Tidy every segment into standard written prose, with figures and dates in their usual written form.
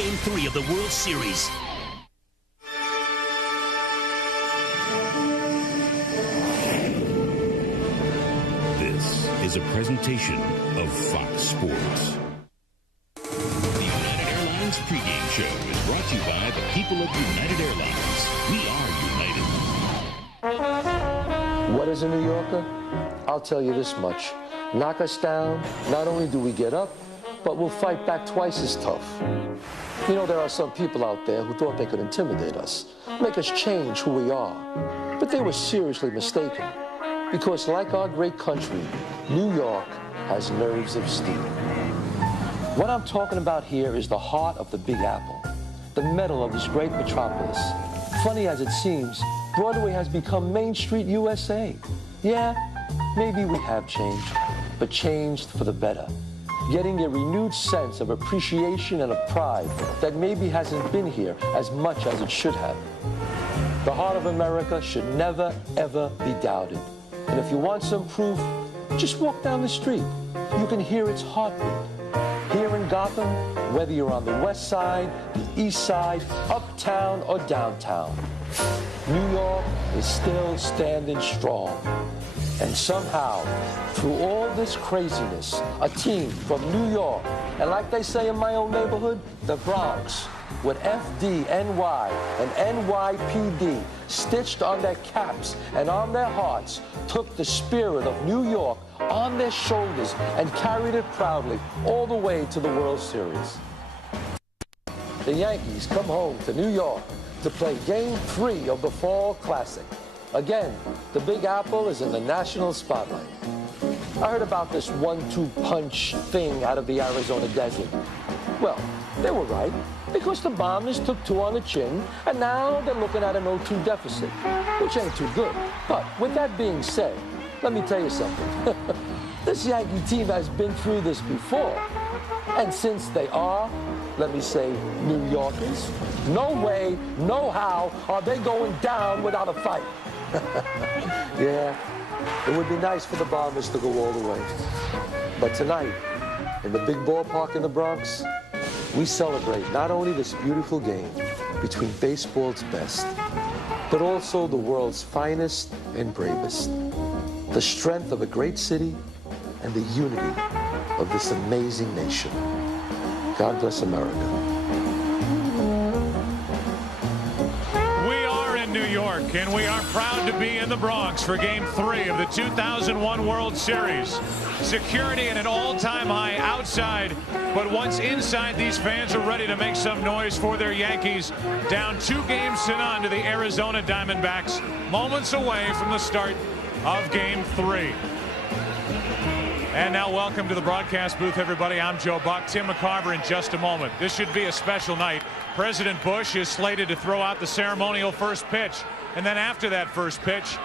Game 3 of the World Series. This is a presentation of Fox Sports. The United Airlines pregame show is brought to you by the people of United Airlines. We are united. What is a New Yorker? I'll tell you this much. Knock us down, not only do we get up, but we'll fight back twice as tough. You know, there are some people out there who thought they could intimidate us, make us change who we are. But they were seriously mistaken. Because like our great country, New York has nerves of steel. What I'm talking about here is the heart of the Big Apple, the metal of this great metropolis. Funny as it seems, Broadway has become Main Street USA. Yeah, maybe we have changed, but changed for the better. Getting a renewed sense of appreciation and of pride that maybe hasn't been here as much as it should have. The heart of America should never, ever be doubted. And if you want some proof, just walk down the street. You can hear its heartbeat. Here in Gotham, whether you're on the west side, the east side, uptown, or downtown, New York is still standing strong. And somehow, through all this craziness, a team from New York, and like they say in my own neighborhood, the Bronx, with FDNY and NYPD stitched on their caps and on their hearts, took the spirit of New York on their shoulders and carried it proudly all the way to the World Series. The Yankees come home to New York to play Game 3 of the Fall Classic. Again, the Big Apple is in the national spotlight. I heard about this 1-2 punch thing out of the Arizona desert. Well, they were right, because the Bombers took 2 on the chin, and now they're looking at an 0-2 deficit, which ain't too good. But with that being said, let me tell you something. This Yankee team has been through this before. And since they are, let me say, New Yorkers, no way, no how are they going down without a fight. Yeah, it would be nice for the Bombers to go all the way. But tonight, in the big ballpark in the Bronx, we celebrate not only this beautiful game between baseball's best, but also the world's finest and bravest. The strength of a great city and the unity of this amazing nation. God bless America. New York, and we are proud to be in the Bronx for Game 3 of the 2001 World Series. Security at an all-time high outside, but once inside, these fans are ready to make some noise for their Yankees. Down 2-0 to the Arizona Diamondbacks, moments away from the start of Game 3. And now welcome to the broadcast booth, everybody. I'm Joe Buck. Tim McCarver in just a moment. This should be a special night. President Bush is slated to throw out the ceremonial first pitch. And then after that first pitch,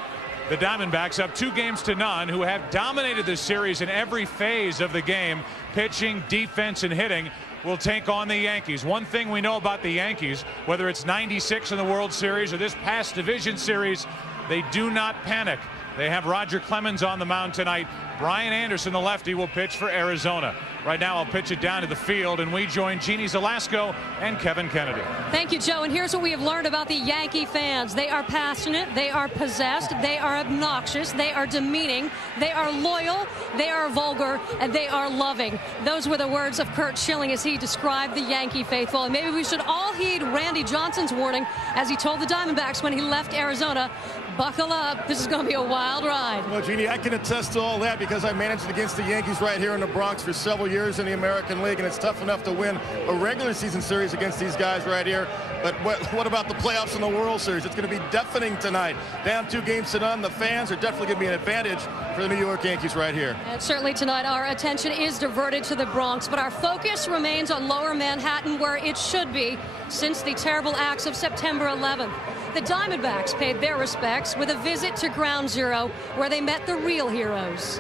the Diamondbacks up 2-0, who have dominated this series in every phase of the game, pitching, defense, and hitting, will take on the Yankees. One thing we know about the Yankees, whether it's 96 in the World Series or this past division series, they do not panic. They have Roger Clemens on the mound tonight. Brian Anderson, the lefty, will pitch for Arizona. Right now, I'll pitch it down to the field, and we join Jeannie Zelasco and Kevin Kennedy. Thank you, Joe. And here's what we have learned about the Yankee fans. They are passionate, they are possessed, they are obnoxious, they are demeaning, they are loyal, they are vulgar, and they are loving. Those were the words of Curt Schilling as he described the Yankee faithful. And maybe we should all heed Randy Johnson's warning as he told the Diamondbacks when he left Arizona, buckle up, this is going to be a wild ride. Well, Jeannie, I can attest to all that because I managed against the Yankees right here in the Bronx for several years in the American League, and it's tough enough to win a regular season series against these guys right here. But what about the playoffs and the World Series? It's going to be deafening tonight. Down 2-0. The fans are definitely going to be an advantage for the New York Yankees right here. And certainly tonight our attention is diverted to the Bronx, but our focus remains on Lower Manhattan, where it should be since the terrible acts of September 11th. The Diamondbacks paid their respects with a visit to Ground Zero, where they met the real heroes.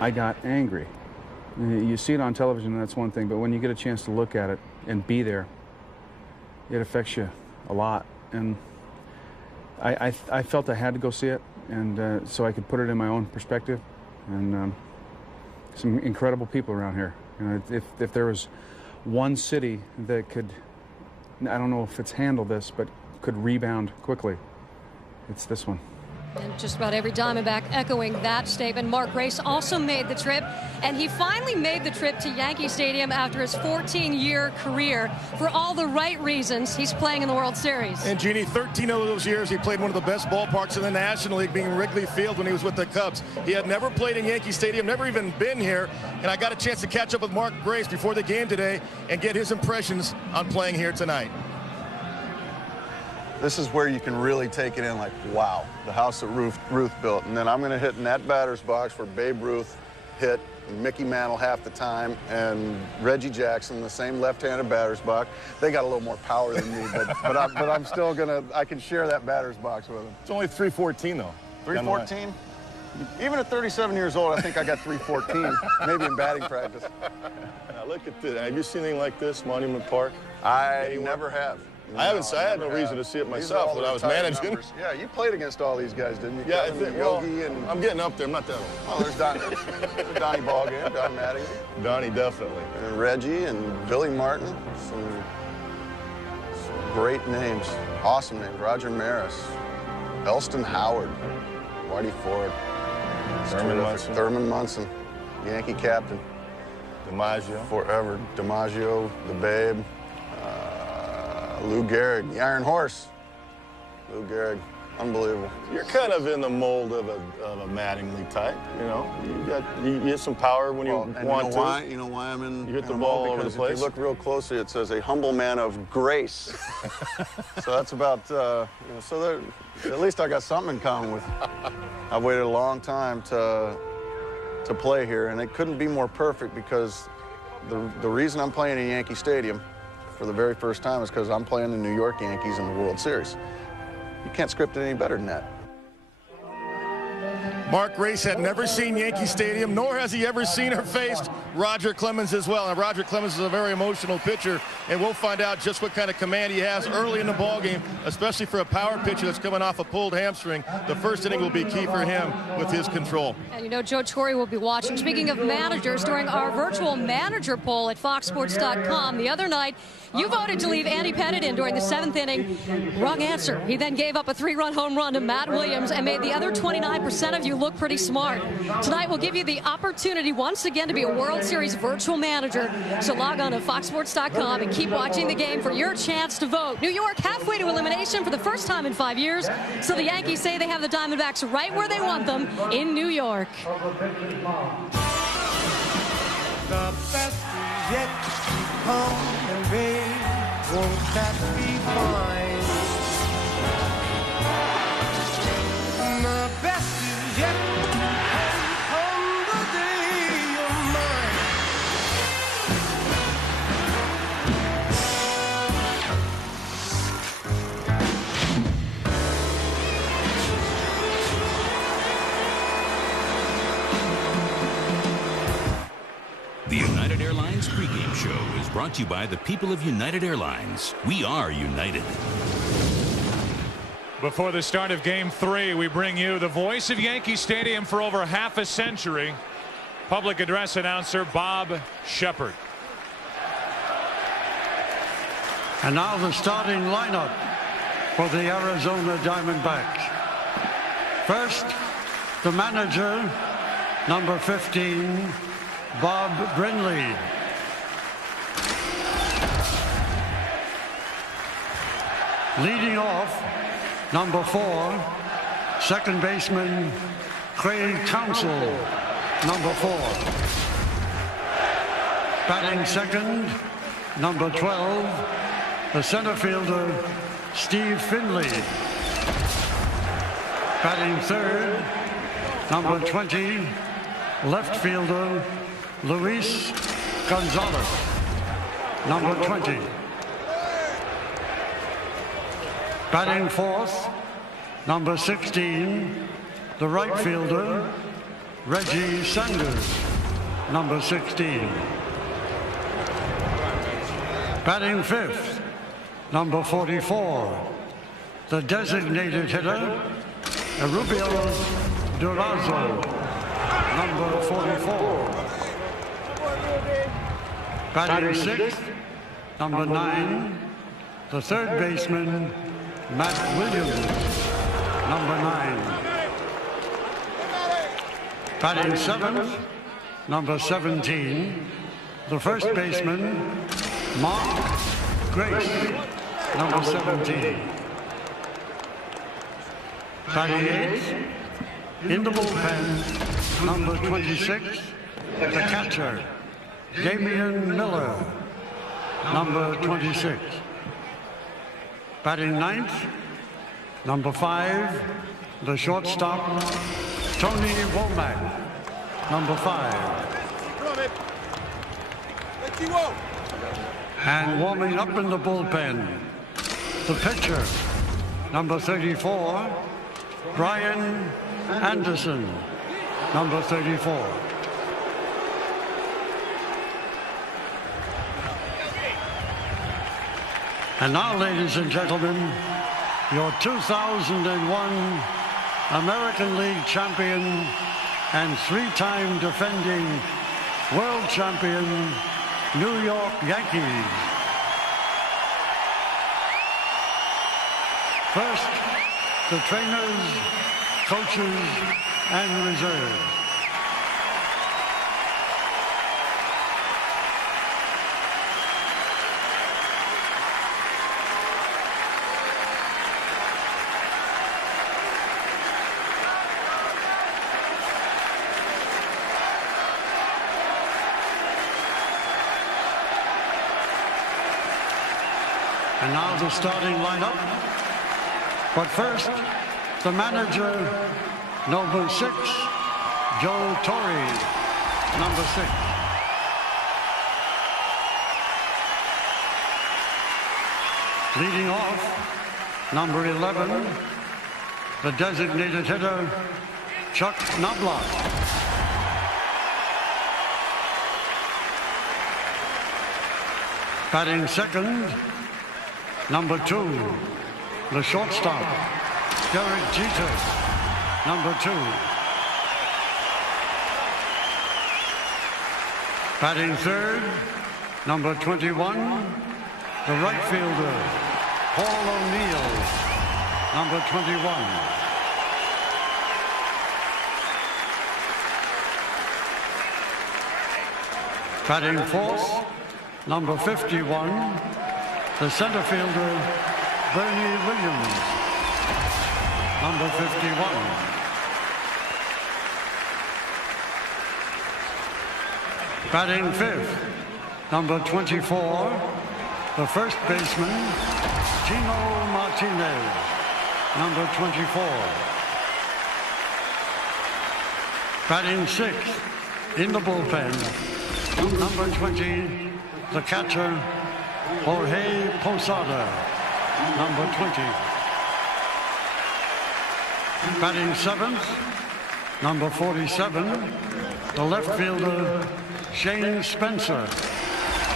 I got angry. You see it on television, and that's one thing, but when you get a chance to look at it and be there, it affects you a lot. And I felt I had to go see it, and so I could put it in my own perspective. And some incredible people around here. You know, if there was one city that could, I don't know if it's handled this, but could rebound quickly. It's this one. And just about every Diamondback echoing that statement. Mark Grace also made the trip, and he finally made the trip to Yankee Stadium after his 14-year career for all the right reasons. He's playing in the World Series. And Jeannie, 13 of those years he played one of the best ballparks in the National League, being Wrigley Field when he was with the Cubs. He had never played in Yankee Stadium, never even been here, and I got a chance to catch up with Mark Grace before the game today and get his impressions on playing here tonight. This is where you can really take it in, like, wow, the house that Ruth built. And then I'm going to hit in that batter's box where Babe Ruth hit, Mickey Mantle half the time, and Reggie Jackson, the same left-handed batter's box. They got a little more power than me, but I'm still going to, I can share that batter's box with them. It's only 314, though. 314? Even at 37 years old, I think I got 314, maybe in batting practice. Now look at this. Have you seen anything like this, Monument Park? I never have. No, I had no reason to see it myself when I was managing. Numbers. Yeah, you played against all these guys, didn't you? Yeah, I think, Yogi and I'm getting up there. I'm not that old. Oh, there's Donnie Ballgame, Don Mattingly. Donnie, definitely. And Reggie and Billy Martin. Some great names, awesome names. Roger Maris, Elston Howard, Whitey Ford, Thurman Munson, Yankee captain. DiMaggio. Forever. DiMaggio, the Babe. Lou Gehrig, the Iron Horse. Lou Gehrig, unbelievable. You're kind of in the mold of a Mattingly type, you know. You get some power when you want to. You know why I'm in? You hit the ball all over the place. If you look real closely, it says a humble man of grace. So that's about. So there, at least I got something in common with. I've waited a long time to play here, and it couldn't be more perfect because the reason I'm playing in Yankee Stadium for the very first time is because I'm playing the New York Yankees in the World Series. You can't script it any better than that. Mark Grace had never seen Yankee Stadium, nor has he ever seen or faced Roger Clemens as well. And Roger Clemens is a very emotional pitcher, and we'll find out just what kind of command he has early in the ballgame, especially for a power pitcher that's coming off a pulled hamstring. The first inning will be key for him with his control. And you know, Joe Torre will be watching. Speaking of managers, during our virtual manager poll at foxsports.com the other night, you voted to leave Andy Pettitte in during the 7th inning. Wrong answer. He then gave up a 3-run home run to Matt Williams and made the other 29% of you look pretty smart. Tonight we'll give you the opportunity once again to be a World Series virtual manager. So log on to foxsports.com and keep watching the game for your chance to vote. New York halfway to elimination for the first time in 5 years. So the Yankees say they have the Diamondbacks right where they want them in New York. The best is yet to come, and babe, won't that be fine? The best is yet to come on the day you're mine. The United Airlines pregame show is brought to you by the people of United Airlines. We are united. Before the start of Game 3, we bring you the voice of Yankee Stadium for over half a century, public address announcer Bob Shepard. And now the starting lineup for the Arizona Diamondbacks. First, the manager, number 15, Bob Brinley. Leading off, number 4, second baseman Craig Counsell, number 4. Batting second, number 12, the center fielder Steve Finley. Batting third, number 20, left fielder Luis Gonzalez, number 20. Batting fourth, number 16, the right fielder Reggie Sanders, number 16. Batting fifth, number 44, the designated hitter Rubio Durazo, number 44. Batting sixth, number 9, the third baseman, Matt Williams, number 9. Batting 7th, number 17, the first baseman, Mark Grace, number 17. Batting 8th, in the bullpen, number 26, the catcher, Damian Miller, number 26. Batting 9th, number 5, the shortstop, Tony Womack, number 5. And warming up in the bullpen, the pitcher, number 34, Brian Anderson, number 34. And now, ladies and gentlemen, your 2001 American League champion and 3-time defending world champion New York Yankees. First, the trainers, coaches, and reserves. And now the starting lineup. But first, the manager, number 6, Joe Torre, number 6. Leading off, number 11, the designated hitter, Chuck Knobloch. Batting second, number 2, the shortstop, Derek Jeter, number 2. Batting third, number 21, the right fielder, Paul O'Neill, number 21. Batting fourth, number 51, the center fielder, Bernie Williams, number 51. Batting fifth, number 24, the first baseman, Tino Martinez, number 24. Batting sixth, in the bullpen, number 20, the catcher, Jorge Posada, number 20. Batting seventh, number 47, the left fielder, Shane Spencer,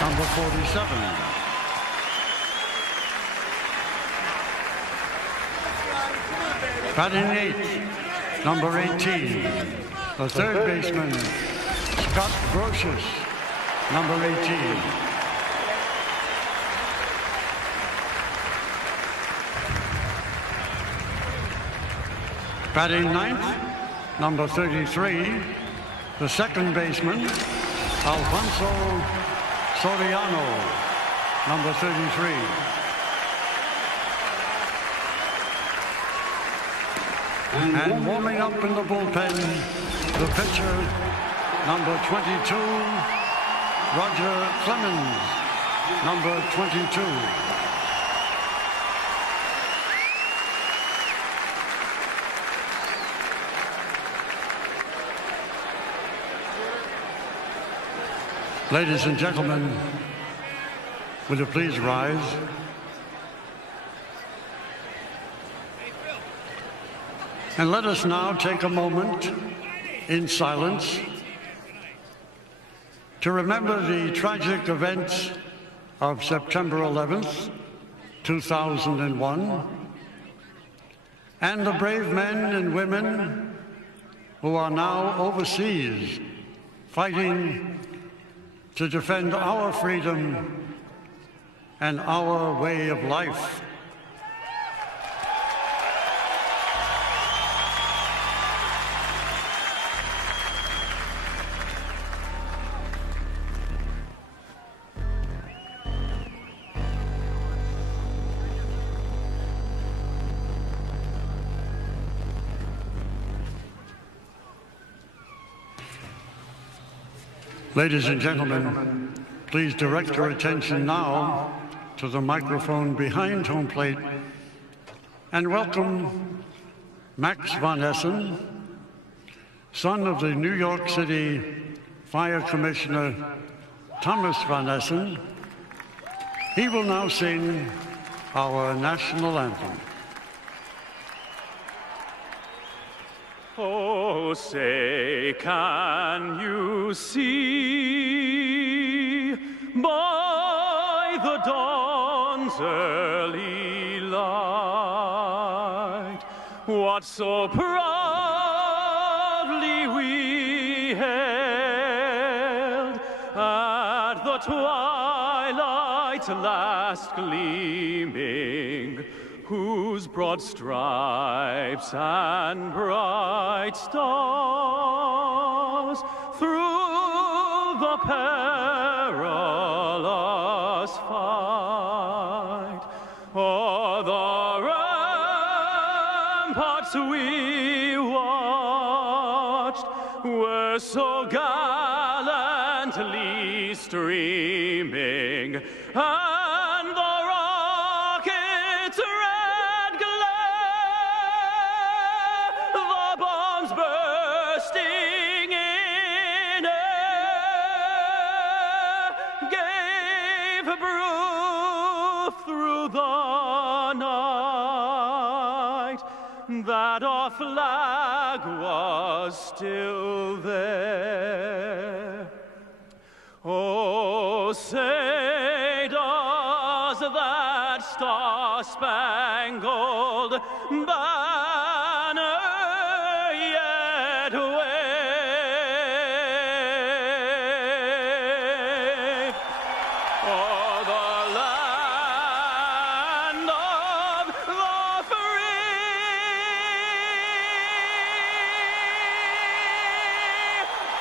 number 47. Batting eighth, number 18, the third baseman, Scott Brocious, number 18. Batting ninth, number 33, the second baseman, Alfonso Soriano, number 33. And warming up in the bullpen, the pitcher, number 22, Roger Clemens, number 22. Ladies and gentlemen, will you please rise? And let us now take a moment in silence to remember the tragic events of September 11th, 2001, and the brave men and women who are now overseas fighting to defend our freedom and our way of life. Ladies and gentlemen, please direct your attention now to the microphone behind home plate and welcome Max Van Essen, son of the New York City Fire Commissioner Thomas Van Essen. He will now sing our national anthem. Oh, say, can you see by the dawn's early light what so proudly we hailed at the twilight's last gleaming, whose broad stripes and bright stars through the perilous fight o'er the ramparts we watched were so gallantly streaming, and the rockets' red glare, the bombs bursting in air, gave proof through the night that our flag was still there. Oh, say does that star-spangled banner yet wave o'er the land of the free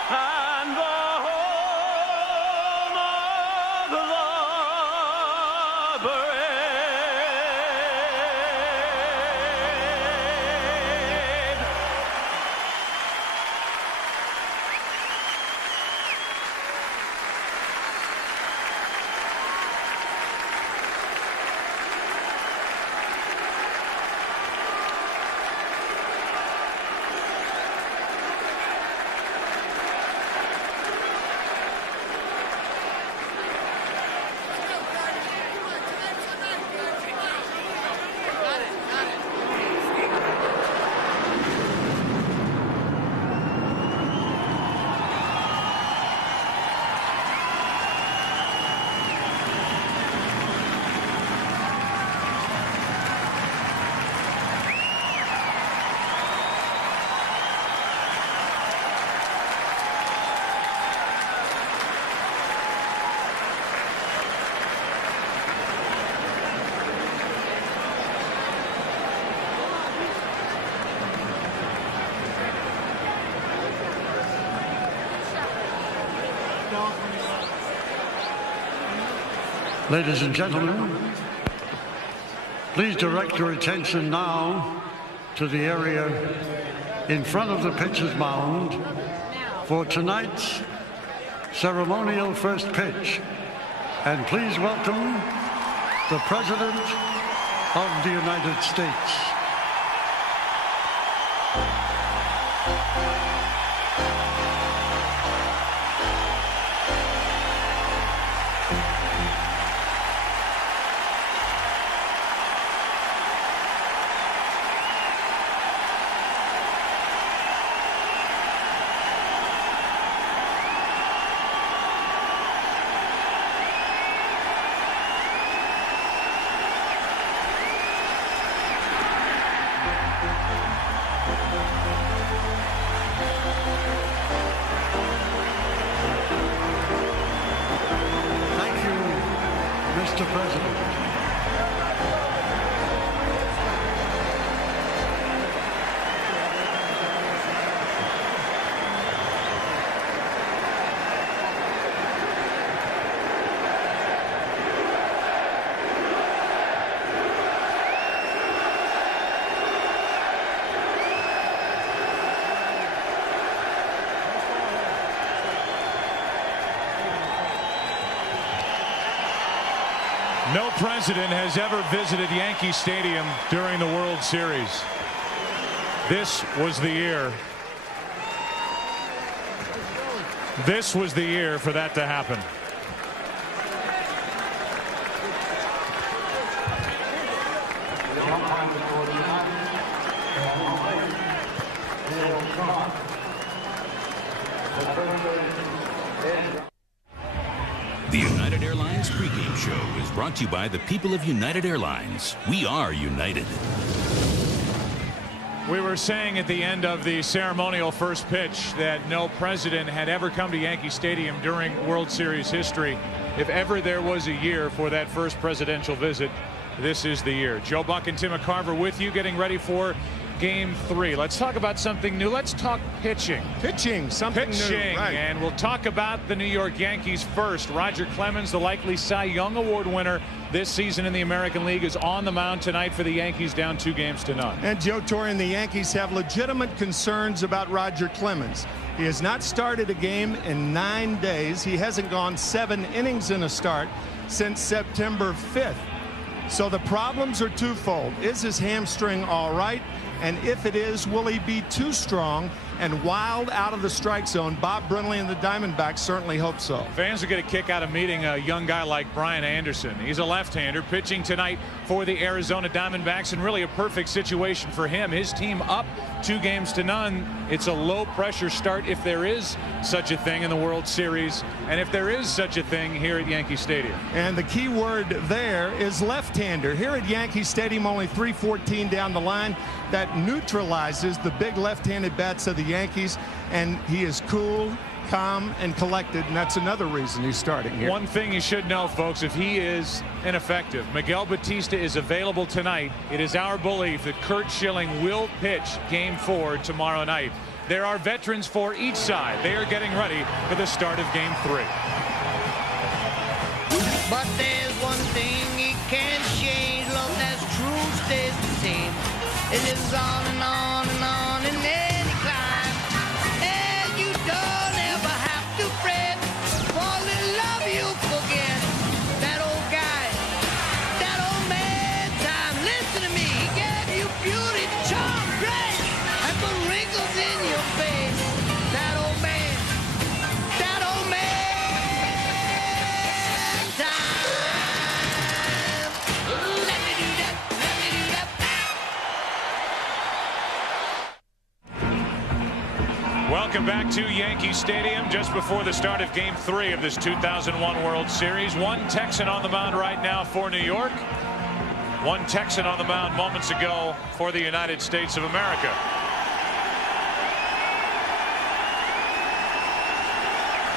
and the home of the brave? Ladies and gentlemen, please direct your attention now to the area in front of the pitcher's mound for tonight's ceremonial first pitch. And please welcome the President of the United States. President. No president has ever visited Yankee Stadium during the World Series. This was the year. This was the year for that to happen. The United Airlines pregame show is brought to you by the people of United Airlines. We are united. We were saying at the end of the ceremonial first pitch that no president had ever come to Yankee Stadium during World Series history. If ever there was a year for that first presidential visit, this is the year. Joe Buck and Tim McCarver with you, getting ready for Game 3. Let's talk about something new. Let's talk pitching. Something new. Right. And we'll talk about the New York Yankees first. Roger Clemens, the likely Cy Young Award winner this season in the American League, is on the mound tonight for the Yankees, down 2-0. And Joe Torre and the Yankees have legitimate concerns about Roger Clemens. He has not started a game in 9 days. He hasn't gone 7 innings in a start since September 5th. So the problems are twofold. Is his hamstring all right? And if it is, will he be too strong and wild out of the strike zone? Bob Brenly and the Diamondbacks certainly hope so. Fans will get a kick out of meeting a young guy like Brian Anderson. He's a left-hander pitching tonight for the Arizona Diamondbacks, and really a perfect situation for him. His team up 2-0. It's a low-pressure start, if there is such a thing in the World Series, and if there is such a thing here at Yankee Stadium. And the key word there is left-hander. Here at Yankee Stadium, only 314 down the line. That neutralizes the big left-handed bats of the Yankees, and he is cool, calm, and collected, and that's another reason he's starting here. One thing you should know, folks, if he is ineffective, Miguel Batista is available tonight. It is our belief that Curt Schilling will pitch Game 4 tomorrow night. There are veterans for each side. They are getting ready for the start of Game 3. But there's one thing he can't change. Love that's true stays the same. It lives on and on and on in any climb. And you don't ever have to fret. Fall in love, you forget. That old guy, that old man time. Listen to me, he gave you beauty, charm, grace, and put wrinkles in your face. That old man time. Let me do that, let me do that. Welcome back to Yankee Stadium just before the start of Game 3 of this 2001 World Series. One Texan on the mound right now for New York. One Texan on the mound moments ago for the United States of America.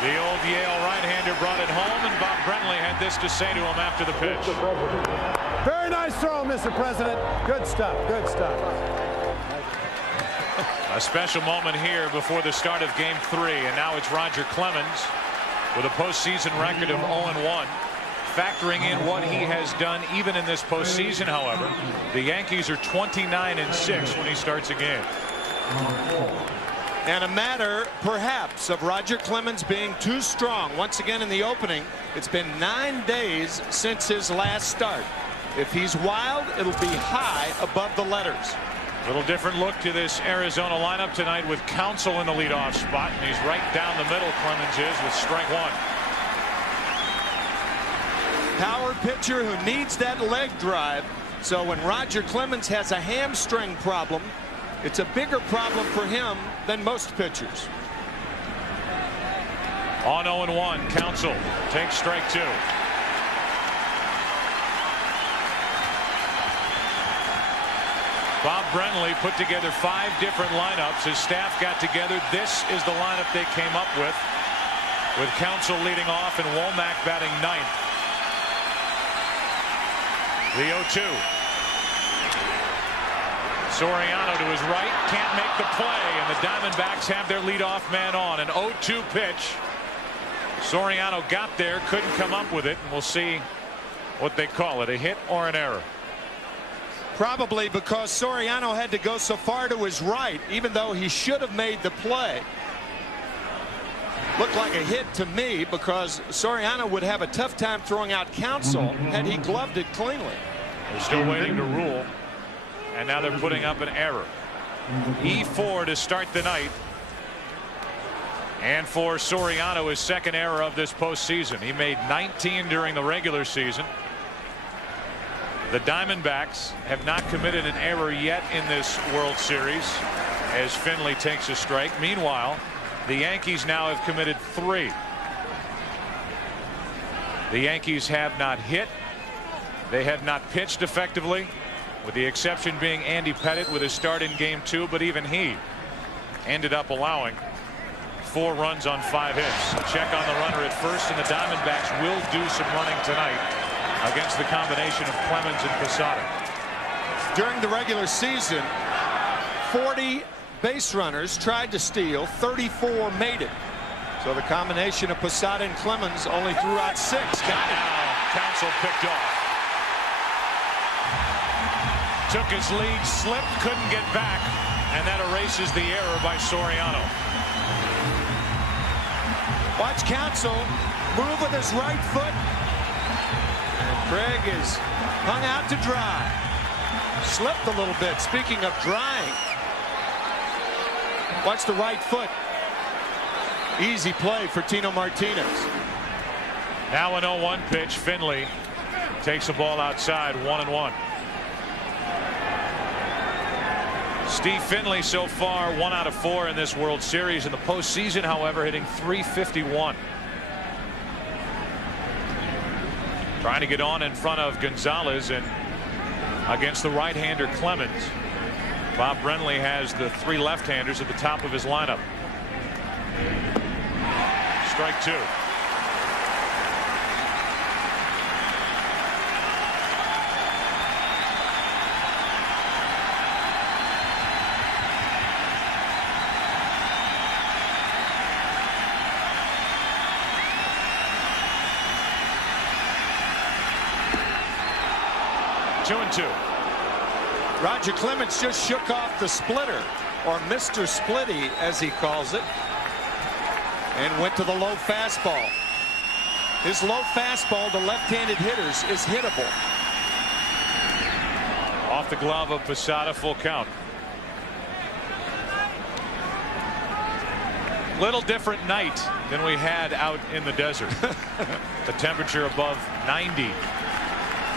The old Yale right-hander brought it home, and Bob Brenly had this to say to him after the pitch. Very nice throw, Mr. President. Good stuff, good stuff. A special moment here before the start of Game 3, and now it's Roger Clemens with a postseason record of 0-1. Factoring in what he has done even in this postseason, however, the Yankees are 29-6 when he starts a game. And a matter, perhaps, of Roger Clemens being too strong. Once again in the opening, it's been 9 days since his last start. If he's wild, it'll be high above the letters. Little different look to this Arizona lineup tonight with Counsell in the leadoff spot, and he's right down the middle, Clemens is, with strike one. Power pitcher who needs that leg drive. So when Roger Clemens has a hamstring problem, it's a bigger problem for him than most pitchers. On 0-1, Counsell takes strike two. Bob Brenly put together 5 different lineups. His staff got together. This is the lineup they came up with Counsell leading off and Womack batting ninth. The 0-2. Soriano to his right, can't make the play, and the Diamondbacks have their leadoff man on. An 0-2 pitch. Soriano got there, couldn't come up with it, and we'll see what they call it, a hit or an error. Probably because Soriano had to go so far to his right, even though he should have made the play. Looked like a hit to me because Soriano would have a tough time throwing out Counsell had he gloved it cleanly. They're still waiting to rule, and now they're putting up an error. E4 to start the night. And for Soriano, his second error of this postseason. He made 19 during the regular season. The Diamondbacks have not committed an error yet in this World Series as Finley takes a strike. Meanwhile, the Yankees now have committed 3. The Yankees have not hit. They have not pitched effectively, with the exception being Andy Pettitte with his start in Game 2, but even he ended up allowing 4 runs on 5 hits. A check on the runner at first, and the Diamondbacks will do some running tonight against the combination of Clemens and Posada. During the regular season, 40 base runners tried to steal, 34 made it. So the combination of Posada and Clemens only threw out 6. Got it. Counsell picked off. Took his lead, slipped, couldn't get back, and that erases the error by Soriano. Watch Counsell move with his right foot. And Craig is hung out to dry. Slipped a little bit. Speaking of drying. Watch the right foot. Easy play for Tino Martinez. Now an 0-1 pitch. Finley takes the ball outside, 1-1. Steve Finley so far 1 out of 4 in this World Series. In the postseason, however, hitting .351. Trying to get on in front of Gonzalez and against the right-hander Clemens. Bob Brenly has the 3 left-handers at the top of his lineup. Strike 2. Two and 2. Roger Clemens just shook off the splitter, or Mr. Splitty as he calls it, and went to the low fastball. His low fastball to left-handed hitters is hittable. Off the glove of Posada, full count. Little different night than we had out in the desert. The temperature above 90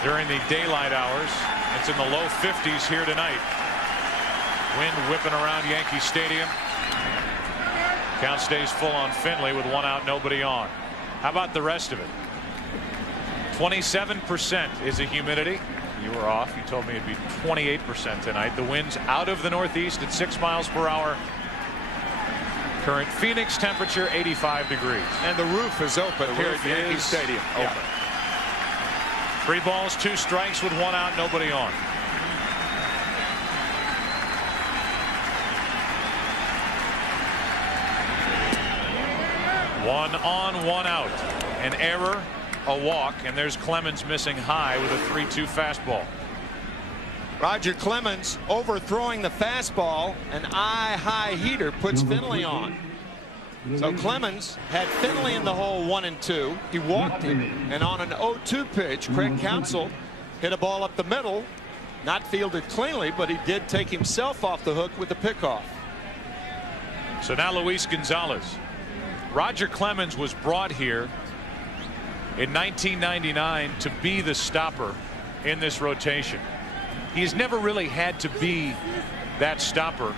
during the daylight hours. It's in the low 50s here tonight. Wind whipping around Yankee Stadium. Count stays full on Finley with 1 out, nobody on. How about the rest of it? 27% is the humidity. You were off. You told me it'd be 28% tonight. The wind's out of the northeast at 6 miles per hour. Current Phoenix temperature 85 degrees. And the roof is open here at Yankee Stadium. Yeah. 3 balls, 2 strikes with 1 out, nobody on. One on, 1 out. An error, a walk, and there's Clemens missing high with a 3-2 fastball. Roger Clemens overthrowing the fastball. An high heater puts Finley on. So Clemens had Finley in the hole 1 and 2. He walked him, and on an 0-2 pitch, Craig Counsell hit a ball up the middle, not fielded cleanly, but he did take himself off the hook with the pickoff. So now Luis Gonzalez. Roger Clemens was brought here in 1999 to be the stopper in this rotation. He's never really had to be that stopper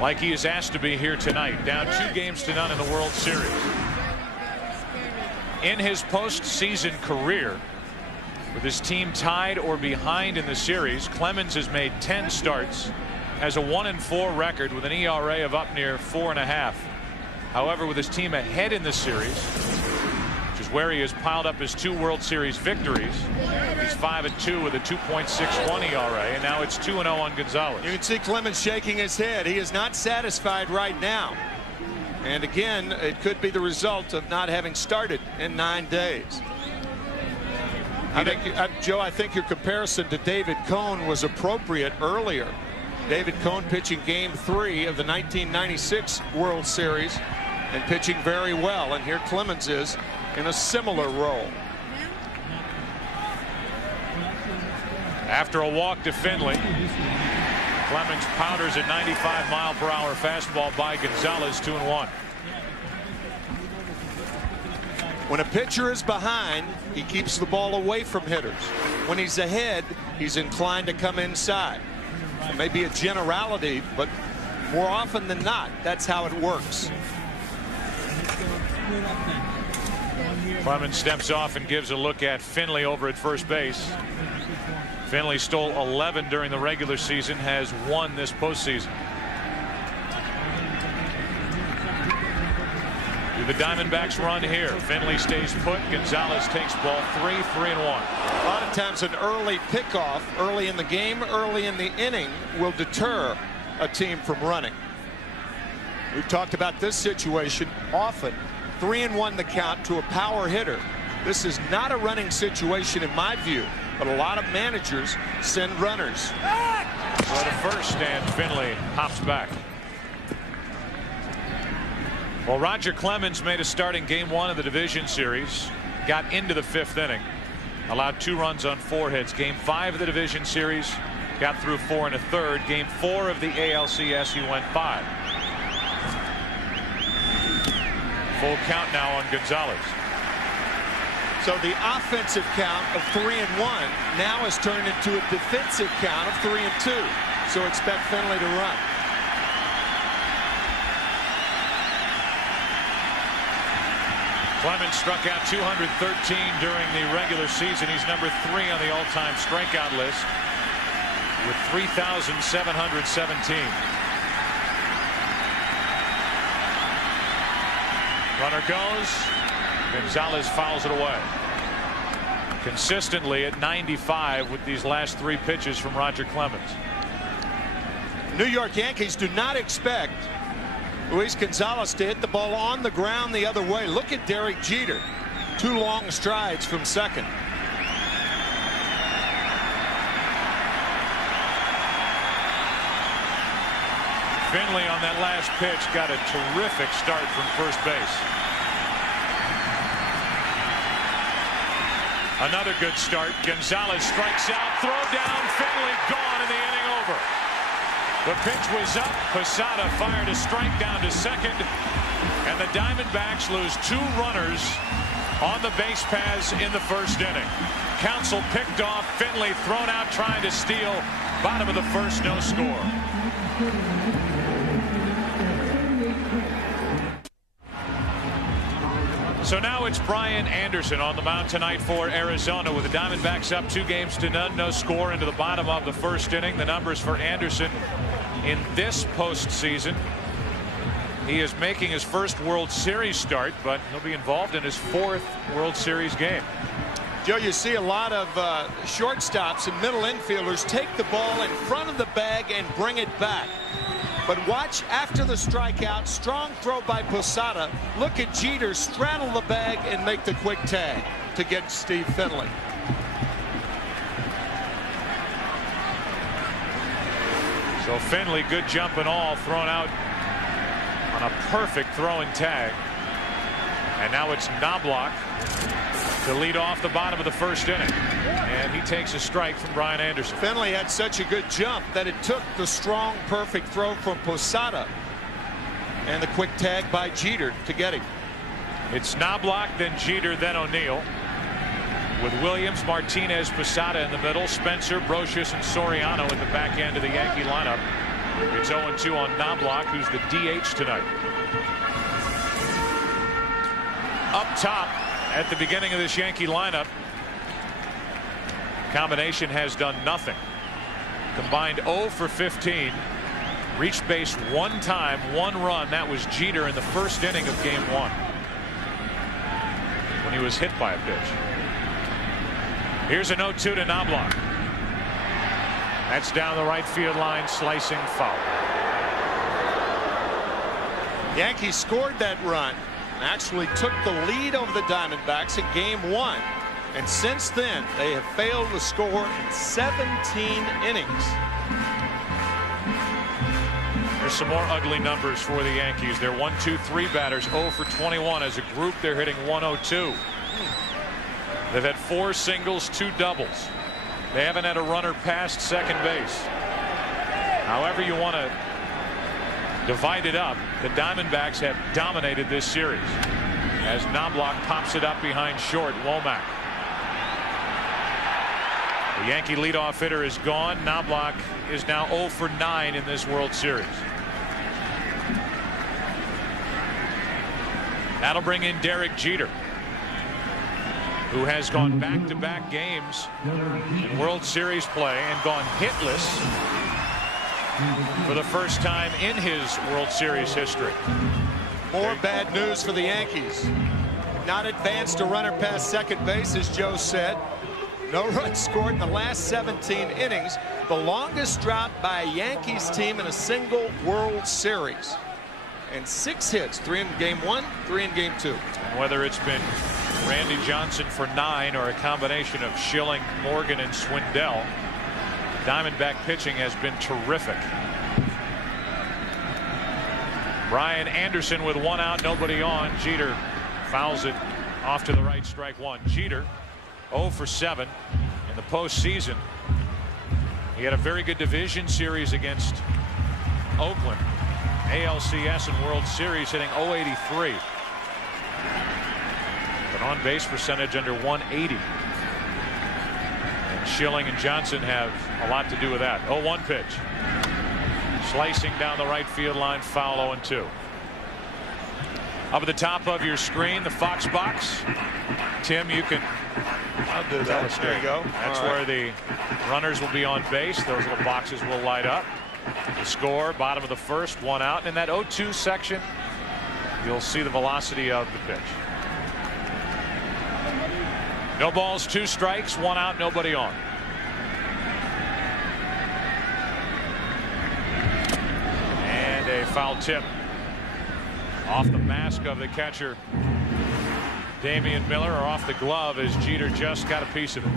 like he is asked to be here tonight. Down 2-0 in the World Series. In his postseason career, with his team tied or behind in the series, Clemens has made 10 starts, has a 1-4 record with an ERA of up near 4.5. However, with his team ahead in the series, which is where he has piled up his 2 World Series victories. He's 5-2 with a 2.61 ERA, and now it's 2-0 on Gonzalez. You can see Clemens shaking his head. He is not satisfied right now. And again, it could be the result of not having started in 9 days. Joe, I think your comparison to David Cone was appropriate earlier. David Cone pitching Game 3 of the 1996 World Series and pitching very well. And here Clemens is in a similar role. After a walk to Finley, Clemens powders a 95-mile-per-hour fastball by Gonzalez, 2-1. When a pitcher is behind, he keeps the ball away from hitters. When he's ahead, he's inclined to come inside. It may be a generality, but more often than not, that's how it works. Clemens steps off and gives a look at Finley over at first base. Finley stole 11 during the regular season, has 1 this postseason. Do the Diamondbacks run here? Finley stays put. Gonzalez takes ball 3, 3-1. A lot of times an early pickoff, early in the game, early in the inning, will deter a team from running. We've talked about this situation often. 3-1 the count to a power hitter. This is not a running situation in my view, but a lot of managers send runners. Go to first, and Finley hops back. Well, Roger Clemens made a start in Game 1 of the division series, got into the 5th inning, allowed 2 runs on 4 hits. Game 5 of the division series, got through 4 1/3. Game 4 of the ALCS, he went 5. Full count now on Gonzalez. So the offensive count of 3-1 now has turned into a defensive count of 3-2. So expect Finley to run. Clemens struck out 213 during the regular season. He's number 3 on the all-time strikeout list with 3,717. Runner goes. Gonzalez fouls it away. Consistently at 95 with these last 3 pitches from Roger Clemens. New York Yankees do not expect Luis Gonzalez to hit the ball on the ground the other way. Look at Derek Jeter. 2 long strides from second. Finley on that last pitch got a terrific start from first base. Another good start. Gonzalez strikes out, throw down, Finley gone, and the inning over. The pitch was up. Posada fired a strike down to second, and the Diamondbacks lose 2 runners on the base paths in the 1st inning. Counsell picked off, Finley thrown out trying to steal. Bottom of the 1st, no score. So now it's Brian Anderson on the mound tonight for Arizona with the Diamondbacks up 2-0, no score into the bottom of the 1st inning. The numbers for Anderson in this postseason. He is making his 1st World Series start, but he'll be involved in his 4th World Series game. Joe, you see a lot of shortstops and middle infielders take the ball in front of the bag and bring it back. But watch after the strikeout, strong throw by Posada. Look at Jeter straddle the bag and make the quick tag to get Steve Finley. So Finley, good jump and all, thrown out on a perfect throwing tag. And now it's Knobloch to lead off the bottom of the 1st inning. And he takes a strike from Brian Anderson. Finley had such a good jump that it took the strong, perfect throw from Posada and the quick tag by Jeter to get him. It's Knobloch, then Jeter, then O'Neill. With Williams, Martinez, Posada in the middle, Spencer, Brocious, and Soriano at the back end of the Yankee lineup. It's 0-2 on Knobloch, who's the DH tonight. Up top at the beginning of this Yankee lineup, combination has done nothing. Combined 0 for 15. Reached base 1 time, 1 run. That was Jeter in the 1st inning of Game 1. When he was hit by a pitch. Here's an 0-2 to Knobloch. That's down the right field line, slicing foul. Yankees scored that run, actually took the lead over the Diamondbacks in Game 1. And since then, they have failed to score in 17 innings. There's some more ugly numbers for the Yankees. Their 1-2-3 batters 0 for 21. As a group, they're hitting 102. They've had 4 singles, 2 doubles. They haven't had a runner past second base. However you want to divide it up, the Diamondbacks have dominated this series. As Knobloch pops it up behind short, Womack. The Yankee leadoff hitter is gone. Knobloch is now 0 for 9 in this World Series. That'll bring in Derek Jeter, who has gone back-to-back games in World Series play and gone hitless for the first time in his World Series history. More bad news for the Yankees. Not advanced a runner past second base, as Joe said. No runs scored in the last 17 innings. The longest drought by a Yankees team in a single World Series. And 6 hits, 3 in Game 1, 3 in Game 2. And whether it's been Randy Johnson for 9 or a combination of Schilling, Morgan, and Swindell, Diamondback pitching has been terrific. Brian Anderson with 1 out, nobody on. Jeter fouls it off to the right, strike 1. Jeter 0 for 7 in the postseason. He had a very good division series against Oakland. ALCS and World Series, hitting .083. An on base percentage under 180. And Schilling and Johnson have a lot to do with that. 0-1 pitch. Slicing down the right field line, foul. 0-2. Up at the top of your screen, the Fox box. Tim, you can. I'll do that. There you go. That's where the runners will be on base. Those little boxes will light up. The score, bottom of the first, 1 out. And in that 0-2 section, you'll see the velocity of the pitch. No balls, 2 strikes, 1 out, nobody on. And a foul tip off the mask of the catcher, Damian Miller, or off the glove, as Jeter just got a piece of it.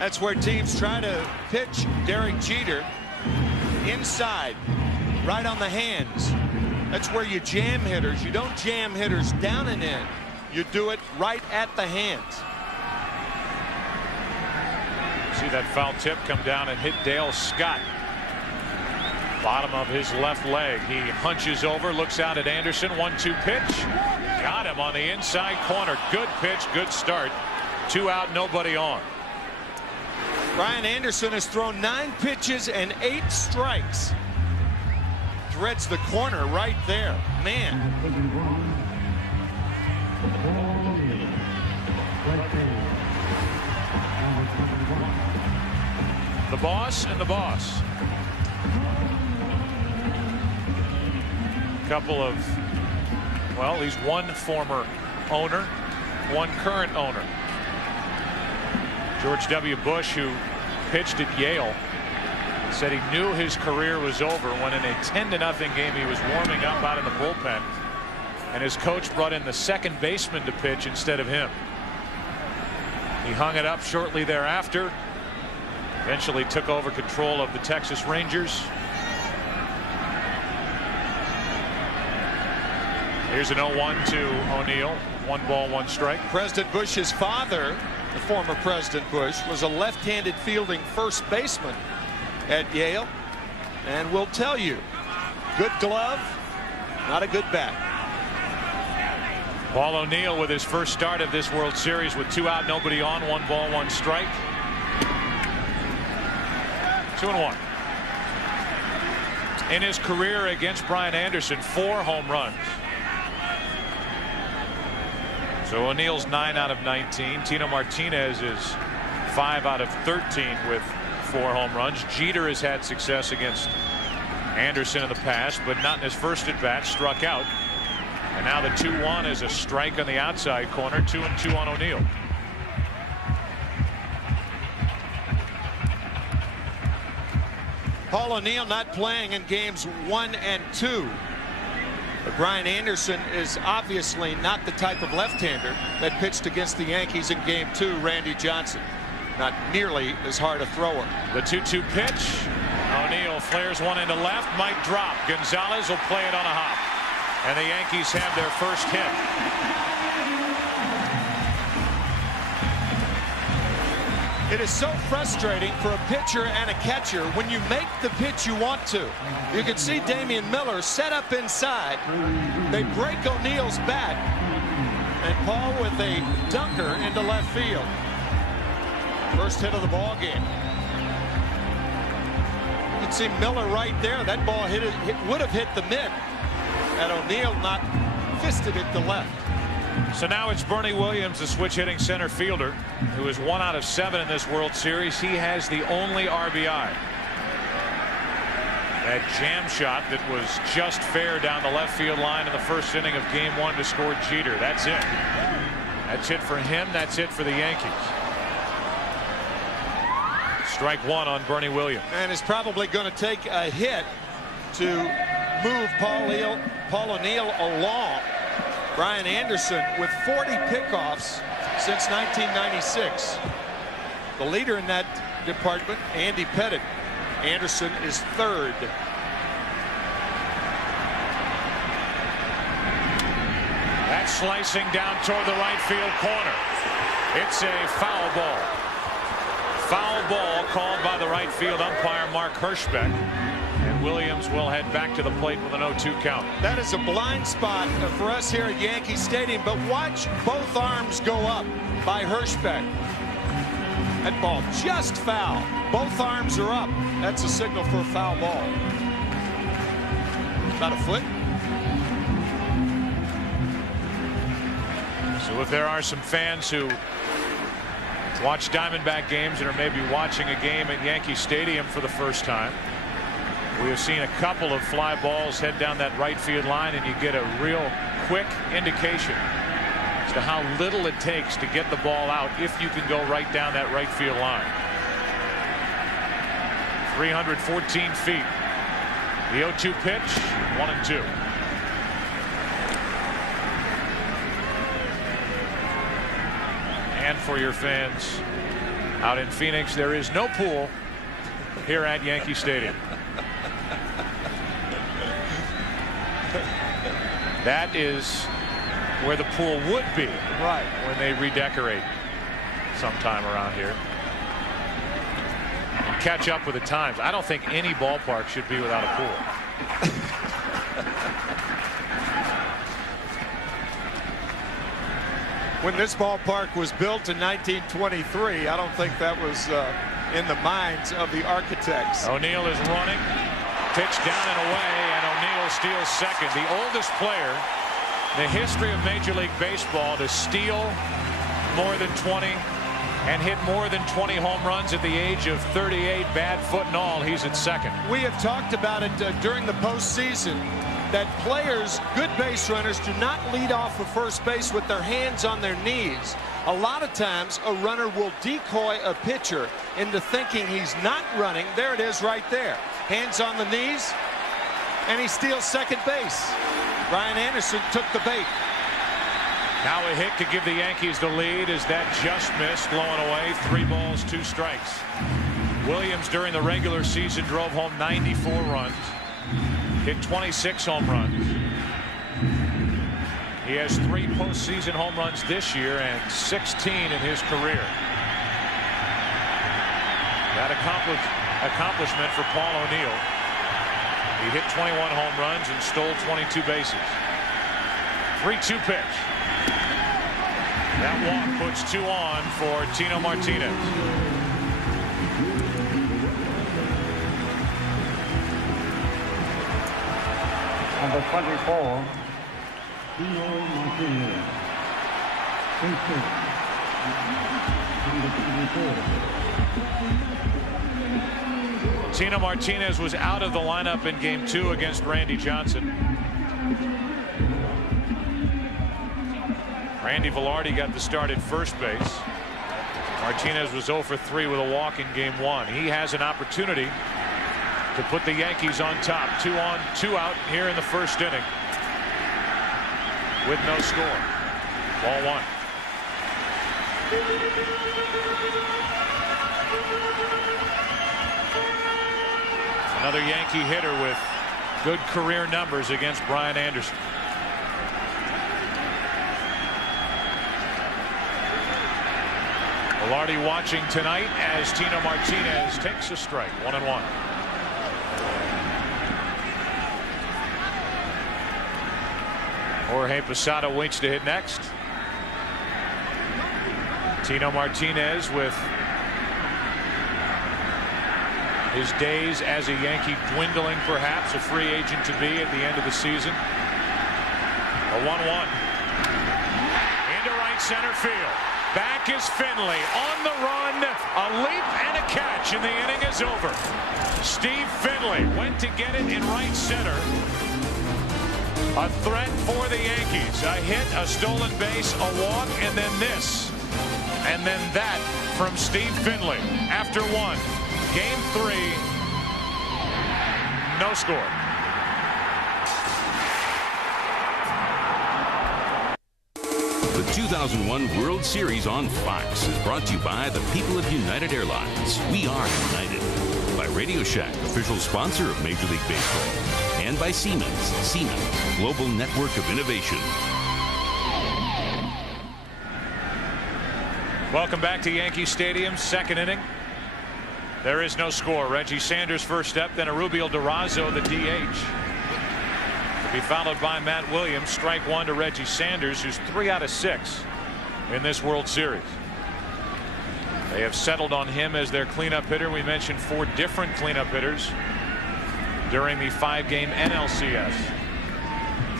That's where teams try to pitch Derek Jeter. Inside, right on the hands. That's where you jam hitters. You don't jam hitters down and in. You do it right at the hands. See that foul tip come down and hit Dale Scott. Bottom of his left leg. He hunches over, looks out at Anderson. 1-2 pitch. Got him on the inside corner. Good pitch, good start. 2 out, nobody on. Brian Anderson has thrown 9 pitches and 8 strikes. Threads the corner right there. Man. The boss and the boss. Couple of, well, he's one former owner, one current owner. George W. Bush, who pitched at Yale, said he knew his career was over when in a 10-0 game he was warming up out in the bullpen, and his coach brought in the second baseman to pitch instead of him. He hung it up shortly thereafter, eventually took over control of the Texas Rangers. Here's an 0-1 to O'Neill. 1 ball, 1 strike. President Bush's father, the former President Bush, was a left-handed fielding first baseman at Yale, and will tell you, good glove, not a good bat. Paul O'Neill with his first start of this World Series with 2 out, nobody on, 1 ball, 1 strike. 2-1. In his career against Brian Anderson, 4 home runs. So O'Neill's 9 out of 19. Tino Martinez is 5 out of 13 with 4 home runs. Jeter has had success against Anderson in the past, but not in his first at bat. Struck out. And now the 2-1 is a strike on the outside corner. 2-2 on O'Neill. Paul O'Neill not playing in games 1 and 2. But Brian Anderson is obviously not the type of left-hander that pitched against the Yankees in game 2. Randy Johnson, not nearly as hard a thrower. The 2-2 pitch. O'Neill flares one into left, might drop. Gonzalez will play it on a hop. And the Yankees have their first hit. It is so frustrating for a pitcher and a catcher when you make the pitch you want to. You can see Damian Miller set up inside. They break O'Neill's bat. And Paul with a dunker into left field. First hit of the ball game. You can see Miller right there. That ball would have hit the mid. And O'Neill not fisted it to left. So now it's Bernie Williams, the switch hitting center fielder, who is 1 out of 7 in this World Series. He has the only RBI. That jam shot that was just fair down the left field line in the first inning of game 1 to score Jeter. That's it. That's it for him. That's it for the Yankees. Strike 1 on Bernie Williams. And is probably going to take a hit to move Paul O'Neill along. Brian Anderson with 40 pickoffs since 1996. The leader in that department, Andy Pettitte. Anderson is 3rd. That's slicing down toward the right field corner. It's a foul ball. Foul ball called by the right field umpire Mark Hirschbeck. And Williams will head back to the plate with an 0-2 count. That is a blind spot for us here at Yankee Stadium, but watch both arms go up by Hirschbeck. That ball just foul. Both arms are up. That's a signal for a foul ball. About a foot. So if there are some fans who watch Diamondback games and are maybe watching a game at Yankee Stadium for the first time, we have seen a couple of fly balls head down that right field line, and you get a real quick indication as to how little it takes to get the ball out if you can go right down that right field line. 314 feet. The 0-2 pitch, 1-2. And for your fans out in Phoenix, there is no pool here at Yankee Stadium. That is where the pool would be when they redecorate sometime around here. And catch up with the times. I don't think any ballpark should be without a pool. When this ballpark was built in 1923, I don't think that was in the minds of the architects. O'Neill is running. Pitch down and away, and O'Neill steals second. The oldest player in the history of Major League Baseball to steal more than 20 and hit more than 20 home runs at the age of 38. Bad foot and all, he's at second. We have talked about it during the postseason, that players, good base runners, do not lead off of first base with their hands on their knees. A lot of times a runner will decoy a pitcher into thinking he's not running. There it is right there. Hands on the knees, and he steals second base. Brian Anderson took the bait. Now a hit to give the Yankees the lead as that just missed, blowing away. 3 balls, 2 strikes. Williams during the regular season drove home 94 runs. Hit 26 home runs. He has 3 postseason home runs this year and 16 in his career. That accomplishment for Paul O'Neill. He hit 21 home runs and stole 22 bases. 3-2 pitch. That walk puts 2 on for Tino Martinez. Number 24, Tino Martinez. Tino Martinez was out of the lineup in game 2 against Randy Johnson. Randy Velarde got the start at first base. Martinez was 0 for 3 with a walk in game 1. He has an opportunity to put the Yankees on top. 2 on, 2 out here in the first inning with no score. Ball 1. Another Yankee hitter with good career numbers against Brian Anderson. Velarde watching tonight as Tino Martinez takes a strike. 1-1. Jorge Posada waits to hit next. Tino Martinez with his days as a Yankee dwindling, perhaps a free agent to be at the end of the season. A 1-1 into right center field. Back is Finley on the run. A leap and a catch, and the inning is over. Steve Finley went to get it in right center. A threat for the Yankees. A hit, a stolen base, a walk, and then this. And then that from Steve Finley. After 1. Game 3. No score. The 2001 World Series on Fox is brought to you by the people of United Airlines. We are united. By Radio Shack, official sponsor of Major League Baseball. And by Siemens. Siemens, global network of innovation. Welcome back to Yankee Stadium. Second inning. There is no score. Reggie Sanders first step, then Arubio Durazo, the DH. To be followed by Matt Williams. Strike 1 to Reggie Sanders, who's 3 out of 6 in this World Series. They have settled on him as their cleanup hitter. We mentioned 4 different cleanup hitters during the 5-game NLCS.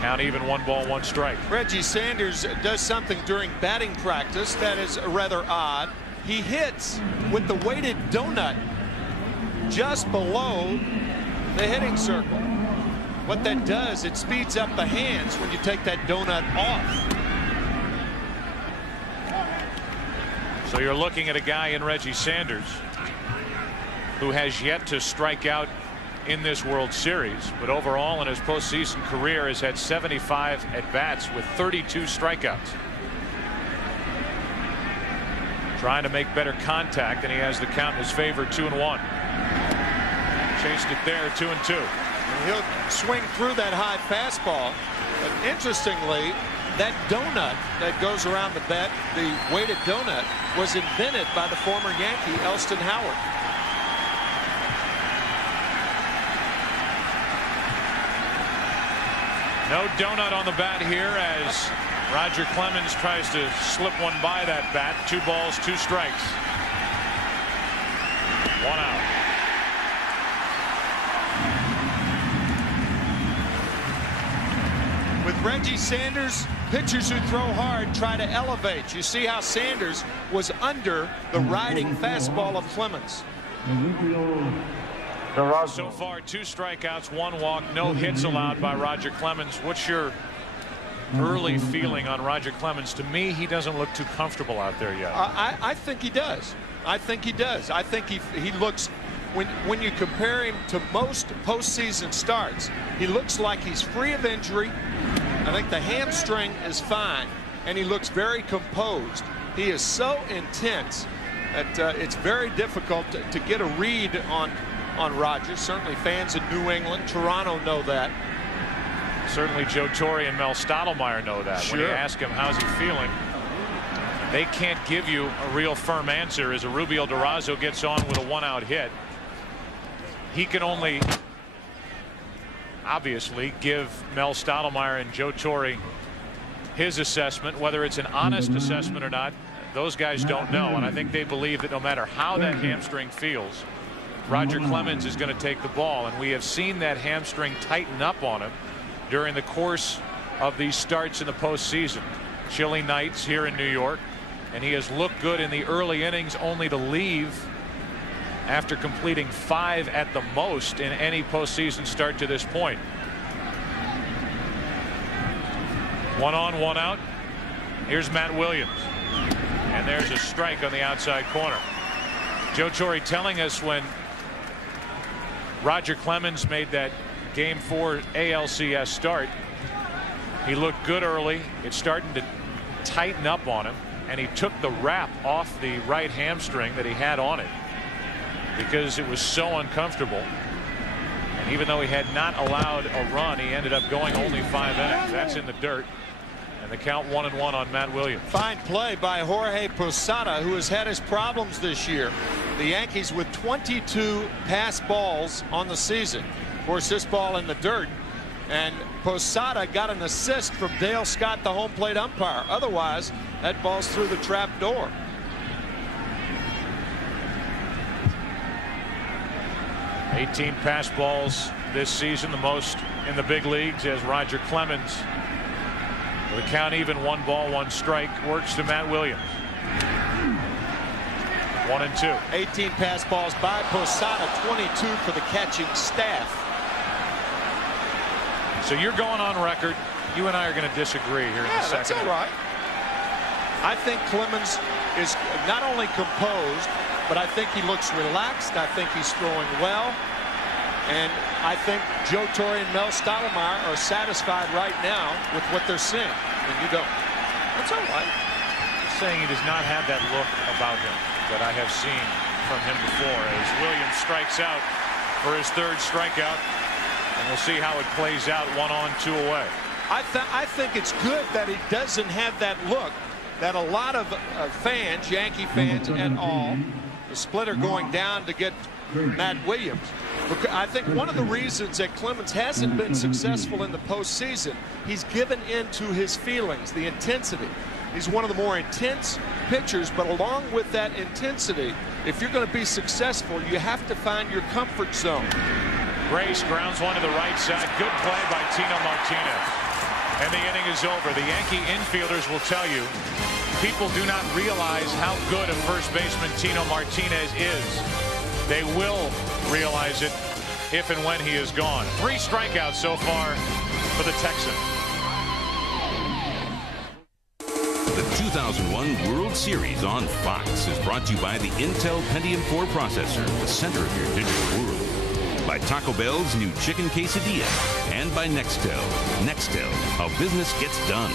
Count even, 1 ball, 1 strike. Reggie Sanders does something during batting practice that is rather odd. He hits with the weighted donut just below the hitting circle. What that does, it speeds up the hands when you take that donut off. So you're looking at a guy in Reggie Sanders who has yet to strike out in this World Series, but overall in his postseason career has had 75 at-bats with 32 strikeouts. Trying to make better contact, and he has the count in his favor. 2-1. Chased it there. 2-2. And he'll swing through that high fastball. But interestingly, that donut that goes around the bat, the weighted donut, was invented by the former Yankee Elston Howard. No donut on the bat here as Roger Clemens tries to slip one by that bat. 2 balls, 2 strikes. 1 out. With Reggie Sanders, pitchers who throw hard try to elevate. You see how Sanders was under the riding fastball of Clemens. So far, 2 strikeouts, 1 walk, no hits allowed by Roger Clemens. What's your early feeling on Roger Clemens? To me, he doesn't look too comfortable out there yet. I think he does. I think he does. I think he looks, when you compare him to most postseason starts, he looks like he's free of injury. I think the hamstring is fine, and he looks very composed. He is so intense that it's very difficult to get a read on Roger. Certainly fans in New England, Toronto know that. Certainly Joe Torre and Mel Stottlemyre know that. Sure. When you ask him how's he feeling, they can't give you a real firm answer as Arubio Durazo gets on with a 1-out hit. He can only obviously give Mel Stottlemyre and Joe Torre his assessment. Whether it's an honest assessment or not, those guys don't know. And I think they believe that no matter how that hamstring feels, Roger Clemens is going to take the ball. And we have seen that hamstring tighten up on him during the course of these starts in the postseason. Chilly nights here in New York, and he has looked good in the early innings, only to leave after completing 5 at the most in any postseason start to this point. 1 on, 1 out. Here's Matt Williams. And there's a strike on the outside corner. Joe Torre telling us when Roger Clemens made that Game 4 ALCS start, he looked good early. It's starting to tighten up on him, and he took the wrap off the right hamstring that he had on it because it was so uncomfortable. And even though he had not allowed a run, he ended up going only 5 innings. That's in the dirt. And the count 1-1 on Matt Williams. Fine play by Jorge Posada, who has had his problems this year. The Yankees with 22 pass balls on the season. Of course, this ball in the dirt. And Posada got an assist from Dale Scott, the home plate umpire. Otherwise, that ball's through the trap door. $18 pass balls this season, the most in the big leagues, as Roger Clemens, with a count even, 1 ball, 1 strike, works to Matt Williams. 1-2. 18 pass balls by Posada, 22 for the catching staff. So you're going on record. You and I are going to disagree here in the second. That's all right. I think Clemens is not only composed, but I think he looks relaxed. I think he's throwing well. And I think Joe Torre and Mel Stottlemyre are satisfied right now with what they're seeing. And you don't. That's all right. Just saying he does not have that look about him that I have seen from him before, as Williams strikes out for his 3rd strikeout. And we'll see how it plays out. 1 on, 2 away. I think it's good that he doesn't have that look that a lot of fans, Yankee fans and all, the splitter going down to get Matt Williams. I think one of the reasons that Clemens hasn't been successful in the postseason, he's given in to his feelings, the intensity. He's one of the more intense pitchers, but along with that intensity, if you're going to be successful, you have to find your comfort zone. Grace grounds one to the right side. Good play by Tino Martinez. And the inning is over. The Yankee infielders will tell you, people do not realize how good a first baseman Tino Martinez is. They will realize it if and when he is gone. 3 strikeouts so far for the Texans. The 2001 World Series on Fox is brought to you by the Intel Pentium 4 processor, the center of your digital world. By Taco Bell's new chicken quesadilla, and by Nextel. Nextel, how business gets done.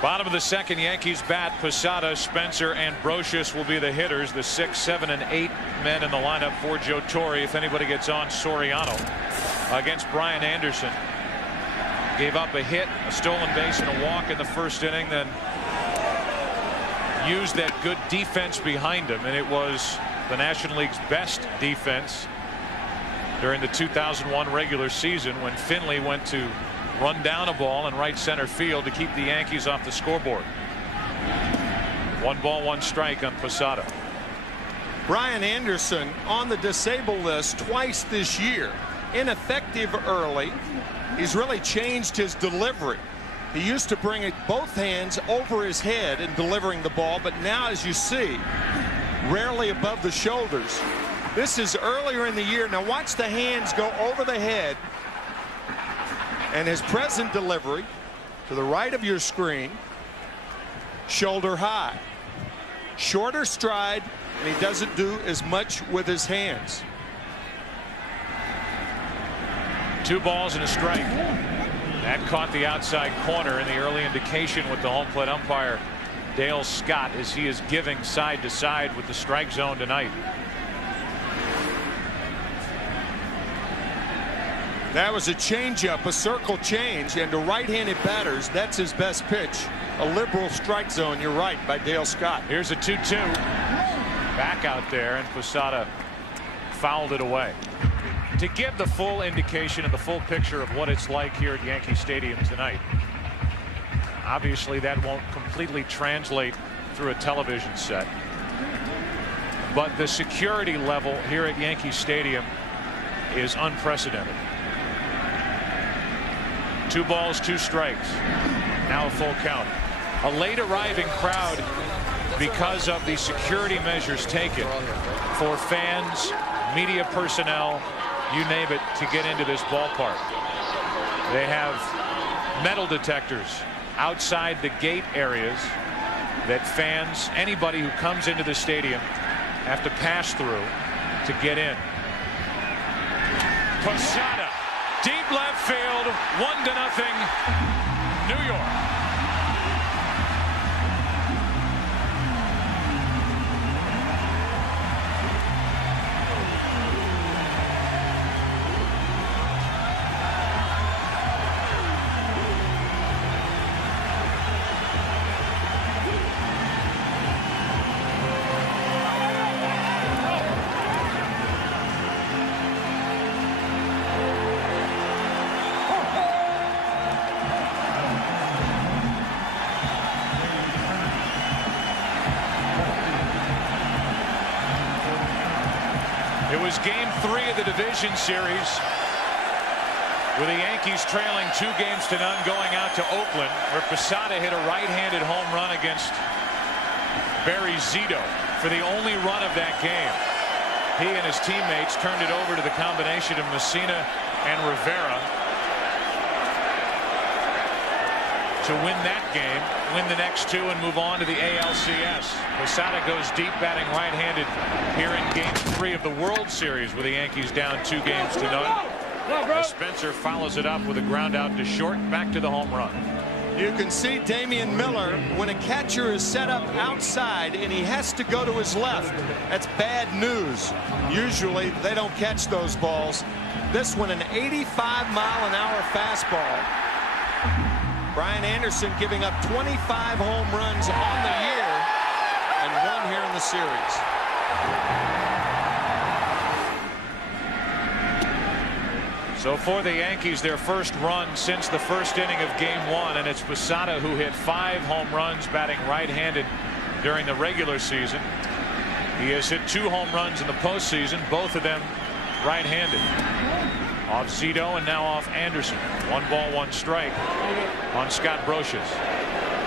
Bottom of the second, Yankees bat. Posada, Spencer, and Brocious will be the hitters. The 6, 7, and 8 men in the lineup for Joe Torre. If anybody gets on, Soriano against Brian Anderson. Gave up a hit, a stolen base, and a walk in the first inning, then used that good defense behind him, and it was the National League's best defense during the 2001 regular season when Finley went to run down a ball in right center field to keep the Yankees off the scoreboard. 1 ball, 1 strike on Posada. Brian Anderson on the disabled list twice this year. Ineffective early. He's really changed his delivery. He used to bring it both hands over his head in delivering the ball, but now, as you see, rarely above the shoulders. This is earlier in the year. Now watch the hands go over the head, and his present delivery to the right of your screen, shoulder high. Shorter stride, and he doesn't do as much with his hands. 2 balls and a strike. That caught the outside corner, in the early indication with the home plate umpire Dale Scott, as he is giving side to side with the strike zone tonight. That was a changeup, a circle change, and to right-handed batters, that's his best pitch. A liberal strike zone, you're right, by Dale Scott. Here's a 2-2. Back out there, and Posada fouled it away. To give the full indication and the full picture of what it's like here at Yankee Stadium tonight. Obviously, that won't completely translate through a television set. But the security level here at Yankee Stadium is unprecedented. 2 balls, 2 strikes. Now a full count. A late arriving crowd because of the security measures taken for fans, media personnel, you name it, to get into this ballpark. They have metal detectors outside the gate areas that fans, anybody who comes into the stadium, have to pass through to get in. Posada, deep left field, 1-0, New York. It was game 3 of the division series, with the Yankees trailing 2-0 going out to Oakland, where Posada hit a right-handed home run against Barry Zito for the only run of that game. He and his teammates turned it over to the combination of Messina and Rivera to win that game, win the next 2, and move on to the ALCS. Posada goes deep, batting right-handed here in game 3 of the World Series, with the Yankees down 2-0. As Spencer follows it up with a ground out to short, back to the home run. You can see Damian Miller when a catcher is set up outside and he has to go to his left. That's bad news. Usually they don't catch those balls. This one, an 85-mile-an-hour fastball. Brian Anderson giving up 25 home runs on the year and 1 here in the series. So for the Yankees, their first run since the first inning of game 1, and it's Posada who hit 5 home runs, batting right-handed during the regular season. He has hit 2 home runs in the postseason, both of them right-handed. Off Zito and now off Anderson. 1 ball, 1 strike on Scott Brocious.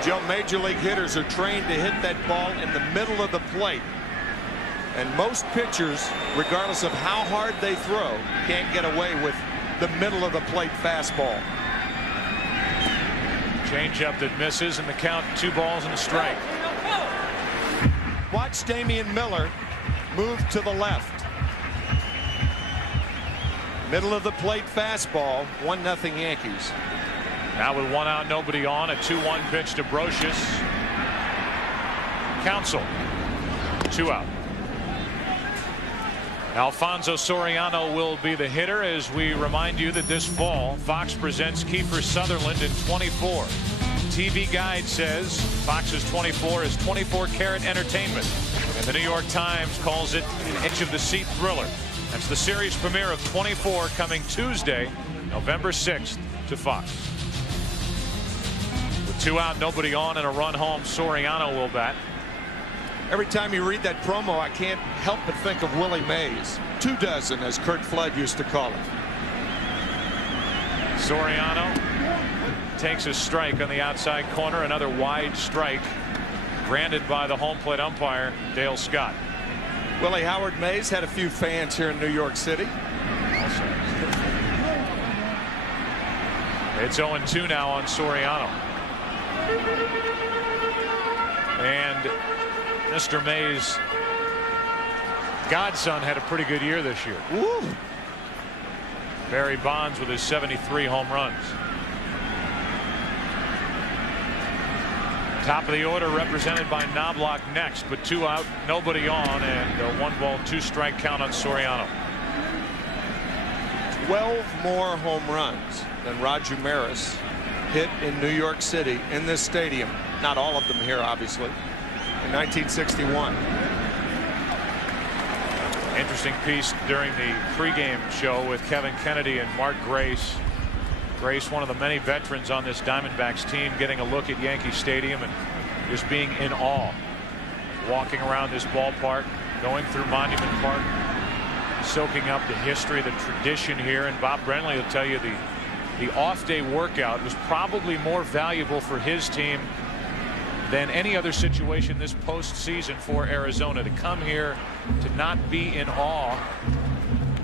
Joe, major league hitters are trained to hit that ball in the middle of the plate. And most pitchers, regardless of how hard they throw, can't get away with the middle of the plate fastball. Changeup that misses, and the count 2 balls and a strike. Watch Damian Miller move to the left. Middle of the plate fastball, 1-0 Yankees. Now with 1 out, nobody on, a 2-1 pitch to Brocious. Counsell, 2 out. Alfonso Soriano will be the hitter, as we remind you that this fall Fox presents Kiefer Sutherland in 24. TV Guide says Fox's 24 is 24-karat entertainment, and the New York Times calls it an edge-of-the-seat thriller. That's the series premiere of 24, coming Tuesday, November 6th, to Fox. With 2 out, nobody on, and a run home, Soriano will bat. Every time you read that promo, I can't help but think of Willie Mays. 2 dozen, as Kurt Flood used to call it. Soriano takes a strike on the outside corner. Another wide strike granted by the home plate umpire, Dale Scott. Willie Howard Mays had a few fans here in New York City. It's 0-2 now on Soriano. And Mr. Mays' godson had a pretty good year this year. Woo. Barry Bonds with his 73 home runs. Top of the order represented by Knobloch next, but 2 out, nobody on, and a 1 ball, 2 strike count on Soriano. 12 more home runs than Roger Maris hit in New York City in this stadium. Not all of them here, obviously, in 1961. Interesting piece during the pregame show with Kevin Kennedy and Mark Grace. Grace, one of the many veterans on this Diamondbacks team, getting a look at Yankee Stadium and just being in awe. Walking around this ballpark, going through Monument Park, soaking up the history, the tradition here. And Bob Brenly will tell you the off-day workout was probably more valuable for his team than any other situation this postseason for Arizona. To come here, to not be in awe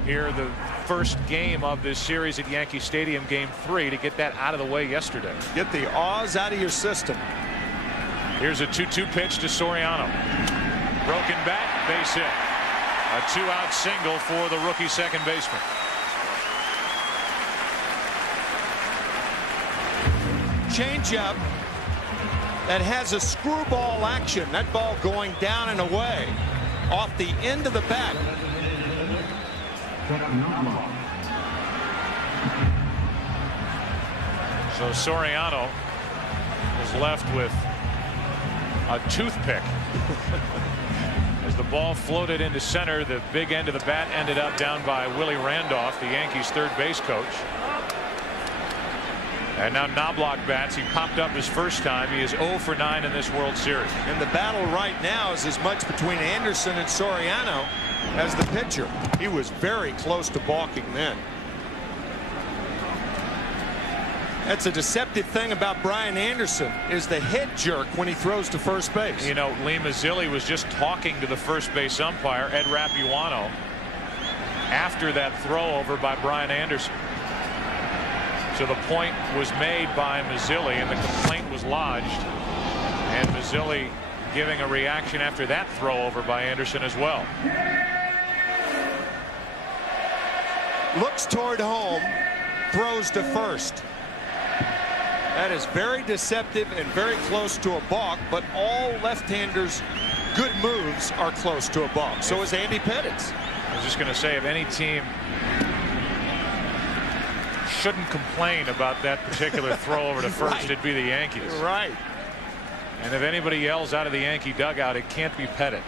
here, the first game of this series at Yankee Stadium, Game 3, to get that out of the way yesterday. Get the awes out of your system. Here's a 2-2 pitch to Soriano. Broken bat, base hit. A 2-out single for the rookie second baseman. Changeup that has a screwball action. That ball going down and away off the end of the bat. So Soriano was left with a toothpick. As the ball floated into center, the big end of the bat ended up down by Willie Randolph, the Yankees' third base coach. And now Knobloch bats. He popped up his first time. He is 0 for 9 in this World Series. And the battle right now is as much between Anderson and Soriano as the pitcher. He was very close to balking then. That's a deceptive thing about Brian Anderson, is the head jerk when he throws to first base. You know, Lee Mazzilli was just talking to the first base umpire, Ed Rapuano, after that throw over by Brian Anderson. So the point was made by Mazzilli and the complaint was lodged, and Mazzilli giving a reaction after that throw over by Anderson as well. Looks toward home, throws to first. That is very deceptive and very close to a balk, but all left-handers' good moves are close to a balk. So is Andy Pettitte's. I was just going to say, if any team shouldn't complain about that particular throw over to first, it'd be the Yankees. Right. And if anybody yells out of the Yankee dugout, it can't be Pettitte.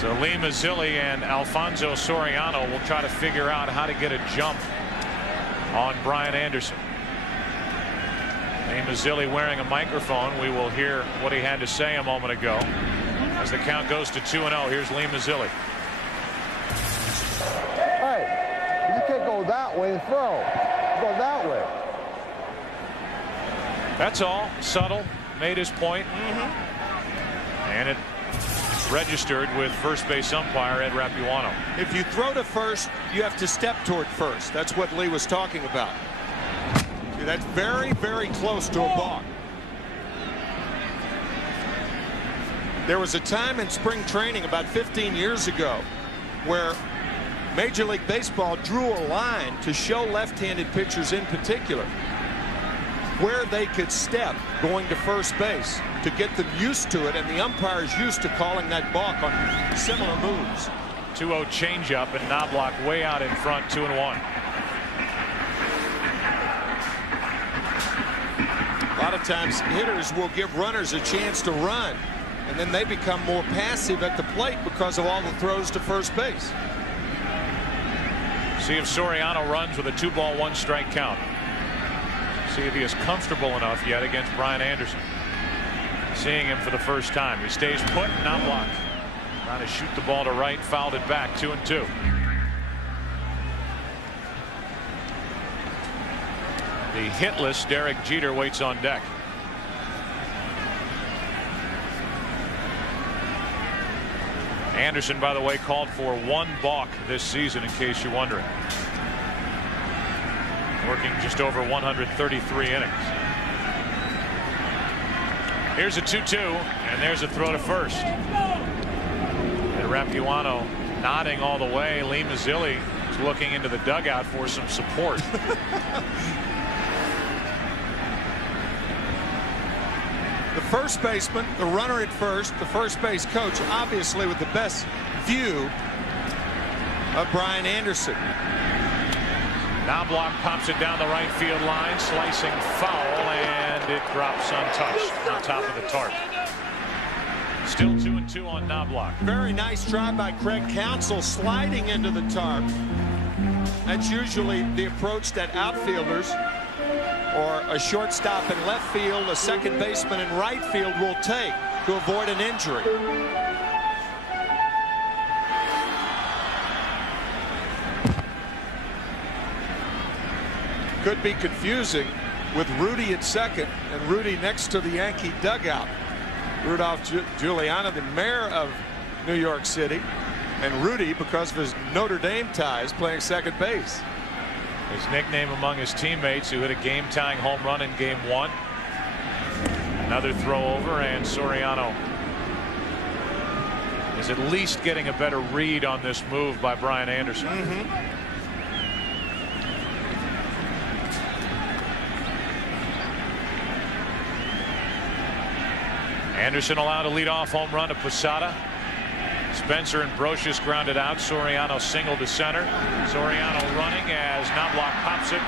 So Lee Mazzilli and Alfonso Soriano will try to figure out how to get a jump on Brian Anderson. Lee Mazzilli wearing a microphone. We will hear what he had to say a moment ago as the count goes to 2-0. Here's Lee Mazzilli. Hey, you can't go that way and throw. Go that way. That's all. Subtle. Made his point. And it registered with first base umpire Ed Rapuano. If you throw to first, you have to step toward first. That's what Lee was talking about. See, that's very, very close to a balk. There was a time in spring training about 15 years ago where Major League Baseball drew a line to show left-handed pitchers in particular where they could step going to first base to get them used to it, and the umpires used to calling that balk on similar moves. 2-0 changeup, and Knobloch way out in front, 2-1. A lot of times hitters will give runners a chance to run, and then they become more passive at the plate because of all the throws to first base. See if Soriano runs with a 2-ball 1-strike count. See if he is comfortable enough yet against Brian Anderson. Seeing him for the first time. He stays put. Knobloch trying to shoot the ball to right. Fouled it back. 2-2. The hitless Derek Jeter waits on deck. Anderson, by the way, called for 1 balk this season, in case you're wondering. Working just over 133 innings. Here's a 2-2, and there's a throw to first. And Rapuano nodding all the way. Lee Mazzilli is looking into the dugout for some support. The first baseman, the runner at first, the first base coach, obviously with the best view of Brian Anderson. Knobloch pops it down the right field line, slicing foul, and it drops untouched on top of the tarp. Still 2-2 on Knobloch. Very nice try by Craig Counsell sliding into the tarp. That's usually the approach that outfielders or a shortstop in left field, a second baseman in right field will take to avoid an injury. Could be confusing with Rudy at second and Rudy next to the Yankee dugout. Rudolph Giuliani, the mayor of New York City. And Rudy, because of his Notre Dame ties, playing second base. His nickname among his teammates, who hit a game-tying home run in Game 1. Another throw over, and Soriano is at least getting a better read on this move by Brian Anderson. Anderson allowed a leadoff home run to Posada. Spencer and Brocious grounded out. Soriano singled to center. Soriano running as Knobloch pops it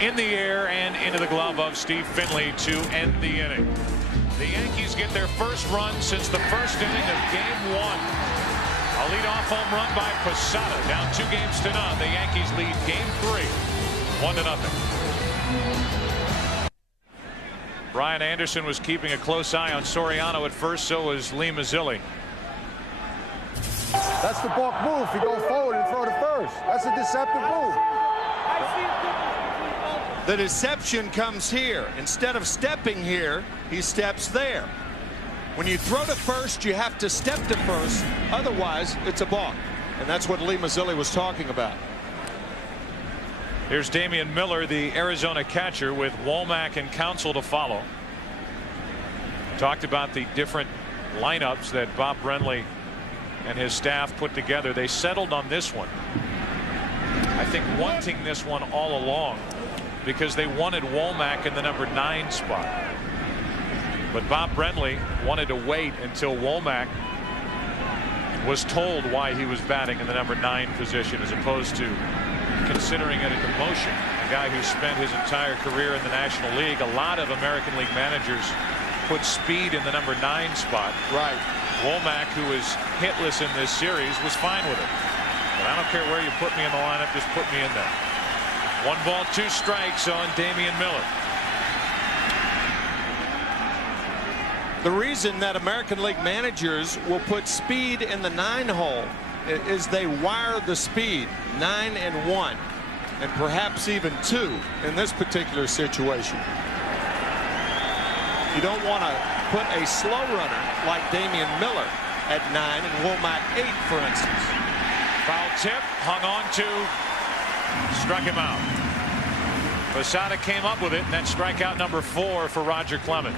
in the air and into the glove of Steve Finley to end the inning. The Yankees get their first run since the first inning of Game 1. A leadoff home run by Posada. Down 2-0. The Yankees lead Game 3, 1-0. Brian Anderson was keeping a close eye on Soriano at first. So was Lee Mazzilli. That's the balk move. You go forward and throw to first. That's a deceptive move. The deception comes here. Instead of stepping here, he steps there. When you throw to first, you have to step to first. Otherwise, it's a balk. And that's what Lee Mazzilli was talking about. Here's Damian Miller, the Arizona catcher, with Womack and Counsell to follow. Talked about the different lineups that Bob Brenly and his staff put together. They settled on this one. I think wanting this one all along, because they wanted Womack in the number 9 spot. But Bob Brenly wanted to wait until Womack was told why he was batting in the number 9 position, as opposed to considering it a demotion. A guy who spent his entire career in the National League. A lot of American League managers put speed in the number 9 spot. Right. Womack, who was hitless in this series, was fine with it. But I don't care where you put me in the lineup, just put me in there. 1 ball, 2 strikes on Damian Miller. The reason that American League managers will put speed in the 9 hole is they wire the speed 9 and 1, and perhaps even 2 in this particular situation. You don't want to put a slow runner like Damian Miller at 9 and Womack 8, for instance. Foul tip, hung on to, struck him out. Posada came up with it, and that's strikeout number 4 for Roger Clemens.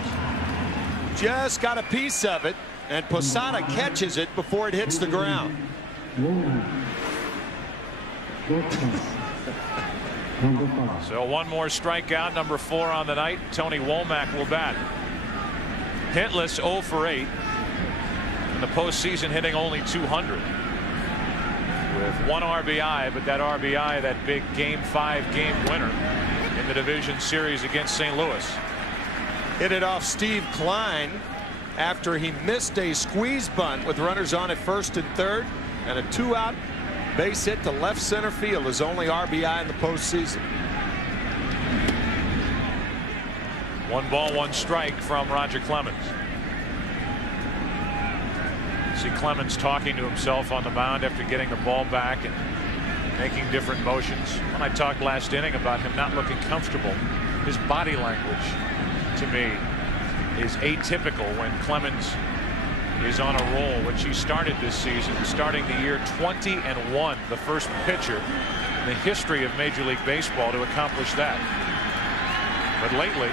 Just got a piece of it, and Posada catches it before it hits the ground. So 1 more strikeout, number 4 on the night. Tony Womack will bat. Hitless, 0 for 8. In the postseason, hitting only .200. With 1 RBI, but that RBI, that big Game 5 game winner in the division series against St. Louis. Hit it off Steve Klein after he missed a squeeze bunt with runners on at first and third, and a 2-out base hit to left center field, his only RBI in the postseason. 1 ball, 1 strike from Roger Clemens. See Clemens talking to himself on the mound after getting the ball back and making different motions. When I talked last inning about him not looking comfortable, his body language to me is atypical when Clemens is on a roll, which he started this season, starting the year 20-1, the first pitcher in the history of Major League Baseball to accomplish that. But lately,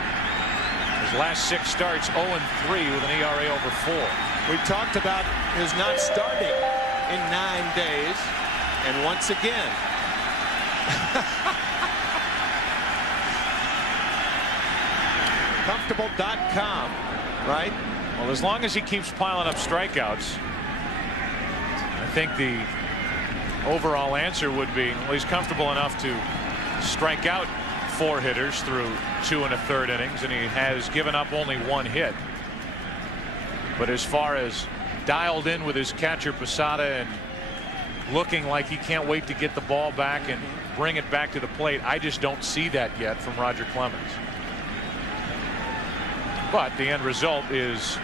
his last 6 starts, 0-3 with an ERA over 4. We talked about his not starting in 9 days, and once again, comfortable.com, right? Well, as long as he keeps piling up strikeouts, I think the overall answer would be, well, he's comfortable enough to strike out 4 hitters through 2 1/3 innings, and he has given up only 1 hit. But as far as dialed in with his catcher Posada and looking like he can't wait to get the ball back and bring it back to the plate, I just don't see that yet from Roger Clemens. But the end result is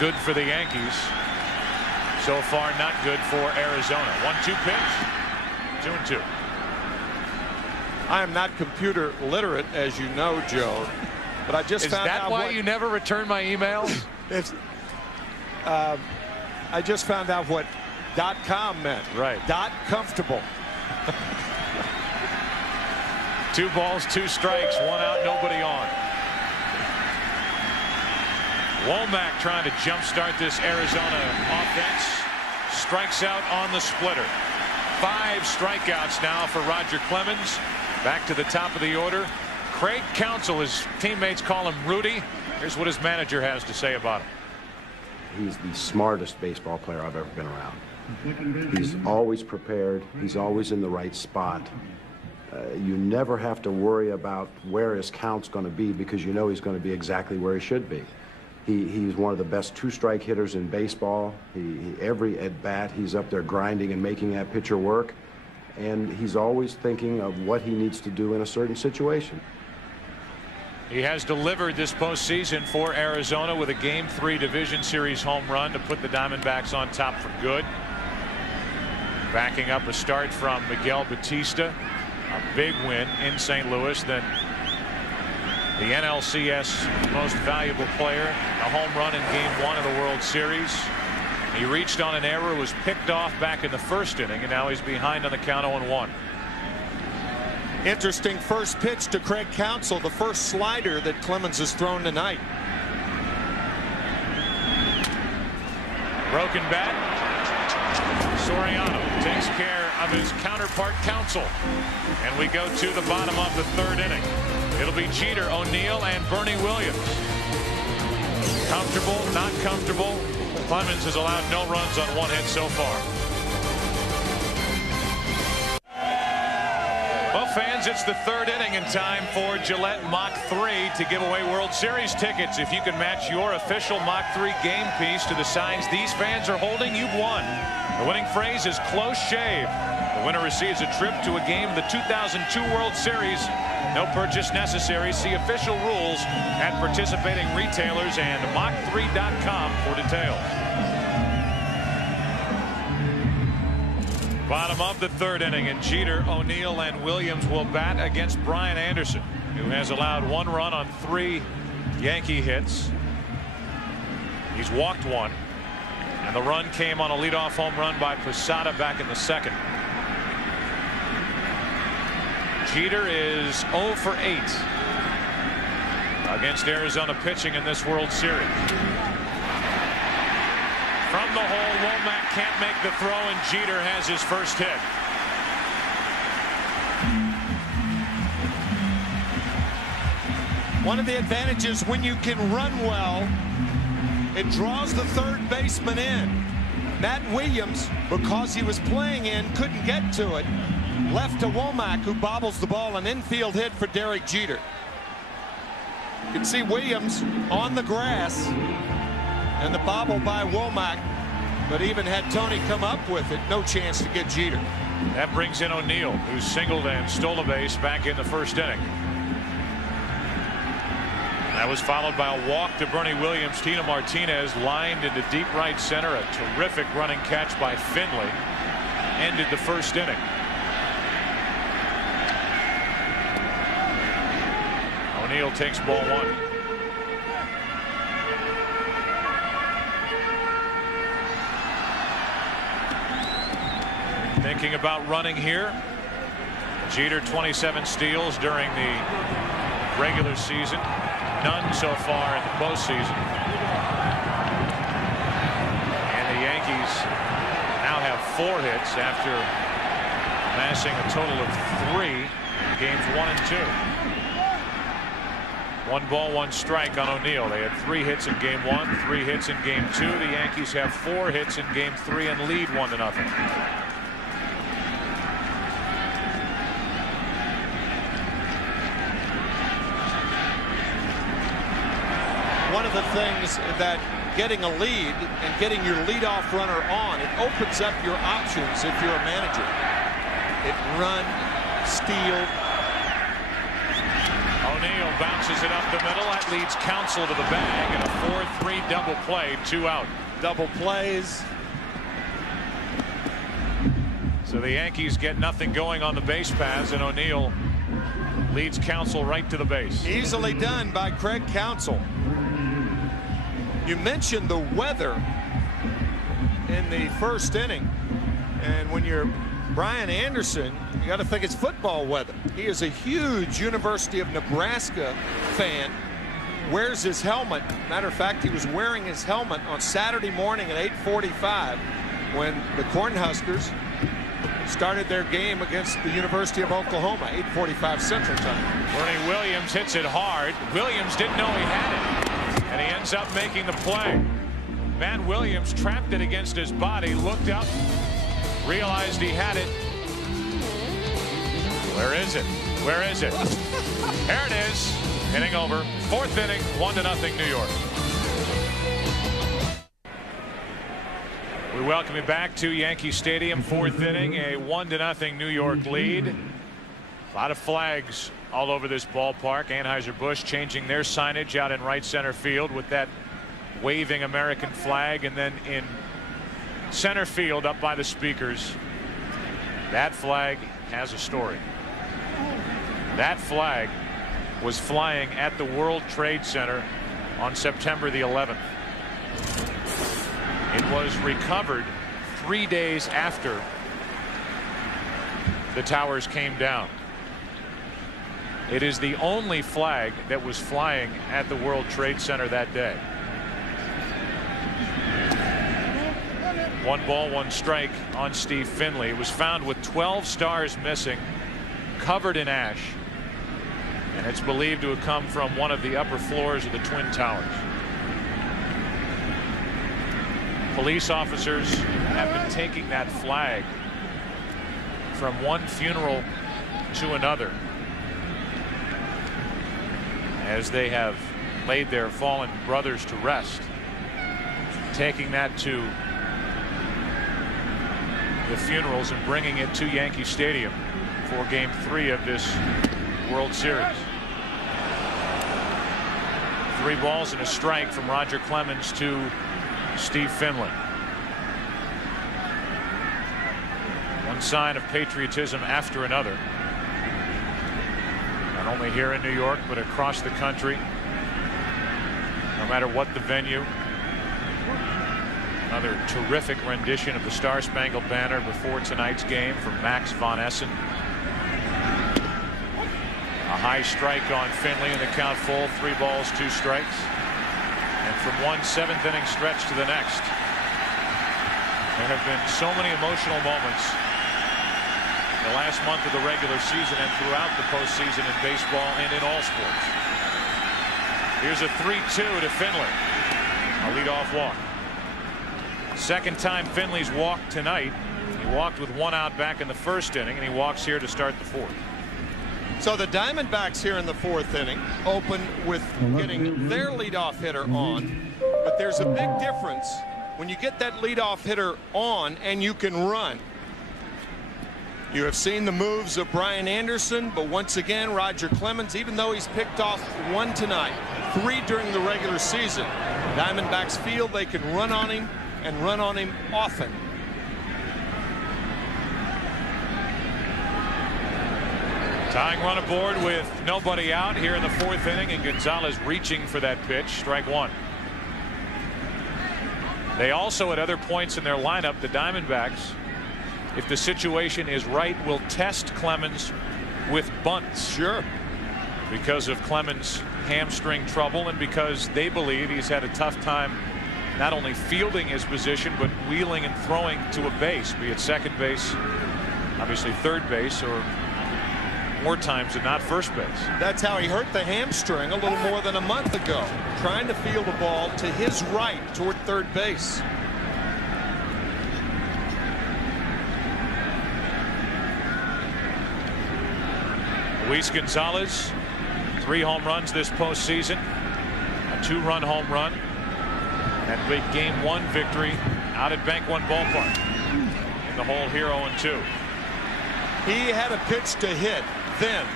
good for the Yankees. So far, not good for Arizona. 1-2 pitch, 2-2. I am not computer literate, as you know, Joe, but I just found out. Is that why you never return my emails? I just found out what .com meant. Right. .comfortable. 2 balls, 2 strikes, 1 out, nobody on. Womack trying to jumpstart this Arizona offense. Strikes out on the splitter. 5 strikeouts now for Roger Clemens. Back to the top of the order. Craig Counsell, his teammates call him Rudy. Here's what his manager has to say about him. He's the smartest baseball player I've ever been around. He's always prepared. He's always in the right spot. You never have to worry about where his count's going to be because you know he's going to be exactly where he should be. He's one of the best 2-strike hitters in baseball. Every at-bat, he's up there grinding and making that pitcher work. And he's always thinking of what he needs to do in a certain situation. He has delivered this postseason for Arizona with a Game 3 Division Series home run to put the Diamondbacks on top for good. Backing up a start from Miguel Batista. A big win in St. Louis. Then the NLCS most valuable player, a home run in Game 1 of the World Series. He reached on an error, was picked off back in the first inning, and now he's behind on the count 0-1. Interesting first pitch to Craig Counsell, the first slider that Clemens has thrown tonight. Broken bat. Soriano takes care of his counterpart Counsell. And we go to the bottom of the 3rd inning. It'll be Jeter, O'Neill, and Bernie Williams. Comfortable, not comfortable. Clemens has allowed no runs on 1 hit so far. Well, fans, it's the 3rd inning and time for Gillette Mach 3 to give away World Series tickets. If you can match your official Mach 3 game piece to the signs these fans are holding, you've won. The winning phrase is close shave. The winner receives a trip to a game of the 2002 World Series. No purchase necessary. See official rules at participating retailers and Mach3.com for details. Bottom of the 3rd inning, and Jeter, O'Neill, and Williams will bat against Brian Anderson, who has allowed 1 run on 3 Yankee hits. He's walked 1, and the run came on a leadoff home run by Posada back in the 2nd. Jeter is 0 for 8 against Arizona pitching in this World Series. From the hole, Womack can't make the throw, and Jeter has his first hit. One of the advantages when you can run well, it draws the 3rd baseman in. Matt Williams, because he was playing in, couldn't get to it. Left to Womack, who bobbles the ball, an infield hit for Derek Jeter. You can see Williams on the grass and the bobble by Womack, but even had Tony come up with it, no chance to get Jeter. That brings in O'Neill, who singled and stole a base back in the 1st inning. That was followed by a walk to Bernie Williams. Tino Martinez lined into deep right center. A terrific running catch by Finley ended the 1st inning. O'Neill takes ball 1. Thinking about running here. Jeter 27 steals during the regular season. None so far in the postseason. And the Yankees now have 4 hits after amassing a total of 3 games 1 and 2. 1 ball, 1 strike on O'Neill. They had 3 hits in Game 1, 3 hits in Game 2. The Yankees have 4 hits in Game 3 and lead 1-0. One of the things that getting a lead and getting your leadoff runner on, it opens up your options if you're a manager. It run, steal. O'Neill bounces it up the middle. That leads Counsell to the bag, and a 4-3 double play, 2 out. Double plays. So the Yankees get nothing going on the base paths, and O'Neill leads Counsell right to the base. Easily done by Craig Counsell. You mentioned the weather in the first inning. And when you're Brian Anderson, you got to think it's football weather. He is a huge University of Nebraska fan. Wears his helmet. Matter of fact, he was wearing his helmet on Saturday morning at 8:45 when the Cornhuskers started their game against the University of Oklahoma, 8:45 Central Time. Bernie Williams hits it hard. Williams didn't know he had it, and he ends up making the play. Matt Williams trapped it against his body, looked up, realized he had it. Where is it? Where is it? There it is. Inning over. Fourth inning, 1-0 New York. We welcome you back to Yankee Stadium. Fourth inning, a 1-0 New York lead. A lot of flags all over this ballpark. Anheuser-Busch changing their signage out in right center field with that waving American flag, and then in center field up by the speakers, that flag has a story. That flag was flying at the World Trade Center on September the 11th. It was recovered 3 days after the towers came down. It is the only flag that was flying at the World Trade Center that day. 1 ball, 1 strike on Steve Finley. It was found with 12 stars missing, covered in ash, and it's believed to have come from one of the upper floors of the Twin Towers. Police officers have been taking that flag from one funeral to another as they have laid their fallen brothers to rest, taking that to the funerals and bringing it to Yankee Stadium for Game 3 of this World Series. 3 balls and a strike from Roger Clemens to Steve Finley. One sign of patriotism after another, not only here in New York but across the country, no matter what the venue. Another terrific rendition of the Star Spangled Banner before tonight's game from Max von Essen. A high strike on Finley in the count full. 3 balls, 2 strikes. And from one 7th inning stretch to the next, there have been so many emotional moments the last month of the regular season and throughout the postseason in baseball and in all sports. Here's a 3-2 to Finley. A leadoff walk. Second time Finley's walked tonight. He walked with 1 out back in the first inning, and he walks here to start the 4th. So the Diamondbacks here in the 4th inning open with getting their leadoff hitter on, but there's a big difference when you get that leadoff hitter on and you can run. You have seen the moves of Brian Anderson, but once again Roger Clemens, even though he's picked off 1 tonight, 3 during the regular season, Diamondbacks feel they can run on him and run on him often. Tying run aboard with nobody out here in the 4th inning, and Gonzalez reaching for that pitch. Strike 1. They also, at other points in their lineup, the Diamondbacks, if the situation is right, will test Clemens with bunts. Sure. Because of Clemens' hamstring trouble and because they believe he's had a tough time not only fielding his position but wheeling and throwing to a base, be it second base, obviously third base, or more times than not first base. That's how he hurt the hamstring a little more than a month ago, trying to field the ball to his right toward third base. Luis Gonzalez, 3 home runs this postseason, a 2-run home run, that big Game 1 victory out at Bank One Ballpark in the hole here 0-2. He had a pitch to hit then.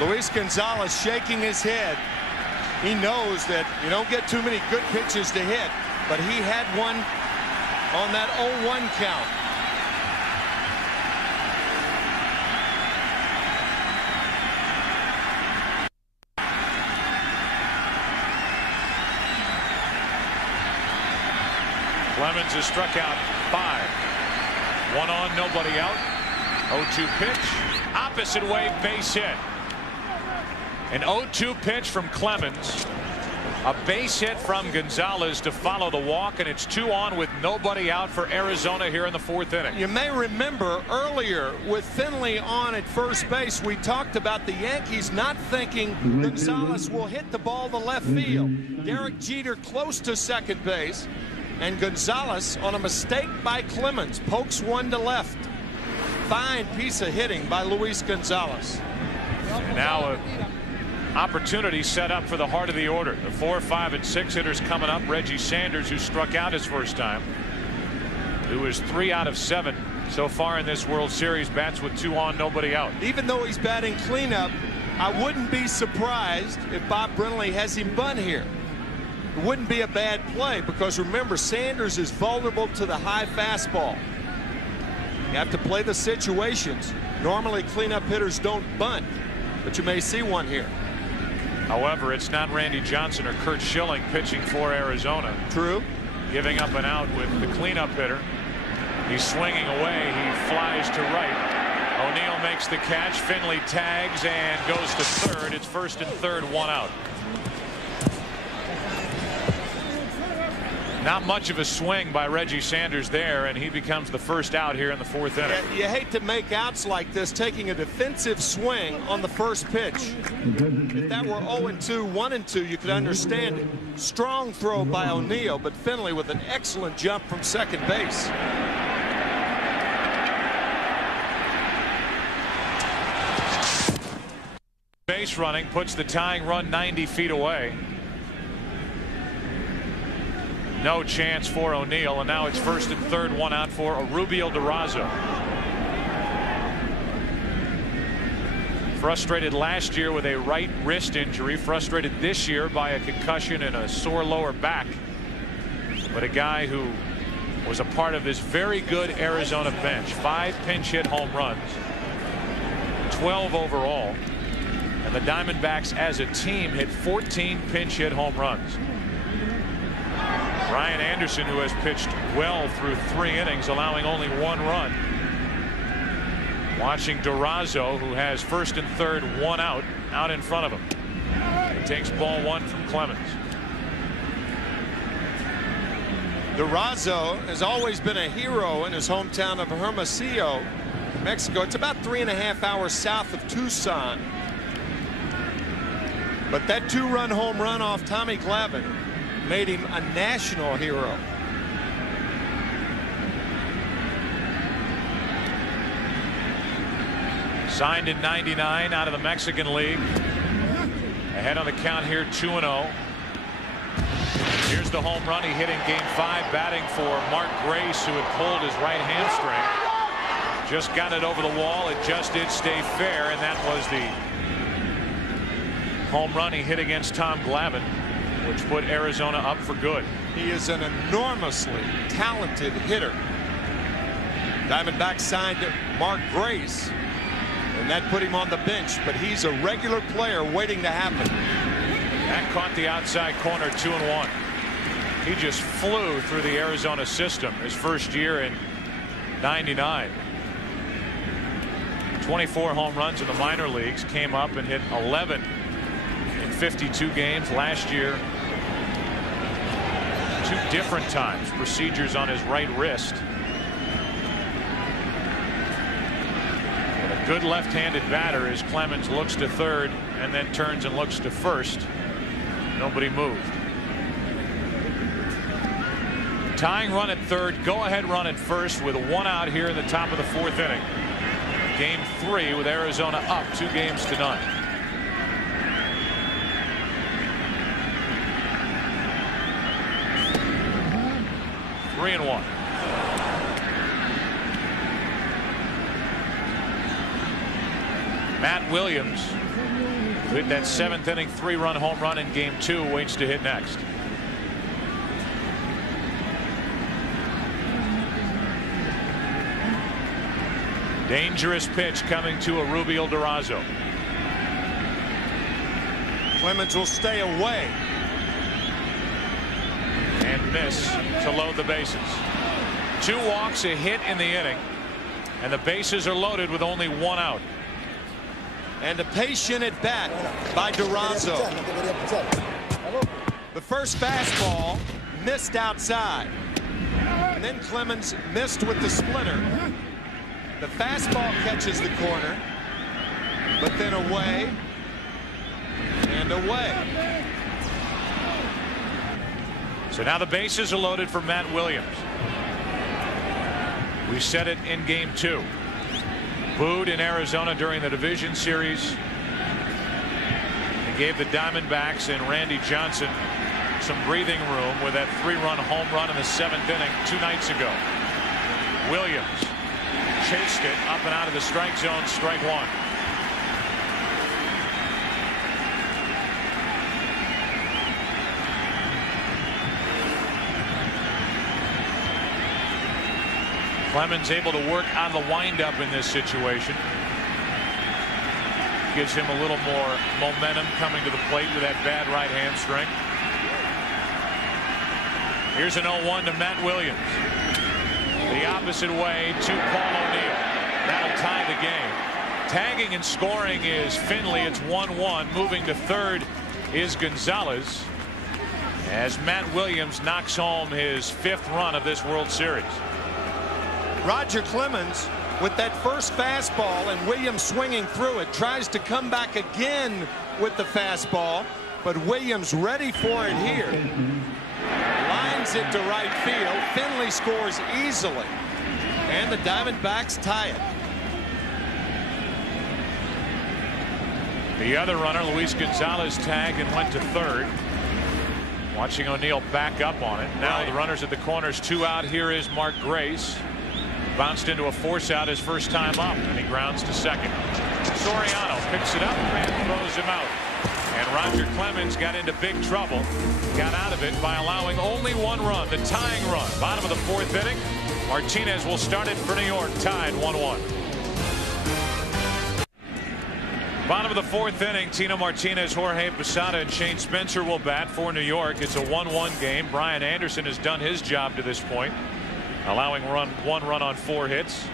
Luis Gonzalez shaking his head. He knows that you don't get too many good pitches to hit, but he had one on that 0-1 count. Clemens has struck out 5. 1 on, nobody out. 0-2 pitch. Opposite way, base hit. An 0-2 pitch from Clemens. A base hit from Gonzalez to follow the walk, and it's 2 on with nobody out for Arizona here in the 4th inning. You may remember earlier with Finley on at first base, we talked about the Yankees not thinking Gonzalez will hit the ball to left field. Derek Jeter close to second base, and Gonzalez on a mistake by Clemens pokes one to left. Fine piece of hitting by Luis Gonzalez. And now opportunity set up for the heart of the order. The 4, 5, and 6 hitters coming up. Reggie Sanders, who struck out his first time, who is 3 out of 7 so far in this World Series, bats with 2 on, nobody out. Even though he's batting cleanup, I wouldn't be surprised if Bob Brenly has him bunt here. It wouldn't be a bad play, because remember, Sanders is vulnerable to the high fastball. You have to play the situations. Normally cleanup hitters don't bunt, but you may see one here. However, it's not Randy Johnson or Curt Schilling pitching for Arizona. True. Giving up an out with the cleanup hitter. He's swinging away. He flies to right. O'Neill makes the catch. Finley tags and goes to third. It's 1st and 3rd, 1 out. Not much of a swing by Reggie Sanders there, and he becomes the first out here in the 4th inning. Yeah, you hate to make outs like this, taking a defensive swing on the first pitch. If that were 0-2, 1-2, you could understand it. Strong throw by O'Neill, but Finley with an excellent jump from second base. Base running puts the tying run 90 feet away. No chance for O'Neill, and now it's 1st and 3rd, 1 out for Rubio Durazo. Frustrated last year with a right wrist injury, frustrated this year by a concussion and a sore lower back. But a guy who was a part of this very good Arizona bench. 5 pinch hit home runs, 12 overall, and the Diamondbacks as a team hit 14 pinch hit home runs. Ryan Anderson, who has pitched well through 3 innings, allowing only 1 run. Watching Durazo, who has 1st and 3rd, 1 out in front of him. He takes ball 1 from Clemens. Durazo has always been a hero in his hometown of Hermosillo, Mexico. It's about 3.5 hours south of Tucson. But that 2-run home run off Tommy Glavine made him a national hero. Signed in '99 out of the Mexican League. Ahead on the count here, 2-0. Here's the home run he hit in Game 5, batting for Mark Grace, who had pulled his right hamstring. Just got it over the wall. It just did stay fair, and that was the home run he hit against Tom Glavine, which put Arizona up for good. He is an enormously talented hitter. Diamondbacks signed Mark Grace, and that put him on the bench, but he's a regular player waiting to happen. That caught the outside corner, 2-1. He just flew through the Arizona system his first year in '99. 24 home runs in the minor leagues, came up and hit 11 in 52 games last year. 2 different times, procedures on his right wrist. With a good left-handed batter as Clemens looks to third and then turns and looks to first. Nobody moved. Tying run at third, go-ahead run at first with 1 out here in the top of the 4th inning. Game 3 with Arizona up 2 games to none. Three and 1. Matt Williams, who hit that 7th inning 3-run home run in Game 2, waits to hit next. Dangerous pitch coming to a Rubio Durazo. Clemens will stay away. And miss to load the bases. 2 walks, a hit in the inning, and the bases are loaded with only 1 out. And a patient at bat by Durazo. The first fastball missed outside. And then Clemens missed with the splitter. The fastball catches the corner, but then away and away. So now the bases are loaded for Matt Williams. We said it in game 2. Booed in Arizona during the division series. They gave the Diamondbacks and Randy Johnson some breathing room with that 3-run home run in the 7th inning 2 nights ago. Williams chased it up and out of the strike zone, strike 1. Clemens able to work on the windup in this situation. Gives him a little more momentum coming to the plate with that bad right hamstring. Here's an 0-1 to Matt Williams. The opposite way to Paul O'Neill. That'll tie the game. Tagging and scoring is Finley. It's 1-1. Moving to third is Gonzalez, as Matt Williams knocks home his 5th run of this World Series. Roger Clemens with that first fastball and Williams swinging through it, tries to come back again with the fastball, but Williams ready for it here. Lines it to right field. Finley scores easily, and the Diamondbacks tie it. The other runner, Luis Gonzalez, tagged and went to third. Watching O'Neill back up on it. Now the runners at the corners, 2 out. Here is Mark Grace. Bounced into a force out his first time up, and he grounds to second. Soriano picks it up and throws him out. And Roger Clemens got into big trouble. Got out of it by allowing only 1 run, the tying run. Bottom of the 4th inning. Martinez will start it for New York, tied 1-1. Bottom of the 4th inning, Tino Martinez, Jorge Posada, and Shane Spencer will bat for New York. It's a 1-1 game. Brian Anderson has done his job to this point, allowing 1 run on 4 hits.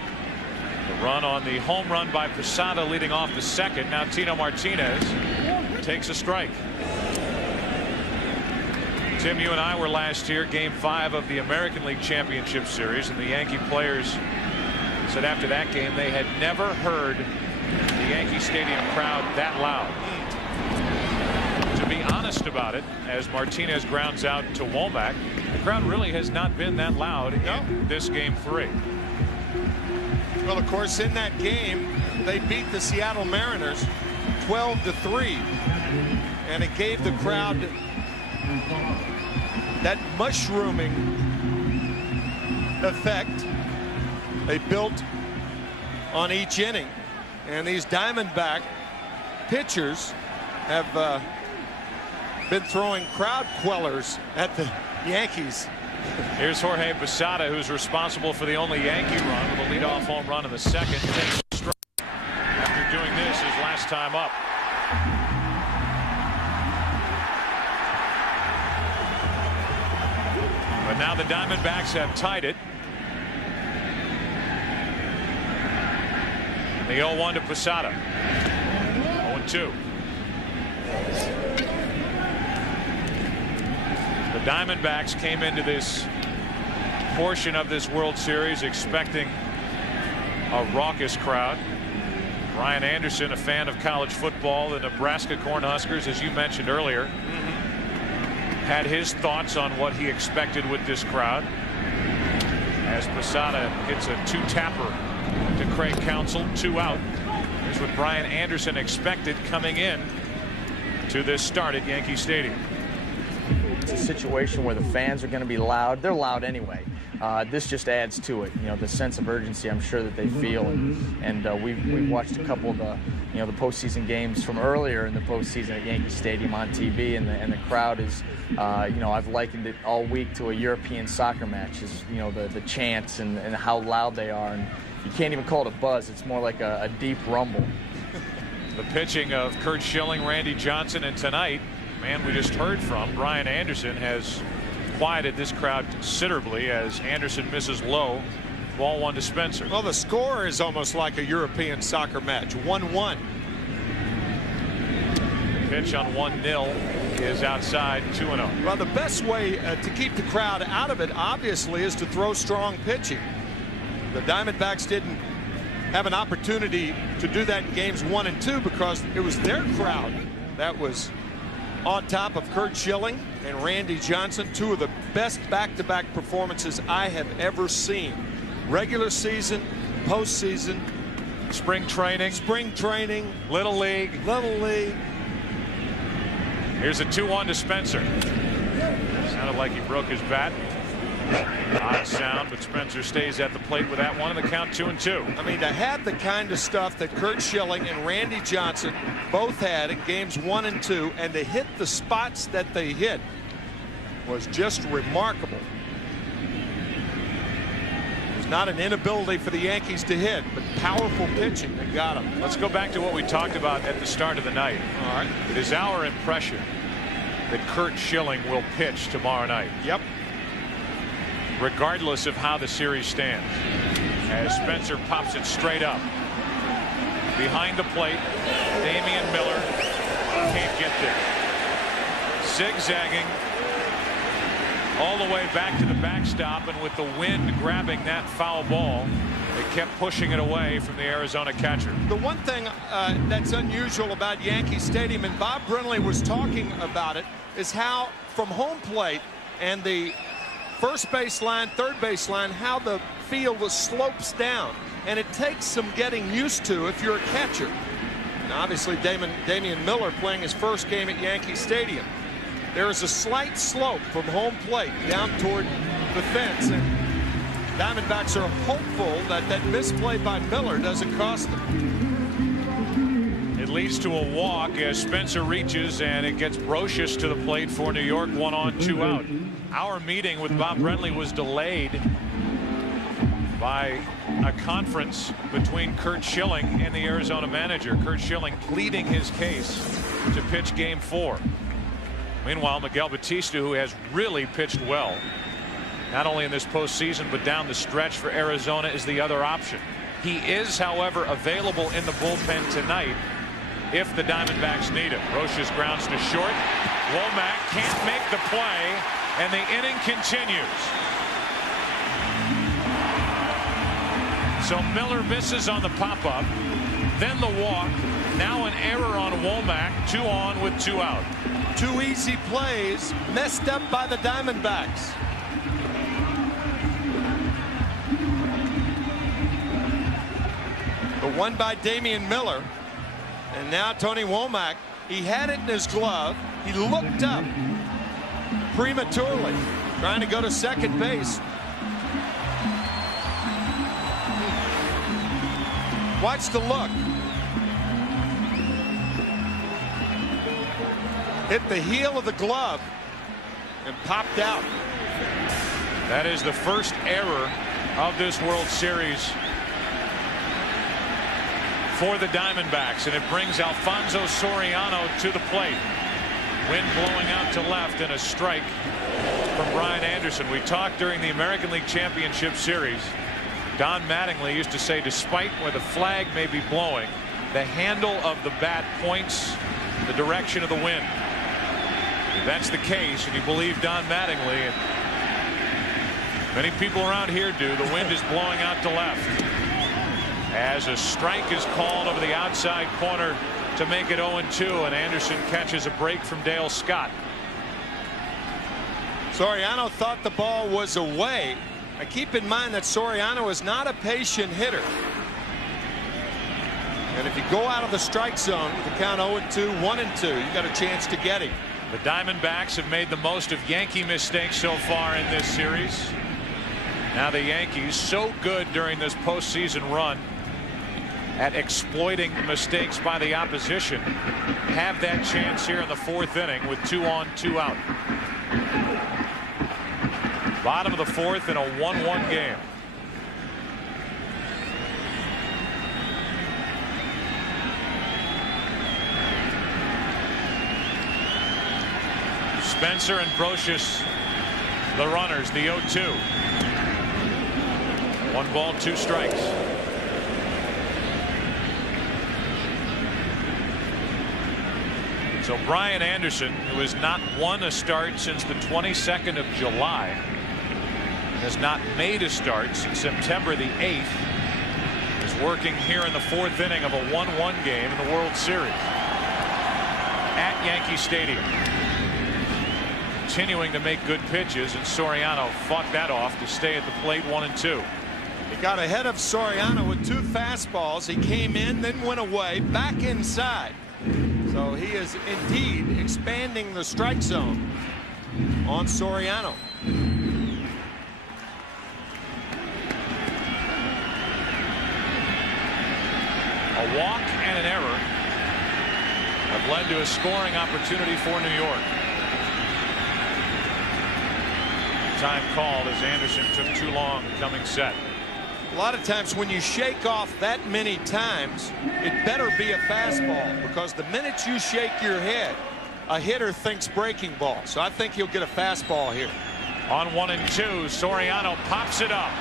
The run on the home run by Posada leading off the 2nd. Now Tino Martinez takes a strike. Tim, you and I were last year, game 5 of the American League Championship Series, and the Yankee players said after that game they had never heard the Yankee Stadium crowd that loud. To be honest about it, as Martinez grounds out to Womack, the crowd really has not been that loud in this game 3. Well, of course, in that game, they beat the Seattle Mariners 12-3, and it gave the crowd that mushrooming effect they built on each inning. And these Diamondback pitchers have been throwing crowd quellers at the Yankees. Here's Jorge Posada, who's responsible for the only Yankee run with a leadoff home run in the 2nd. Takes a strike after doing this his last time up. But now the Diamondbacks have tied it. The 0-1 to Posada. 0-2. The Diamondbacks came into this portion of this World Series expecting a raucous crowd. Brian Anderson, a fan of college football, the Nebraska Cornhuskers, as you mentioned earlier, had his thoughts on what he expected with this crowd. As Posada hits a 2-tapper to Craig Counsell, 2 out. Here's what Brian Anderson expected coming in to this start at Yankee Stadium. It's a situation where the fans are going to be loud. They're loud anyway. This just adds to it. You know, the sense of urgency I'm sure that they feel, and we've watched a couple of the the postseason games from earlier in the postseason at Yankee Stadium on TV, and the crowd is I've likened it all week to a European soccer match. Is the chants and how loud they are, and you can't even call it a buzz. It's more like a deep rumble. The pitching of Curt Schilling, Randy Johnson, and tonight, man we just heard from, Brian Anderson, has quieted this crowd considerably as Anderson misses low. Ball 1 to Spencer. Well, the score is almost like a European soccer match, 1-1. Pitch on 1-0 is outside, 2-0. Well, the best way to keep the crowd out of it, obviously, is to throw strong pitching. The Diamondbacks didn't have an opportunity to do that in games 1 and 2 because it was their crowd that was on top of Curt Schilling and Randy Johnson, two of the best back-to-back performances I have ever seen. Regular season, postseason, spring training, Little League. Here's a 2-1 to Spencer. Sounded like he broke his bat. Odd sound, but Spencer stays at the plate with that one, and the count 2-2. I mean, to have the kind of stuff that Curt Schilling and Randy Johnson both had in games 1 and 2, and to hit the spots that they hit was just remarkable. There's not an inability for the Yankees to hit, but powerful pitching that got them. Let's go back to what we talked about at the start of the night. All right. It is our impression that Curt Schilling will pitch tomorrow night. Yep. Regardless of how the series stands, as Spencer pops it straight up behind the plate. Damian Miller can't get there, zigzagging all the way back to the backstop, and with the wind grabbing that foul ball, they kept pushing it away from the Arizona catcher. The one thing that's unusual about Yankee Stadium, and Bob Brenly was talking about it, is how from home plate and the first base line, third base line, how the field slopes down, and it takes some getting used to if you're a catcher. Now, obviously, Damian Miller playing his first game at Yankee Stadium. There is a slight slope from home plate down toward the fence, and Diamondbacks are hopeful that that misplay by Miller doesn't cost them. It leads to a walk as Spencer reaches, and it gets Brocious to the plate for New York. 1 on, 2 out. Our meeting with Bob Brenly was delayed by a conference between Curt Schilling and the Arizona manager. Curt Schilling pleading his case to pitch game 4. Meanwhile, Miguel Batista, who has really pitched well, not only in this postseason but down the stretch for Arizona, is the other option. He is, however, available in the bullpen tonight if the Diamondbacks need him. Brocious grounds to short. Womack can't make the play, and the inning continues. So Miller misses on the pop-up, then the walk, now an error on Womack. 2 on with 2 out. 2 easy plays messed up by the Diamondbacks. The one by Damian Miller, and now Tony Womack. He had it in his glove. He looked up prematurely, trying to go to second base. Watch the look. Hit the heel of the glove and popped out. That is the first error of this World Series for the Diamondbacks, and it brings Alfonso Soriano to the plate. Wind blowing out to left, and a strike from Brian Anderson. We talked during the American League Championship Series. Don Mattingly used to say, despite where the flag may be blowing, the handle of the bat points the direction of the wind. If that's the case, and you believe Don Mattingly, and many people around here do, the wind is blowing out to left. As a strike is called over the outside corner to make it 0-2, and Anderson catches a break from Dale Scott. Soriano thought the ball was away. Now keep in mind that Soriano is not a patient hitter. And if you go out of the strike zone with the count 0-2, 1-2, you got a chance to get him. The Diamondbacks have made the most of Yankee mistakes so far in this series. Now the Yankees, so good during this postseason run at exploiting mistakes by the opposition, have that chance here in the 4th inning with 2 on, 2 out. Bottom of the 4th in a 1-1 game. Spencer and Brocious the runners, the 0-2. 1 ball, 2 strikes. So Brian Anderson, who has not won a start since the 22nd of July, has not made a start since September the 8th, is working here in the 4th inning of a 1-1 game in the World Series at Yankee Stadium. Continuing to make good pitches, and Soriano fought that off to stay at the plate 1-2. He got ahead of Soriano with 2 fastballs. He came in, then went away, back inside. So he is indeed expanding the strike zone on Soriano. A walk and an error have led to a scoring opportunity for New York. Time called as Anderson took too long coming set. A lot of times when you shake off that many times, it better be a fastball, because the minute you shake your head, a hitter thinks breaking ball. So I think he'll get a fastball here. On 1-2, Soriano pops it up.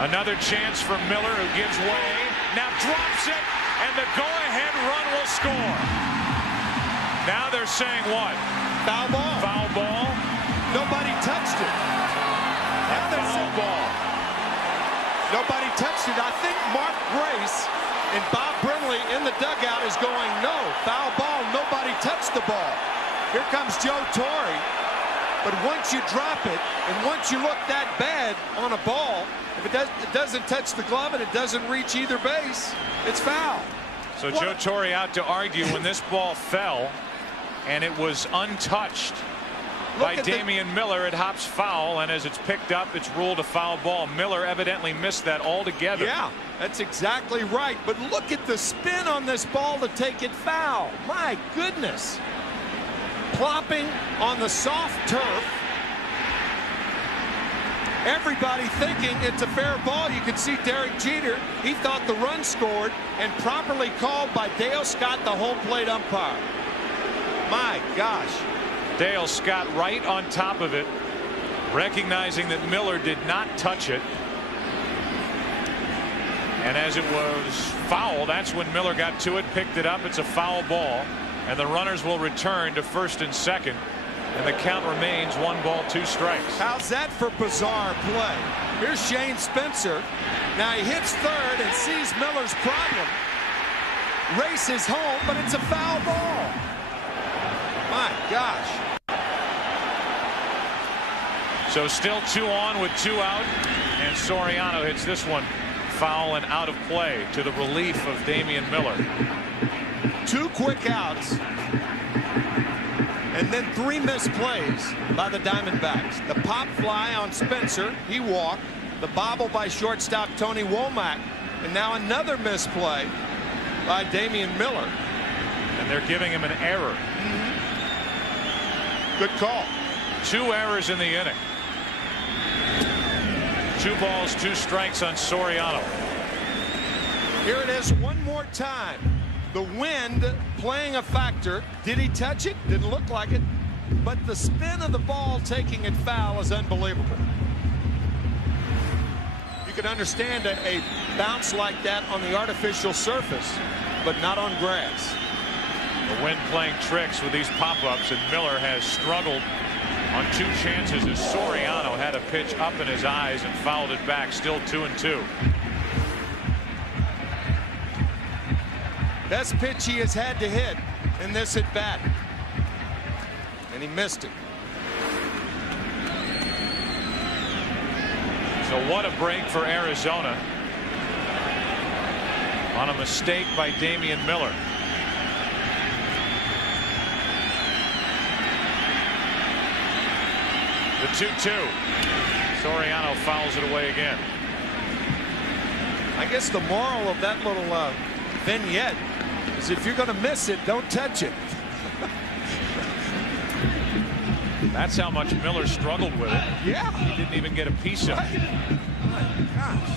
Another chance for Miller, who gives way, now drops it, and the go-ahead run will score. Now they're saying what? Foul ball. Foul ball. Nobody touched it. Now they're saying ball. Nobody touched it. I think Mark Grace and Bob Brimley in the dugout is going, no, foul ball, nobody touched the ball. Here comes Joe Torre. But once you drop it, and once you look that bad on a ball, if it doesn't touch the glove and it doesn't reach either base, it's foul. So Joe Torre out to argue when this ball fell, and it was untouched by Damian Miller. It hops foul, and as it's picked up, it's ruled a foul ball. Miller evidently missed that altogether. Yeah, that's exactly right. But look at the spin on this ball to take it foul. My goodness. Plopping on the soft turf. Everybody thinking it's a fair ball. You can see Derek Jeter. He thought the run scored, and properly called by Dale Scott, the home plate umpire. My gosh. Dale Scott right on top of it, recognizing that Miller did not touch it. And as it was foul, that's when Miller got to it, picked it up. It's a foul ball, and the runners will return to first and second, and the count remains 1 ball, 2 strikes. How's that for bizarre play? Here's Shane Spencer. Now he hits third and sees Miller's problem. Races home, but it's a foul ball. My gosh. So still 2 on with 2 out, and Soriano hits this one foul and out of play to the relief of Damian Miller. 2 quick outs, and then 3 missed plays by the Diamondbacks. The pop fly on Spencer, he walked. The bobble by shortstop Tony Womack, and now another misplay by Damian Miller. And they're giving him an error. Good call. 2 errors in the inning. 2 balls, 2 strikes on Soriano. Here it is one more time. The wind playing a factor. Did he touch it? Didn't look like it. But the spin of the ball taking it foul is unbelievable. You can understand a bounce like that on the artificial surface, but not on grass. The wind playing tricks with these pop-ups, and Miller has struggled on 2 chances as Soriano had a pitch up in his eyes and fouled it back. Still 2-2. Best pitch he has had to hit in this at bat, and he missed it. So what a break for Arizona on a mistake by Damian Miller. The 2-2. Soriano fouls it away again. I guess the moral of that little vignette is if you're going to miss it, don't touch it. That's how much Miller struggled with it. Yeah. He didn't even get a piece of it. My gosh.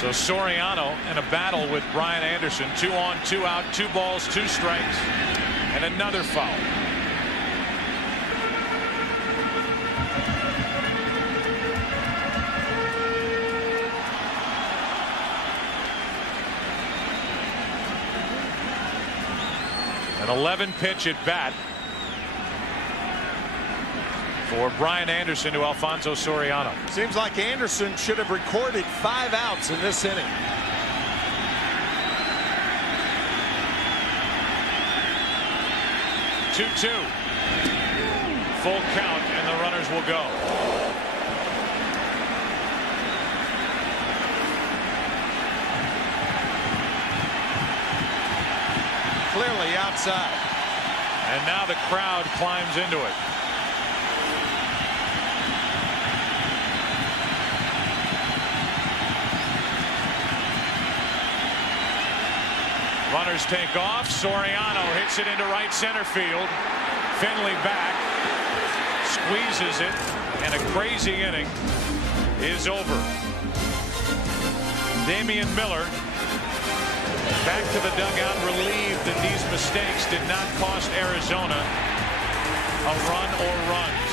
So So Soriano in a battle with Brian Anderson. 2 on, 2 out, 2 balls, 2 strikes, and another foul. An 11-pitch at bat for Brian Anderson to Alfonso Soriano. Seems like Anderson should have recorded 5 outs in this inning. Two. Full count, and the runners will go. Clearly outside. And now the crowd climbs into it. Runners take off. Soriano hits it into right center field. Finley back, squeezes it, and a crazy inning is over. Damian Miller back to the dugout, relieved that these mistakes did not cost Arizona a run or runs.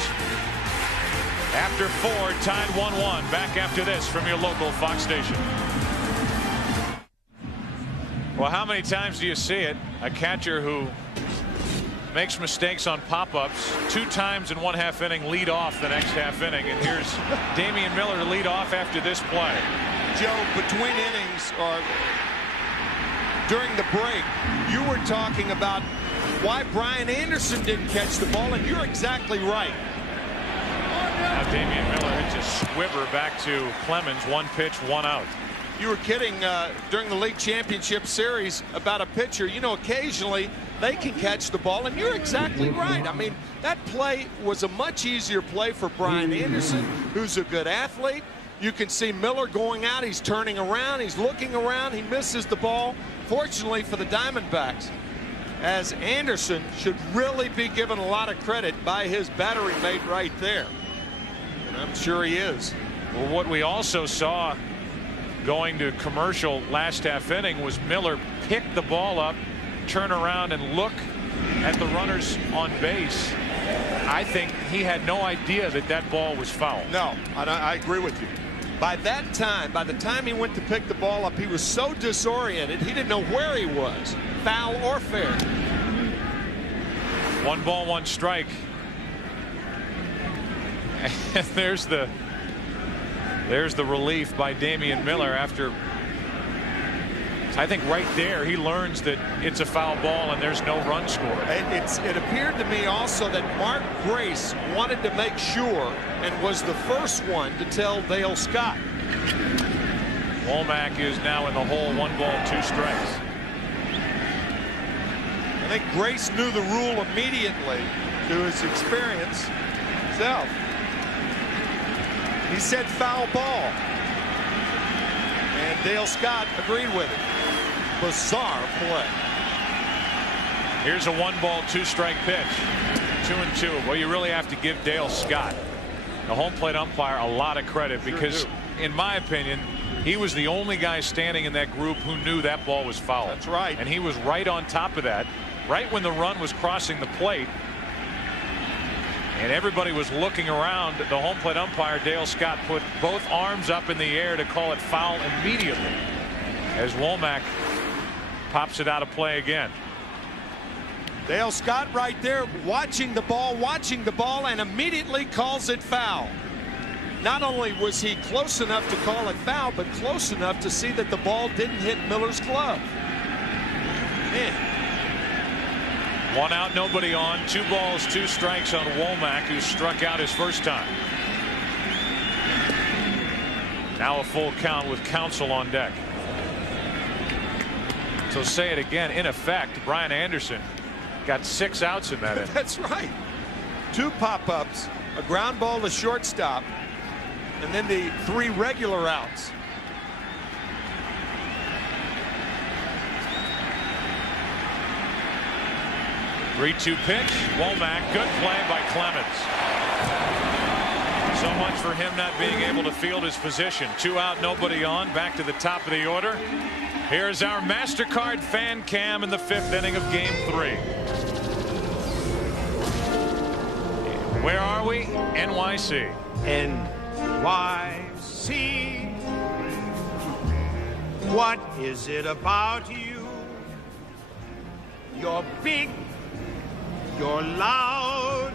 After 4, tied 1-1. Back after this from your local Fox station. Well, how many times do you see it? A catcher who makes mistakes on pop-ups, 2 times in 1/2 inning, lead off the next half inning. And here's Damian Miller to lead off after this play. Joe, between innings or during the break, you were talking about why Brian Anderson didn't catch the ball, and you're exactly right. Now Damian Miller hits a squibber back to Clemens. 1 pitch, 1 out. You were kidding during the league championship series about a pitcher. You know, occasionally they can catch the ball, and you're exactly right. I mean, that play was a much easier play for Brian Anderson, who's a good athlete. You can see Miller going out. He's turning around. He's looking around. He misses the ball. Fortunately for the Diamondbacks, as Anderson should really be given a lot of credit by his battery mate right there. And I'm sure he is. Well, what we also saw going to commercial last half inning was Miller pick the ball up, turn around and look at the runners on base. I think he had no idea that that ball was foul. No, I agree with you. By that time, by the time he went to pick the ball up, he was so disoriented, he didn't know where he was, foul or fair. 1 ball, 1 strike. And there's the relief by Damian Miller after, I think right there he learns that it's a foul ball and there's no run scored. It appeared to me also that Mark Grace wanted to make sure and was the first one to tell Dale Scott. Womack is now in the hole. 1 ball, 2 strikes. I think Grace knew the rule immediately to his experience himself. He said foul ball. And Dale Scott agreed with it. Bizarre play. Here's a 1 ball, 2 strike pitch. 2-2. Well, you really have to give Dale Scott, the home plate umpire, a lot of credit because, in my opinion, he was the only guy standing in that group who knew that ball was foul. That's right. And he was right on top of that, right when the run was crossing the plate. And everybody was looking around. The home plate umpire, Dale Scott, put both arms up in the air to call it foul immediately as Womack pops it out of play again. Dale Scott right there watching the ball, and immediately calls it foul. Not only was he close enough to call it foul, but close enough to see that the ball didn't hit Miller's glove. Man. 1 out, nobody on. 2 balls, 2 strikes on Womack, who struck out his first time. Now a full count with Counsell on deck. So say it again. In effect, Brian Anderson got 6 outs in that inning. That's right. 2 pop-ups, a ground ball to shortstop, and then the 3 regular outs. Three-two pitch. Womack. Good play by Clemens. So much for him not being able to field his position. 2 out, nobody on. Back to the top of the order. Here's our MasterCard fan cam in the 5th inning of Game 3. Where are we? NYC. NYC. What is it about you? You're big, you're loud,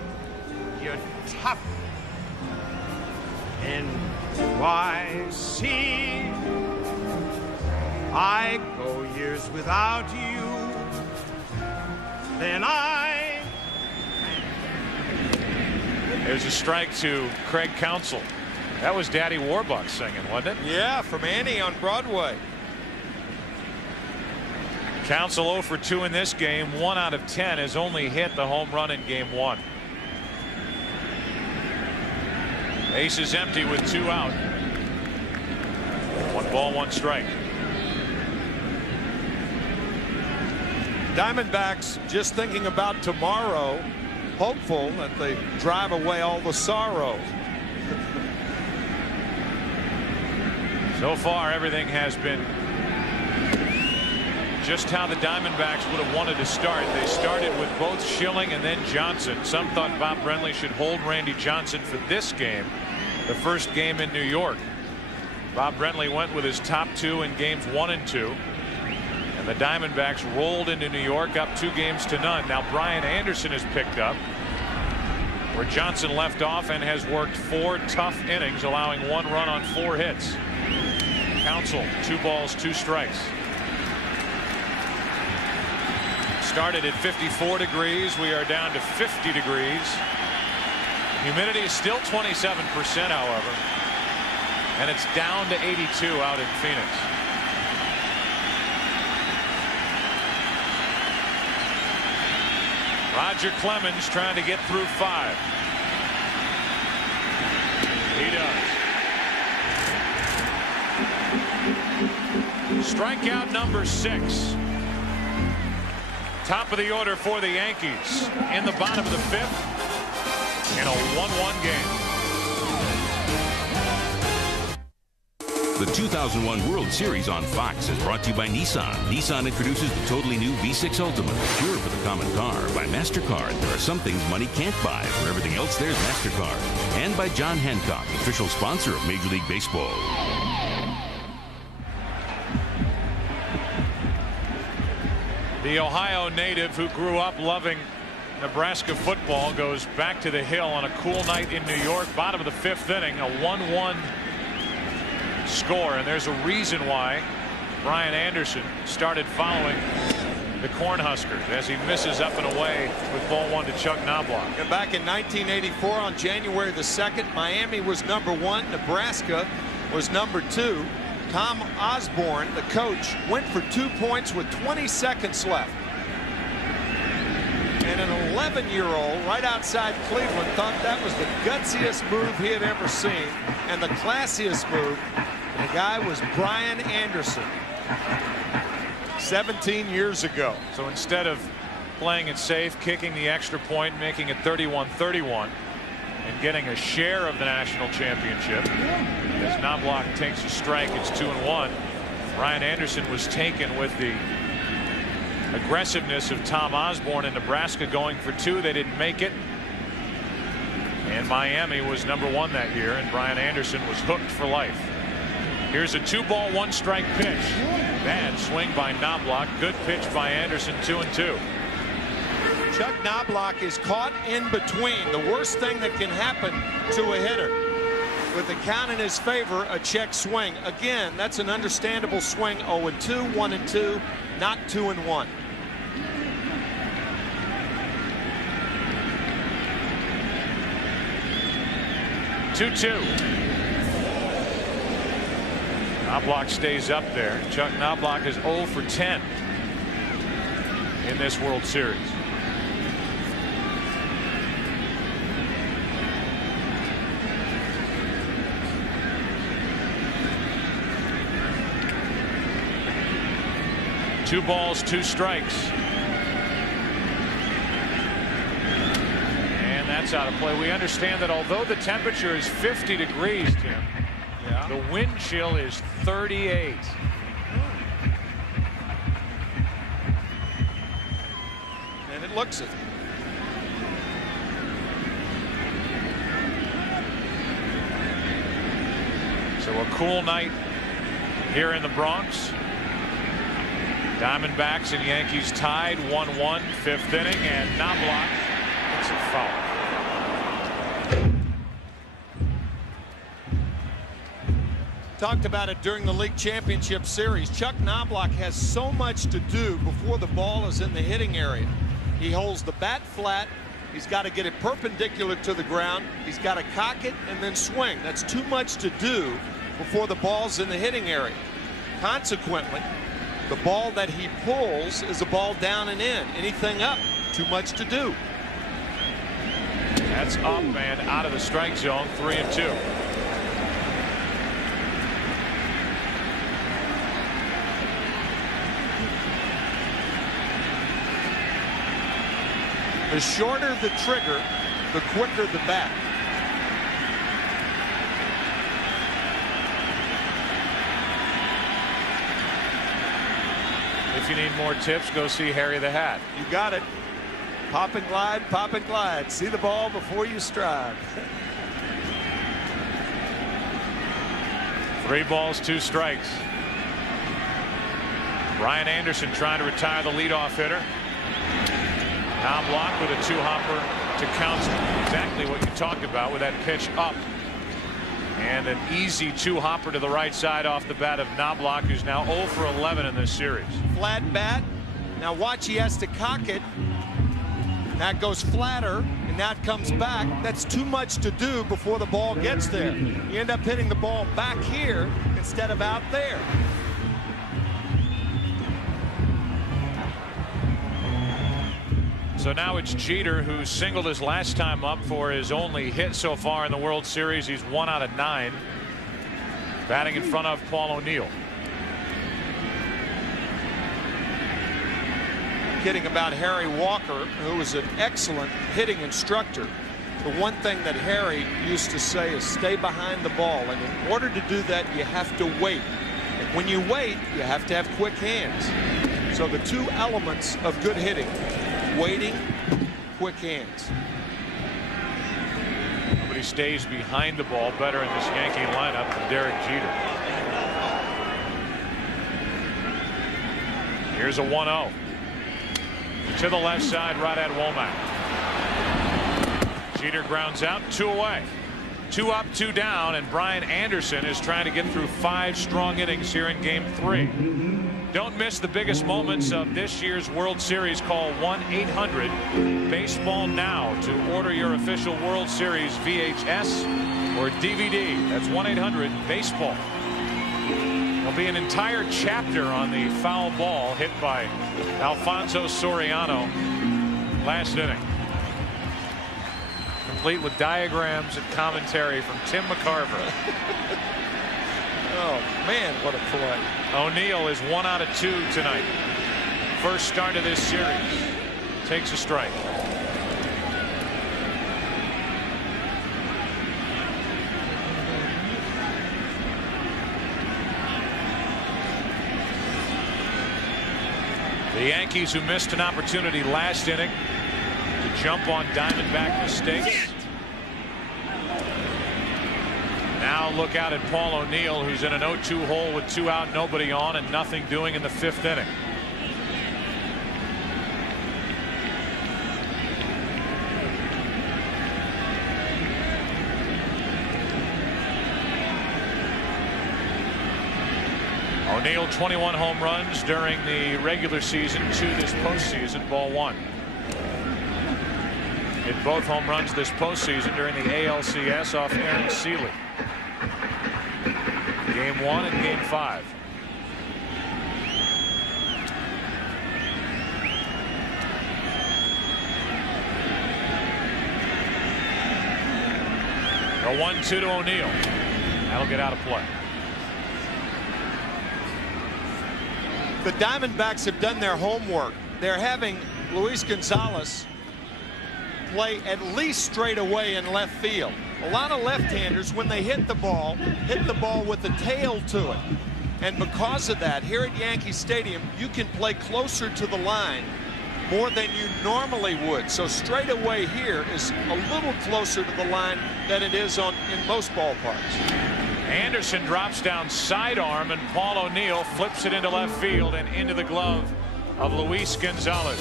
you're tough. NYC. I go years without you. Then There's a strike to Craig Counsell. That was Daddy Warbucks singing, wasn't it? Yeah, from Annie on Broadway. Counsell 0 for 2 in this game. 1 out of 10 has only hit the home run in Game 1. Base is empty with 2 out. 1 ball, 1 strike. Diamondbacks just thinking about tomorrow, hopeful that they drive away all the sorrow. So far, everything has been just how the Diamondbacks would have wanted to start. They started with both Schilling and then Johnson. Some thought Bob Brenly should hold Randy Johnson for this game, the first game in New York. Bob Brenly went with his top 2 in games 1 and 2. And the Diamondbacks rolled into New York up 2 games to none. Now Brian Anderson has picked up where Johnson left off and has worked 4 tough innings, allowing 1 run on 4 hits. Counsell 2 balls, 2 strikes. Started at 54 degrees. We are down to 50 degrees. Humidity is still 27%, however, and it's down to 82 out in Phoenix. Roger Clemens trying to get through 5. He does. Strikeout number 6. Top of the order for the Yankees in the bottom of the 5th in a 1-1 game. The 2001 World Series on Fox is brought to you by Nissan. Nissan introduces the totally new V6 Ultimate, pure for the common car. By MasterCard, there are some things money can't buy. For everything else, there's MasterCard. And by John Hancock, official sponsor of Major League Baseball. The Ohio native who grew up loving Nebraska football goes back to the hill on a cool night in New York. Bottom of the 5th inning, a 1-1 score, and there's a reason why Brian Anderson started following the Cornhuskers as he misses up and away with ball 1 to Chuck Knobloch. And back in 1984 on January the 2nd, Miami was number 1, Nebraska was number 2. Tom Osborne, the coach, went for 2 points with 20 seconds left. And an 11-year-old right outside Cleveland thought that was the gutsiest move he had ever seen and the classiest move. And the guy was Brian Anderson 17 years ago. So instead of playing it safe, kicking the extra point, making it 31-31, and getting a share of the national championship, as Knobloch takes a strike, it's 2-1. Brian Anderson was taken with the aggressiveness of Tom Osborne in Nebraska going for 2. They didn't make it. And Miami was number 1 that year, and Brian Anderson was hooked for life. Here's a 2-ball, 1-strike pitch. Bad swing by Knobloch. Good pitch by Anderson. 2-2. Chuck Knobloch is caught in between. The worst thing that can happen to a hitter. With the count in his favor, a check swing. Again, that's an understandable swing. 0-2, 1-2, not 2-1. Knobloch stays up there. Chuck Knobloch is 0 for 10 in this World Series. Two balls, 2 strikes. And that's that's out of play. We understand that although the temperature is 50 degrees, Tim, the wind chill is 38. And it looks it. So a cool night here in the Bronx. Diamondbacks and Yankees tied 1-1, 5th inning, and Knobloch hits a foul. Talked about it during the league championship series. Chuck Knobloch has so much to do before the ball is in the hitting area. He holds the bat flat. He's got to get it perpendicular to the ground. He's got to cock it and then swing. That's too much to do before the ball's in the hitting area. Consequently, the ball that he pulls is a ball down and in. Anything up, too much to do. That's up and out of the strike zone, 3-2. The shorter the trigger, the quicker the bat. If you need more tips, go see Harry the Hat. You got it. Pop and glide, pop and glide. See the ball before you stride. 3 balls, 2 strikes. Brian Anderson trying to retire the leadoff hitter. Knobloch with a 2-hopper to count exactly what you talked about with that pitch up. And an easy 2-hopper to the right side off the bat of Knobloch, who's now 0 for 11 in this series. Flat bat. Now watch, he has to cock it. That goes flatter, and that comes back. That's too much to do before the ball gets there. You end up hitting the ball back here instead of out there. So now it's Jeter, who singled his last time up for his only hit so far in the World Series. He's 1 out of 9. Batting in front of Paul O'Neill. Kidding about Harry Walker, who was an excellent hitting instructor. The one thing that Harry used to say is stay behind the ball. And in order to do that, you have to wait. And when you wait, you have to have quick hands. So the 2 elements of good hitting: waiting, quick hands. Nobody stays behind the ball better in this Yankee lineup than Derek Jeter. Here's a 1-0. To the left side, right at Womack. Jeter grounds out, 2 away. 2 up, 2 down, and Brian Anderson is trying to get through 5 strong innings here in Game 3. Don't miss the biggest moments of this year's World Series. Call 1-800-BASEBALL-NOW to order your official World Series VHS or DVD. That's 1-800-BASEBALL. There'll be an entire chapter on the foul ball hit by Alfonso Soriano last inning, complete with diagrams and commentary from Tim McCarver. Oh man, what a play. O'Neill is 1 out of 2 tonight. First start of this series. Takes a strike. The Yankees, who missed an opportunity last inning to jump on Diamondback mistakes. Now look out at Paul O'Neill, who's in an 0-2 hole with 2 out, nobody on, and nothing doing in the 5th inning. O'Neill 21 home runs during the regular season, 2 this postseason, ball 1. Hit both home runs this postseason during the ALCS off Aaron Seeley. Game 1 and Game 5. A 1-2 to O'Neill. That'll get out of play. The Diamondbacks have done their homework. They're having Luis Gonzalez play at least straight away in left field. A lot of left-handers, when they hit the ball with the tail to it. And because of that, here at Yankee Stadium, you can play closer to the line more than you normally would. So straight away here is a little closer to the line than it is in most ballparks. Anderson drops down sidearm, and Paul O'Neill flips it into left field and into the glove of Luis Gonzalez.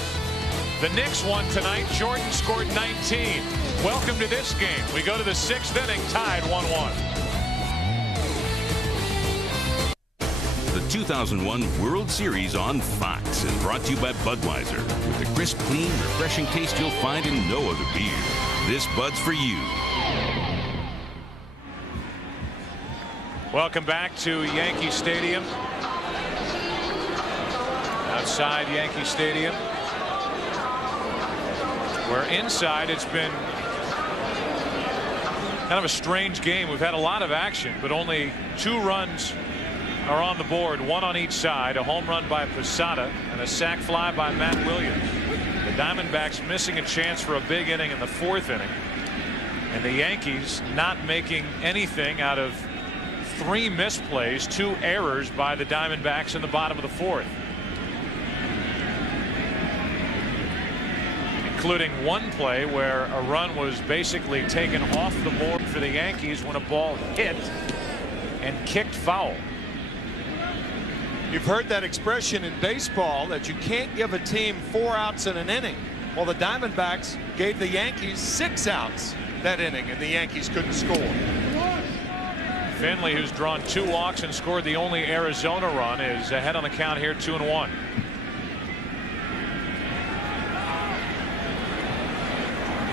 The Knicks won tonight. Jordan scored 19. Welcome to this game. We go to the 6th inning, tied 1-1. The 2001 World Series on Fox is brought to you by Budweiser, with the crisp, clean, refreshing taste you'll find in no other beer. This Bud's for you. Welcome back to Yankee Stadium. Outside Yankee Stadium. Where inside it's been kind of a strange game. We've had a lot of action, but only 2 runs are on the board, 1 on each side. A home run by Posada and a sac fly by Matt Williams. The Diamondbacks missing a chance for a big inning in the 4th inning, and the Yankees not making anything out of 3 misplays, 2 errors by the Diamondbacks in the bottom of the 4th, including one play where a run was basically taken off the board for the Yankees when a ball hit and kicked foul. You've heard that expression in baseball that you can't give a team 4 outs in an inning. Well, the Diamondbacks gave the Yankees 6 outs that inning, and the Yankees couldn't score. Finley, who's drawn 2 walks and scored the only Arizona run, is ahead on the count here, 2-1.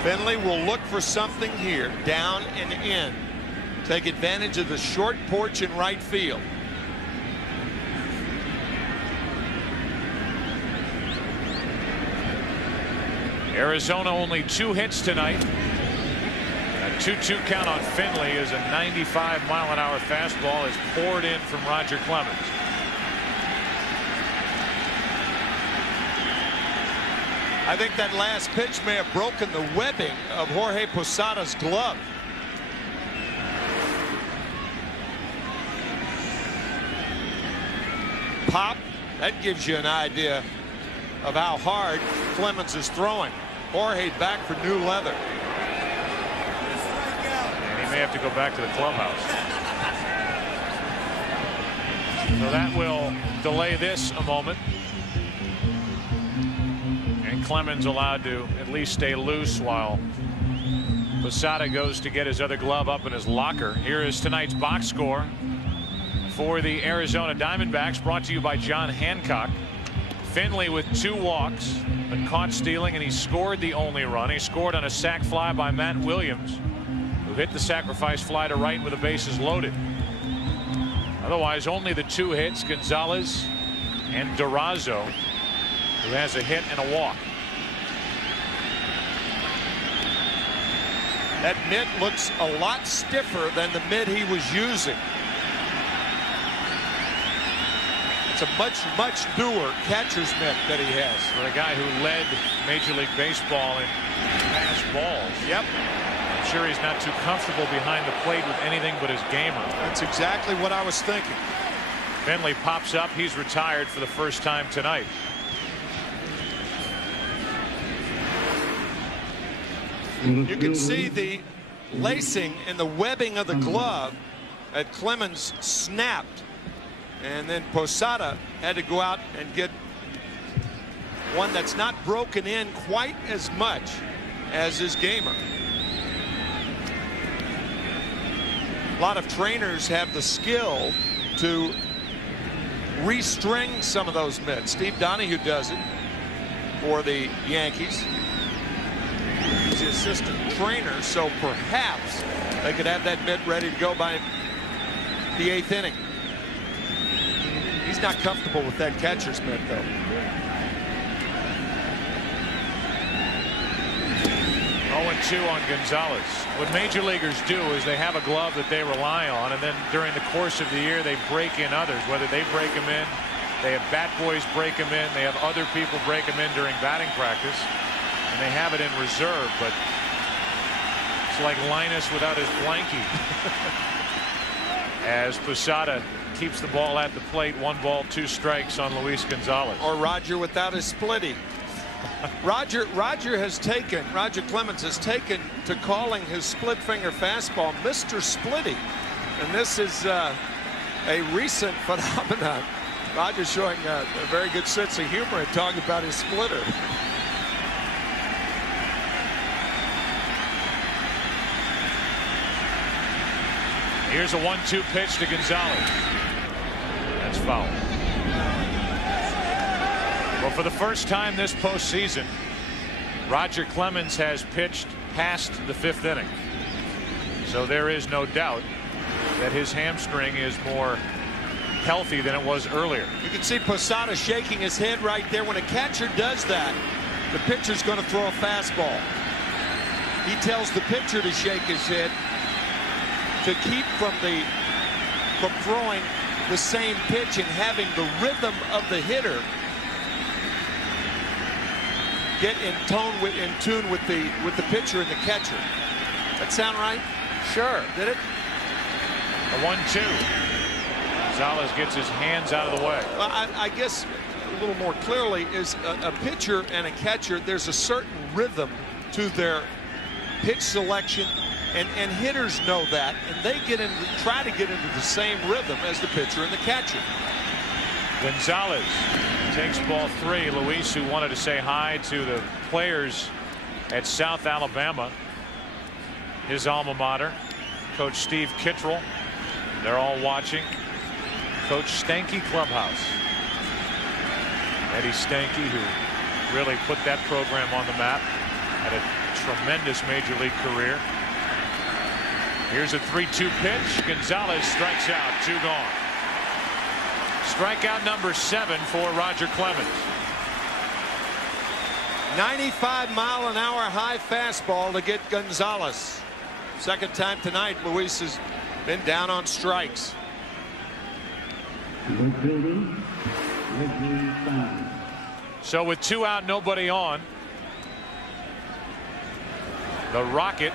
Finley will look for something here, down and in. Take advantage of the short porch in right field. Arizona only 2 hits tonight. A 2-2 count on Finley as a 95-mile-an-hour fastball is poured in from Roger Clemens. I think that last pitch may have broken the webbing of Jorge Posada's glove. Pop, that gives you an idea of how hard Clemens is throwing. Jorge back for new leather. And he may have to go back to the clubhouse. So that will delay this a moment. And Clemens allowed to at least stay loose while Posada goes to get his other glove up in his locker. Here is tonight's box score for the Arizona Diamondbacks, brought to you by John Hancock. Finley with 2 walks, but caught stealing, and he scored the only run. He scored on a sac fly by Matt Williams, who hit the sacrifice fly to right with the bases loaded. Otherwise, only the 2 hits, Gonzalez and Durazo, who has a hit and a walk. That mitt looks a lot stiffer than the mitt he was using. It's a much newer catcher's mitt that he has. For the guy who led Major League Baseball in pass balls. Yep. I'm sure he's not too comfortable behind the plate with anything but his gamer. That's exactly what I was thinking. Finley pops up. He's retired for the first time tonight. You can see the lacing and the webbing of the glove that Clemens snapped. And then Posada had to go out and get one that's not broken in quite as much as his gamer. A lot of trainers have the skill to restring some of those mitts. Steve Donahue does it for the Yankees. He's the assistant trainer, so perhaps they could have that mitt ready to go by the 8th inning. He's not comfortable with that catcher's mitt, though. 0-2 on Gonzalez. What major leaguers do is they have a glove that they rely on, and then during the course of the year they break in others. Whether they break them in, they have bat boys break them in, they have other people break them in during batting practice. And they have it in reserve, but it's like Linus without his blankie. As Posada keeps the ball at the plate, 1 ball, 2 strikes on Luis Gonzalez. Or Roger without his splitty. Roger Clemens has taken to calling his split finger fastball Mr. Splitty. And this is a recent phenomenon. Roger showing a very good sense of humor and talking about his splitter. Here's a 1-2 pitch to Gonzalez. That's foul. Well, for the first time this postseason, Roger Clemens has pitched past the 5th inning. So there is no doubt that his hamstring is more healthy than it was earlier. You can see Posada shaking his head right there. When a catcher does that, the pitcher's going to throw a fastball. He tells the pitcher to shake his head to keep from throwing the same pitch and having the rhythm of the hitter get in tune with the pitcher and the catcher. That sound right? Sure. Did it? A 1-2. Gonzalez gets his hands out of the way. Well, I guess a little more clearly is a pitcher and a catcher. There's a certain rhythm to their pitch selection, and hitters know that, and they try to get into the same rhythm as the pitcher and the catcher. Gonzalez takes ball 3. Luis, who wanted to say hi to the players at South Alabama, his alma mater, Coach Steve Kittrell. They're all watching. Coach Stanky Clubhouse. Eddie Stanky, who really put that program on the map, had a tremendous major league career. Here's a 3-2 pitch. Gonzalez strikes out. 2 gone. Strikeout number 7 for Roger Clemens. 95-mile-an-hour high fastball to get Gonzalez. Second time tonight Luis has been down on strikes. So with 2 out, nobody on, the Rocket,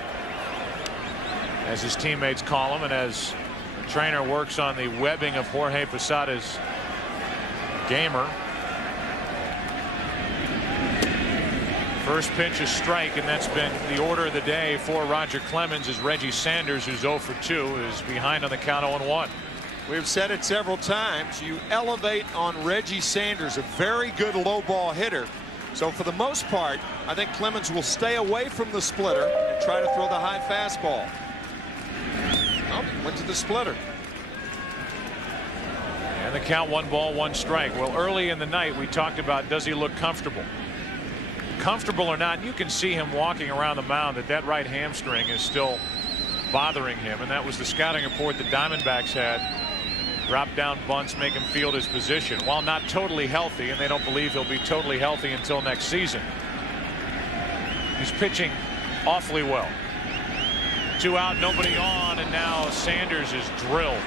as his teammates call him, and as the trainer works on the webbing of Jorge Posada's gamer. First pitch, a strike, and that's been the order of the day for Roger Clemens, as Reggie Sanders, who's 0 for 2, is behind on the count 0-1. We've said it several times. You elevate on Reggie Sanders, a very good low ball hitter. So for the most part, I think Clemens will stay away from the splitter and try to throw the high fastball. Oh, went to the splitter. And the count 1 ball, 1 strike. Well, early in the night we talked about, does he look comfortable? Comfortable or not, you can see him walking around the mound that right hamstring is still bothering him, and that was the scouting report the Diamondbacks had. Drop down bunts, make him field his position. While not totally healthy, and they don't believe he'll be totally healthy until next season, he's pitching awfully well. 2 out, nobody on, and now Sanders is drilled.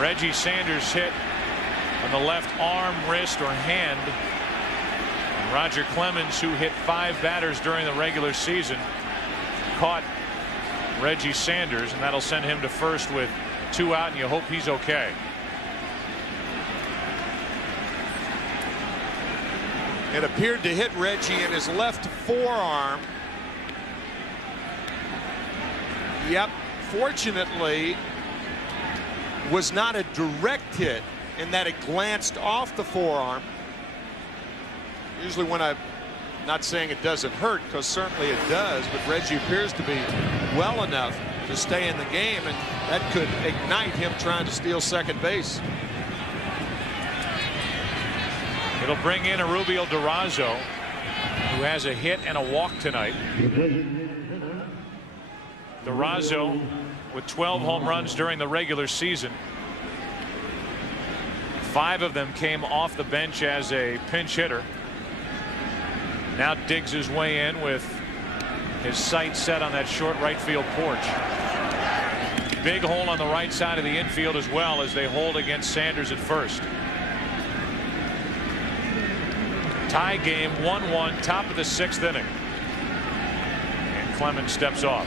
Reggie Sanders hit on the left arm, wrist, or hand. And Roger Clemens, who hit 5 batters during the regular season, caught Reggie Sanders, and that'll send him to first with 2 out, and you hope he's okay. It appeared to hit Reggie in his left forearm. Yep, fortunately was not a direct hit in that it glanced off the forearm. Usually when I'm not saying it doesn't hurt, because certainly it does, but Reggie appears to be well enough to stay in the game, and that could ignite him trying to steal second base. It'll bring in Arubio Durazo, who has a hit and a walk tonight. Durazo with 12 home runs during the regular season. 5 of them came off the bench as a pinch hitter. Now digs his way in with his sights set on that short right field porch. Big hole on the right side of the infield as well, as they hold against Sanders at first. Tie game 1-1, top of the 6th inning. And Clemens steps off.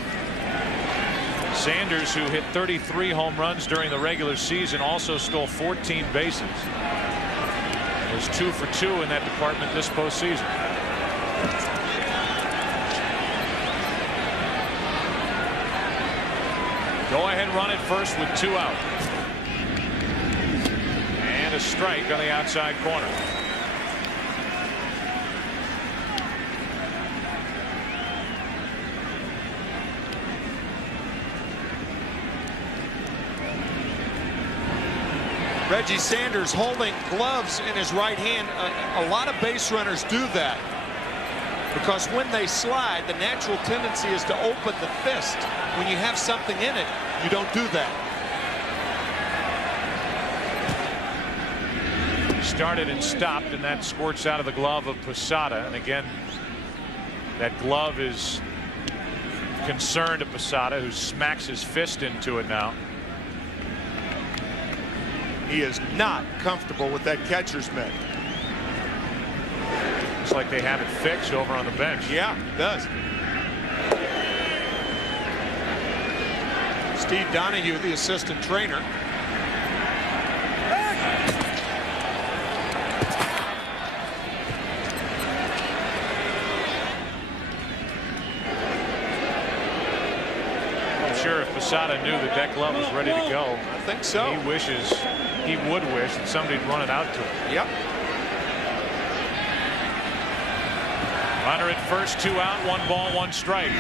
Sanders, who hit 33 home runs during the regular season, also stole 14 bases. Was 2 for 2 in that department this postseason. Go ahead run at first with 2 out. And a strike on the outside corner. Reggie Sanders holding gloves in his right hand. A lot of base runners do that because when they slide, the natural tendency is to open the fist. When you have something in it, you don't do that. Started and stopped, and that squirts out of the glove of Posada. And again, that glove is concerned of Posada, who smacks his fist into it now. He is not comfortable with that catcher's mitt. Looks like they have it fixed over on the bench. Yeah, it does. Steve Donahue, the assistant trainer. I'm sure if Posada knew that that glove was ready to go, I think so. He would wish that somebody'd run it out to him. Yep. Runner at first, 2 out, 1 ball, 1 strike.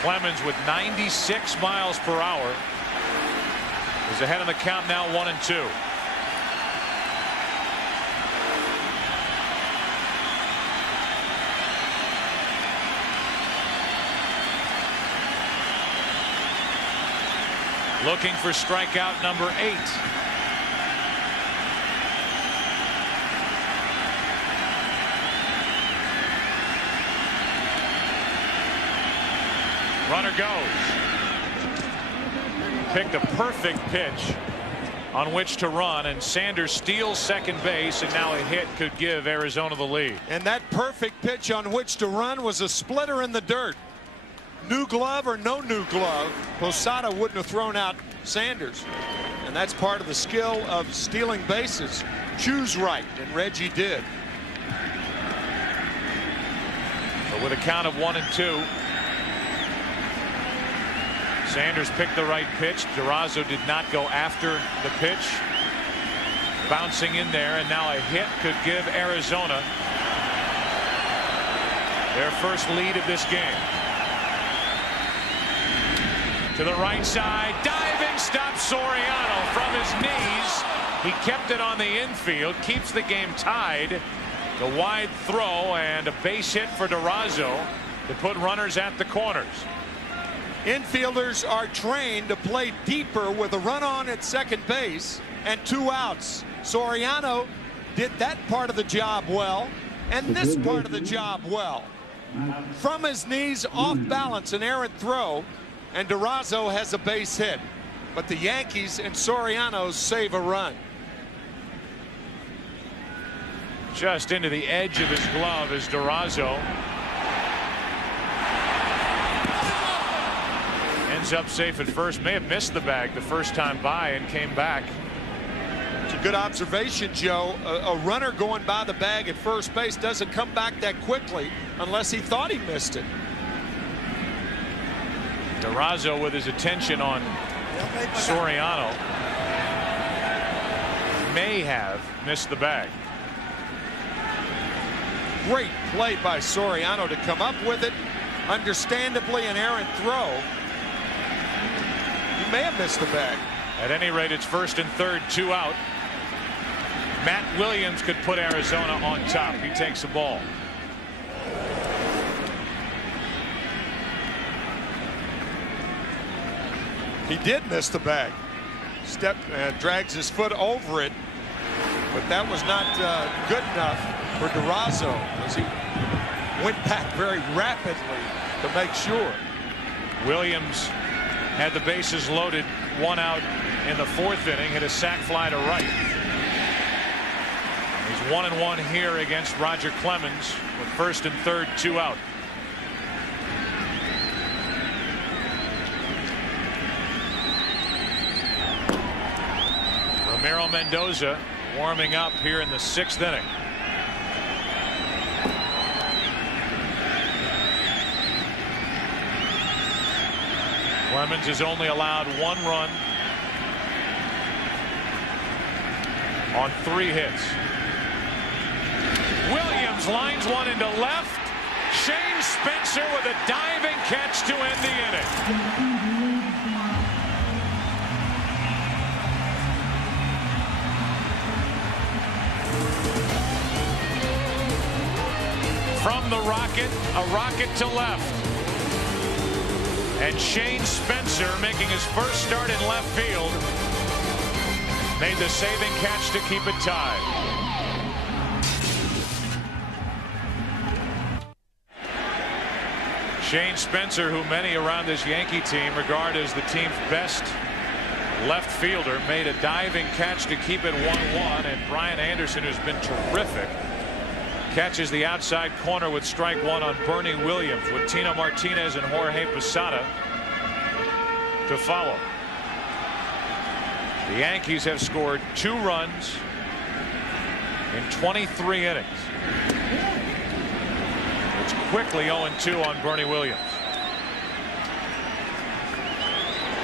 Clemens with 96 miles per hour is ahead on the count now, 1-2. Looking for strikeout number 8. Runner goes. Picked a perfect pitch on which to run, and Sanders steals second base, and now a hit could give Arizona the lead. And that perfect pitch on which to run was a splitter in the dirt. New glove or no new glove, Posada wouldn't have thrown out Sanders. And that's part of the skill of stealing bases. Choose right, and Reggie did. So with a count of 1-2, Sanders picked the right pitch. Durazo did not go after the pitch. Bouncing in there, and now a hit could give Arizona their first lead of this game. To the right side, diving stop Soriano from his knees. He kept it on the infield, keeps the game tied. The wide throw and a base hit for Durazo to put runners at the corners. Infielders are trained to play deeper with a run on at second base and 2 outs. Soriano did that part of the job well, and this part of the job well. From his knees, off balance, an errant throw, and Durazo has a base hit. But the Yankees and Soriano save a run. Just into the edge of his glove is Durazo. Ends up safe at first. May have missed the bag the first time by and came back. It's a good observation, Joe. A runner going by the bag at first base doesn't come back that quickly unless he thought he missed it. Durazo with his attention on Soriano may have missed the bag. Great play by Soriano to come up with it. Understandably an errant throw. He may have missed the bag. At any rate, it's first and third, 2 out. Matt Williams could put Arizona on top. He takes the ball. He did miss the bag. Drags his foot over it, but that was not good enough for Durazo as he went back very rapidly to make sure. Williams had the bases loaded, 1 out in the 4th inning, hit a sac fly to right. He's 1-1 here against Roger Clemens with first and third, 2 out. Ramiro Mendoza warming up here in the 6th inning. Clemens has only allowed 1 run on 3 hits. Williams lines one into left. Shane Spencer with a diving catch to end the inning. From the rocket, a rocket to left. And Shane Spencer, making his first start in left field, made the saving catch to keep it tied. Shane Spencer, who many around this Yankee team regard as the team's best left fielder, made a diving catch to keep it 1-1. And Brian Anderson, who's been terrific, catches the outside corner with strike 1 on Bernie Williams, with Tino Martinez and Jorge Posada to follow. The Yankees have scored 2 runs in 23 innings. It's quickly 0-2 on Bernie Williams.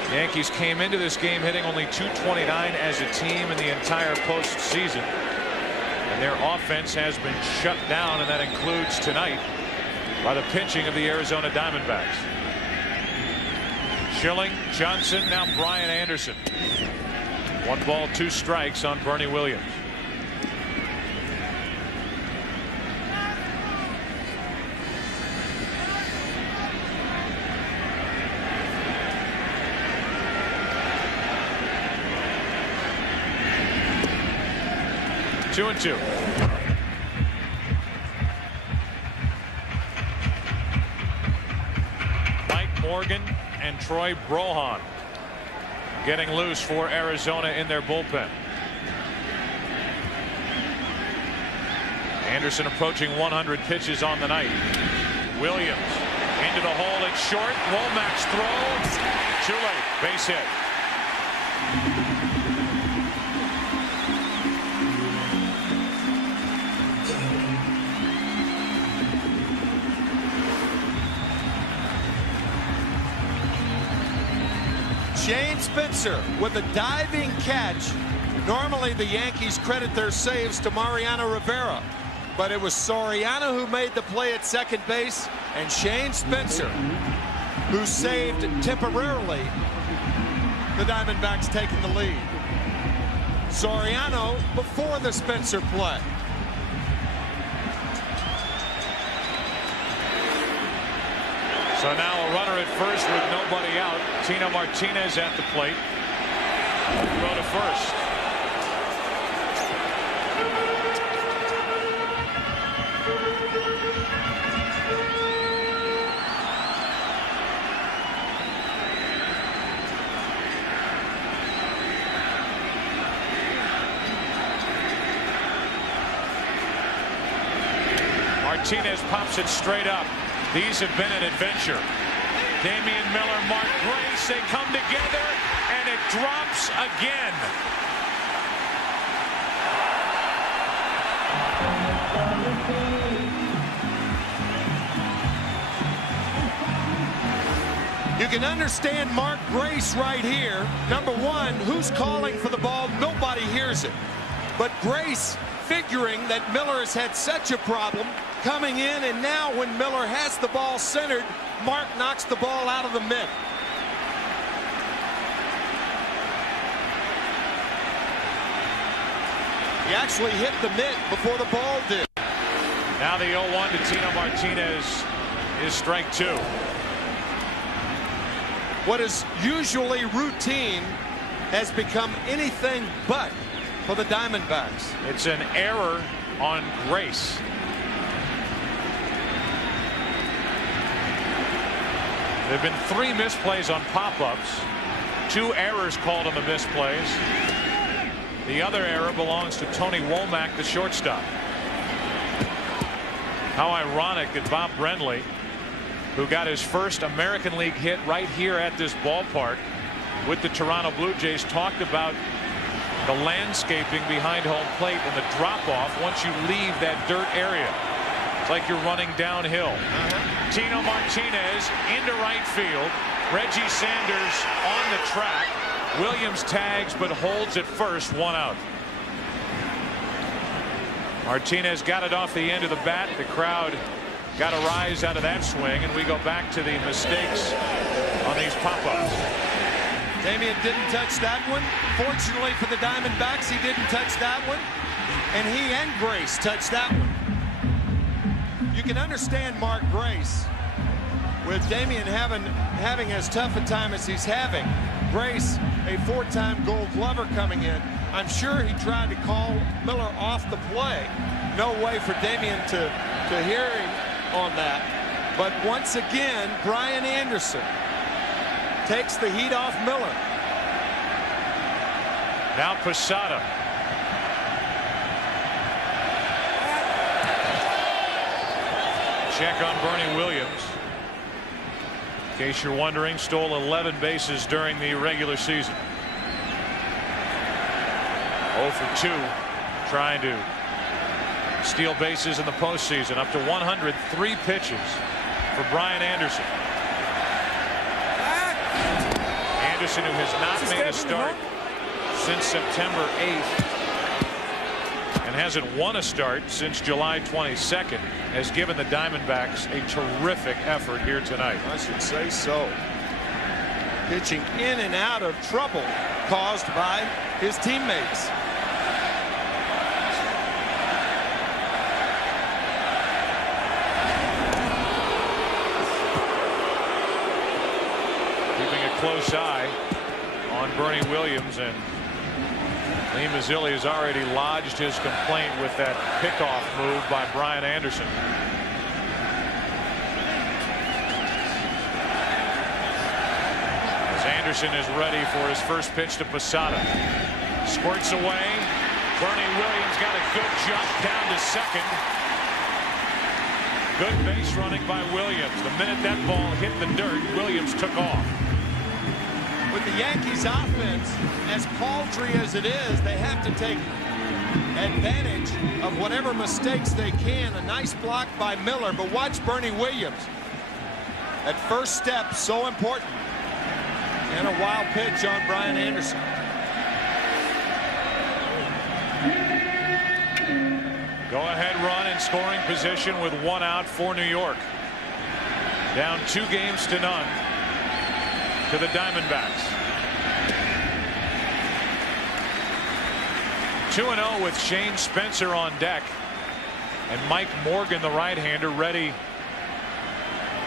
The Yankees came into this game hitting only .229 as a team in the entire postseason. And their offense has been shut down, and that includes tonight by the pitching of the Arizona Diamondbacks. Schilling, Johnson, now Brian Anderson. 1 ball, 2 strikes on Bernie Williams. Two and 2. Mike Morgan and Troy Brohan getting loose for Arizona in their bullpen. Anderson approaching 100 pitches on the night. Williams into the hole at short. Womack's throw. Too late. Base hit. Shane Spencer with a diving catch. Normally the Yankees credit their saves to Mariano Rivera, but it was Soriano who made the play at second base, and Shane Spencer who saved temporarily the Diamondbacks taking the lead. Soriano before the Spencer play. So now a runner at first with nobody out. Tino Martinez at the plate. Throw to first. Martinez pops it straight up. These have been an adventure. Damian Miller, Mark Grace, they come together, and it drops again. You can understand Mark Grace right here. Number one, who's calling for the ball? Nobody hears it. But Grace, figuring that Miller has had such a problem, coming in, and now when Miller has the ball centered, Mark knocks the ball out of the mitt. He actually hit the mitt before the ball did. Now the 0-1 to Tino Martinez is strike 2. What is usually routine has become anything but for the Diamondbacks. It's an error on Grace. There have been 3 misplays on pop-ups, 2 errors called on the misplays. The other error belongs to Tony Womack, the shortstop. How ironic that Bob Brenly, who got his first American League hit right here at this ballpark with the Toronto Blue Jays, talked about the landscaping behind home plate and the drop-off once you leave that dirt area. It's like you're running downhill. Tino Martinez into right field. Reggie Sanders on the track. Williams tags but holds at first, 1 out. Martinez got it off the end of the bat. The crowd got a rise out of that swing, and we go back to the mistakes on these pop-ups. Damian didn't touch that one. Fortunately for the Diamondbacks, he didn't touch that one. And he and Grace touched that one. You can understand Mark Grace with Damian having as tough a time as he's having. Grace, a 4-time Gold Glover coming in. I'm sure he tried to call Miller off the play. No way for Damian to hear him on that. But once again, Brian Anderson takes the heat off Miller. Now Posada. Check on Bernie Williams. In case you're wondering, stole 11 bases during the regular season. 0 for 2 trying to steal bases in the postseason. Up to 103 pitches for Brian Anderson. Anderson, who has not made a start since September 8th and hasn't won a start since July 22nd, has given the Diamondbacks a terrific effort here tonight. I should say so. Pitching in and out of trouble caused by his teammates. Keeping a close eye on Bernie Williams, and Lee Mazzilli has already lodged his complaint with that pickoff move by Brian Anderson. As Anderson is ready for his first pitch to Posada. Squirts away. Bernie Williams got a good jump down to second. Good base running by Williams. The minute that ball hit the dirt, Williams took off. With the Yankees offense, as paltry as it is, they have to take advantage of whatever mistakes they can. A nice block by Miller, but watch Bernie Williams. That first step, so important. And a wild pitch on Brian Anderson. Go-ahead run in scoring position with 1 out for New York. Down 2 games to none to the Diamondbacks. 2-0 with Shane Spencer on deck, and Mike Morgan, the right-hander, ready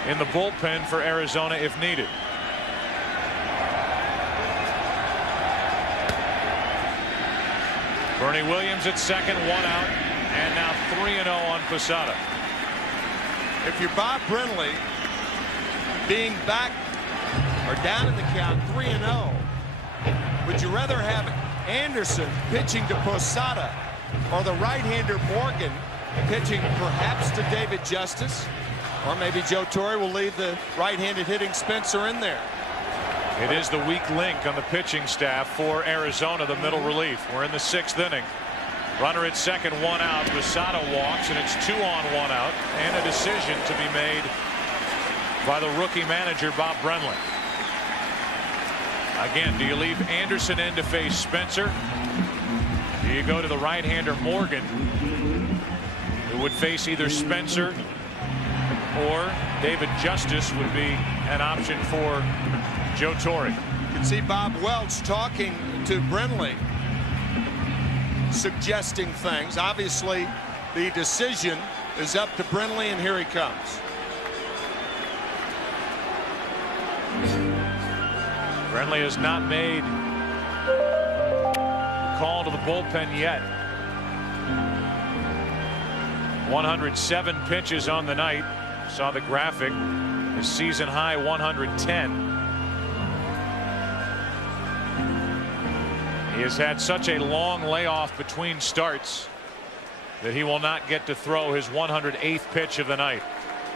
in the bullpen for Arizona if needed. Bernie Williams at second, 1 out, and now 3-0 on Posada. If you're Bob Brenly, being back or down in the count 3-0, would you rather have Anderson pitching to Posada or the right-hander Morgan pitching perhaps to David Justice? Or maybe Joe Torre will leave the right-handed hitting Spencer in there. It is the weak link on the pitching staff for Arizona, the middle relief. We're in the 6th inning. Runner at second, 1 out. Posada walks, and it's 2 on, 1 out, and a decision to be made by the rookie manager Bob Brenly. Again, do you leave Anderson in to face Spencer? Do you go to the right-hander Morgan, who would face either Spencer or David Justice would be an option for Joe Torre? You can see Bob Welch talking to Brenly, suggesting things. Obviously, the decision is up to Brenly, and here he comes. Brenly has not made a call to the bullpen yet. 107 pitches on the night. Saw the graphic. His season high 110. He has had such a long layoff between starts that he will not get to throw his 108th pitch of the night.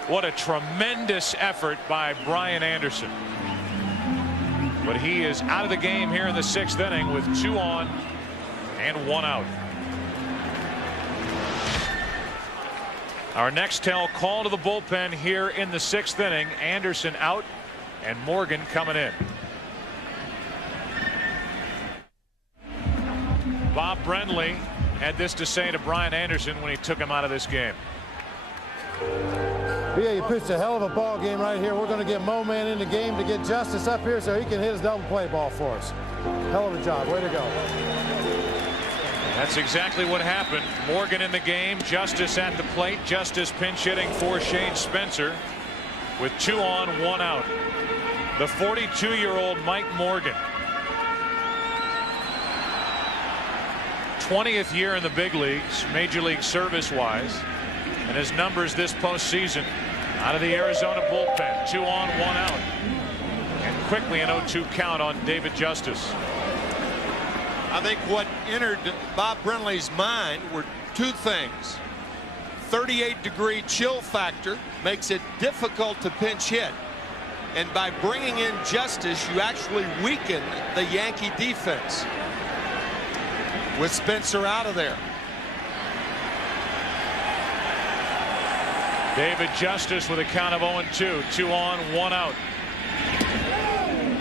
What a tremendous effort by Brian Anderson. But he is out of the game here in the 6th inning with 2 on and 1 out. Our next call to the bullpen here in the 6th inning. Anderson out and Morgan coming in. Bob Brenly had this to say to Brian Anderson when he took him out of this game. Yeah, you pitched a hell of a ball game right here. We're going to get Mo Man in the game to get Justice up here so he can hit his double play ball for us. Hell of a job. Way to go. That's exactly what happened. Morgan in the game. Justice at the plate. Justice pinch hitting for Shane Spencer with 2 on, 1 out. The 42-year-old Mike Morgan. 20th year in the big leagues, major league service wise, and his numbers this postseason out of the Arizona bullpen. 2 on, 1 out, and quickly an 0-2 count on David Justice. I think what entered Bob Brenly's mind were 2 things. 38-degree chill factor makes it difficult to pinch hit, and by bringing in Justice, you actually weaken the Yankee defense with Spencer out of there. David Justice with a count of 0-2. 2 on, 1 out.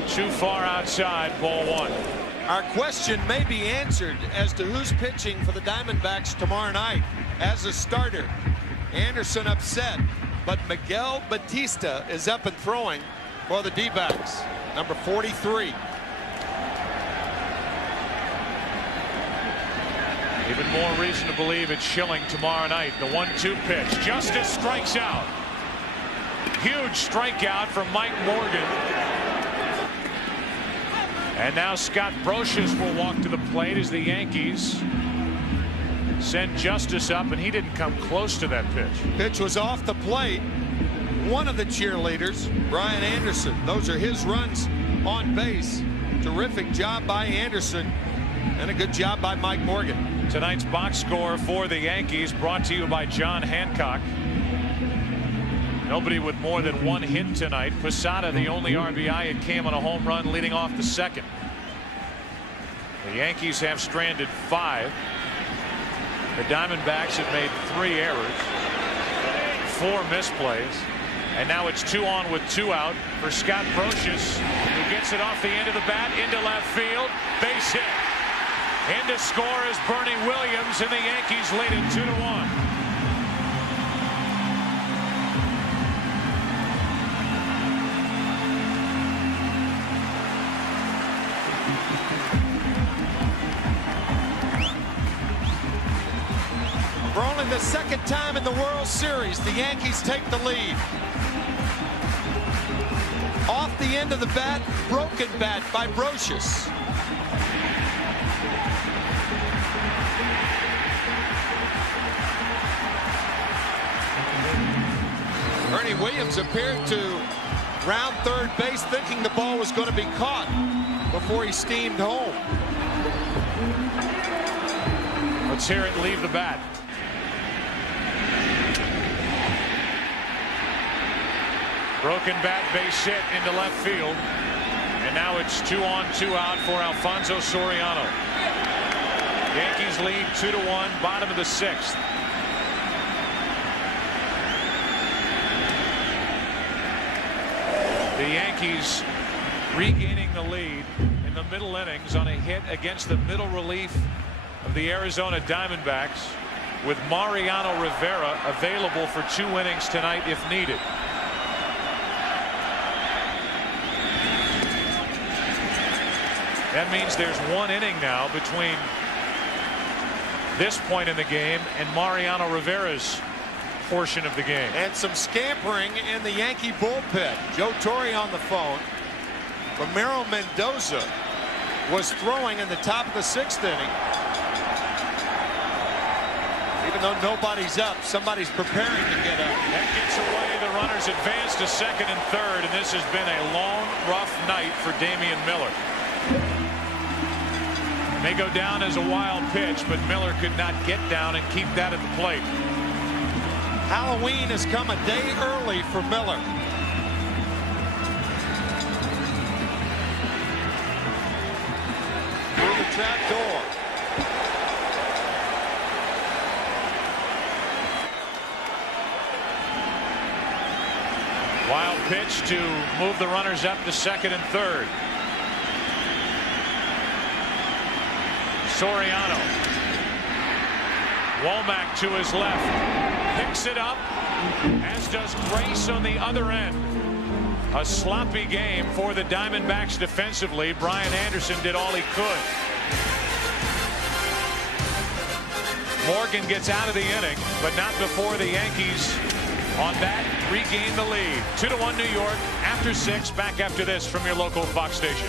Too far outside, ball 1. Our question may be answered as to who's pitching for the Diamondbacks tomorrow night as a starter. Anderson upset, but Miguel Batista is up and throwing for the D-backs. Number 43. Even more reason to believe it's Schilling tomorrow night. The 1-2 pitch. Justice strikes out. Huge strikeout from Mike Morgan. And now Scott Brocious will walk to the plate as the Yankees send Justice up, and he didn't come close to that pitch. Pitch was off the plate. One of the cheerleaders, Brian Anderson. Those are his runs on base. Terrific job by Anderson, and a good job by Mike Morgan. Tonight's box score for the Yankees brought to you by John Hancock. Nobody with more than 1 hit tonight. Posada the only RBI. It came on a home run leading off the 2nd. The Yankees have stranded 5. The Diamondbacks have made 3 errors, 4 misplays, and now it's 2 on with 2 out for Scott Brocious, who gets it off the end of the bat into left field. Base hit. In to score is Bernie Williams, and the Yankees lead it 2-1. For only the 2nd time in the World Series, the Yankees take the lead. Off the end of the bat, broken bat by Brocious. Bernie Williams appeared to round third base thinking the ball was going to be caught before he steamed home. Let's hear it leave the bat. Broken bat, base hit into left field. And now it's 2 on, 2 out for Alfonso Soriano. Yankees lead 2-1, bottom of the 6th. The Yankees regaining the lead in the middle innings on a hit against the middle relief of the Arizona Diamondbacks, with Mariano Rivera available for 2 innings tonight if needed. That means there's 1 inning now between this point in the game and Mariano Rivera's portion of the game. And some scampering in the Yankee bullpen. Joe Torre on the phone. Romero Mendoza was throwing in the top of the 6th inning. Even though nobody's up, somebody's preparing to get up. That gets away. The runners advance to 2nd and 3rd, and this has been a long, rough night for Damian Miller. may go down as a wild pitch, but Miller could not get down and keep that at the plate. Halloween has come a day early for Miller. Through the trap door. Wild pitch to move the runners up to second and third. Soriano. Womack to his left. Picks it up, as does Grace on the other end. A sloppy game for the Diamondbacks defensively. Brian Anderson did all he could. Morgan gets out of the inning, but not before the Yankees on that regain the lead. 2-1 New York after 6. Back after this from your local Fox station.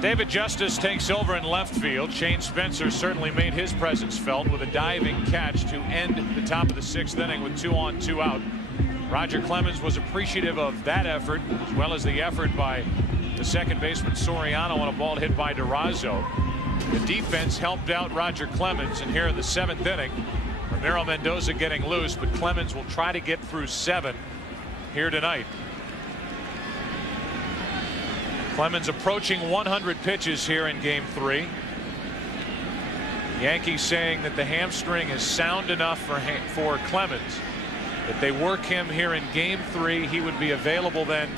David Justice takes over in left field. Shane Spencer certainly made his presence felt with a diving catch to end the top of the 6th inning with 2 on, 2 out. Roger Clemens was appreciative of that effort, as well as the effort by the second baseman Soriano on a ball hit by Durazo. The defense helped out Roger Clemens, and here in the 7th inning, Ramiro Mendoza getting loose, but Clemens will try to get through 7 here tonight. Clemens approaching 100 pitches here in game 3. Yankees saying that the hamstring is sound enough for Clemens that they work him here in game 3. He would be available then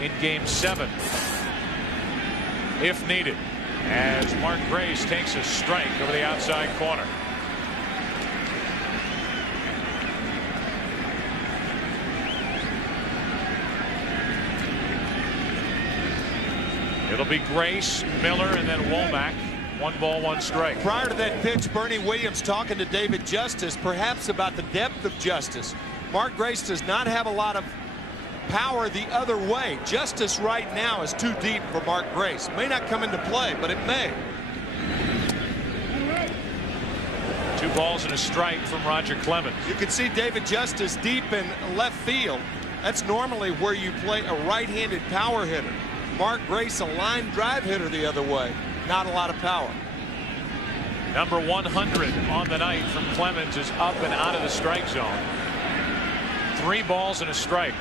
in game 7 if needed, as Mark Grace takes a strike over the outside corner. It'll be Grace, Miller, and then Womack. 1 ball, 1 strike. Prior to that pitch, Bernie Williams talking to David Justice, perhaps about the depth of Justice. Mark Grace does not have a lot of power the other way. Justice right now is too deep for Mark Grace. May not come into play, but it may. 2 balls and a strike from Roger Clemens. You can see David Justice deep in left field. That's normally where you play a right-handed power hitter. Mark Grace, a line drive hitter the other way. Not a lot of power. Number 100 on the night from Clemens is up and out of the strike zone. 3 balls and a strike.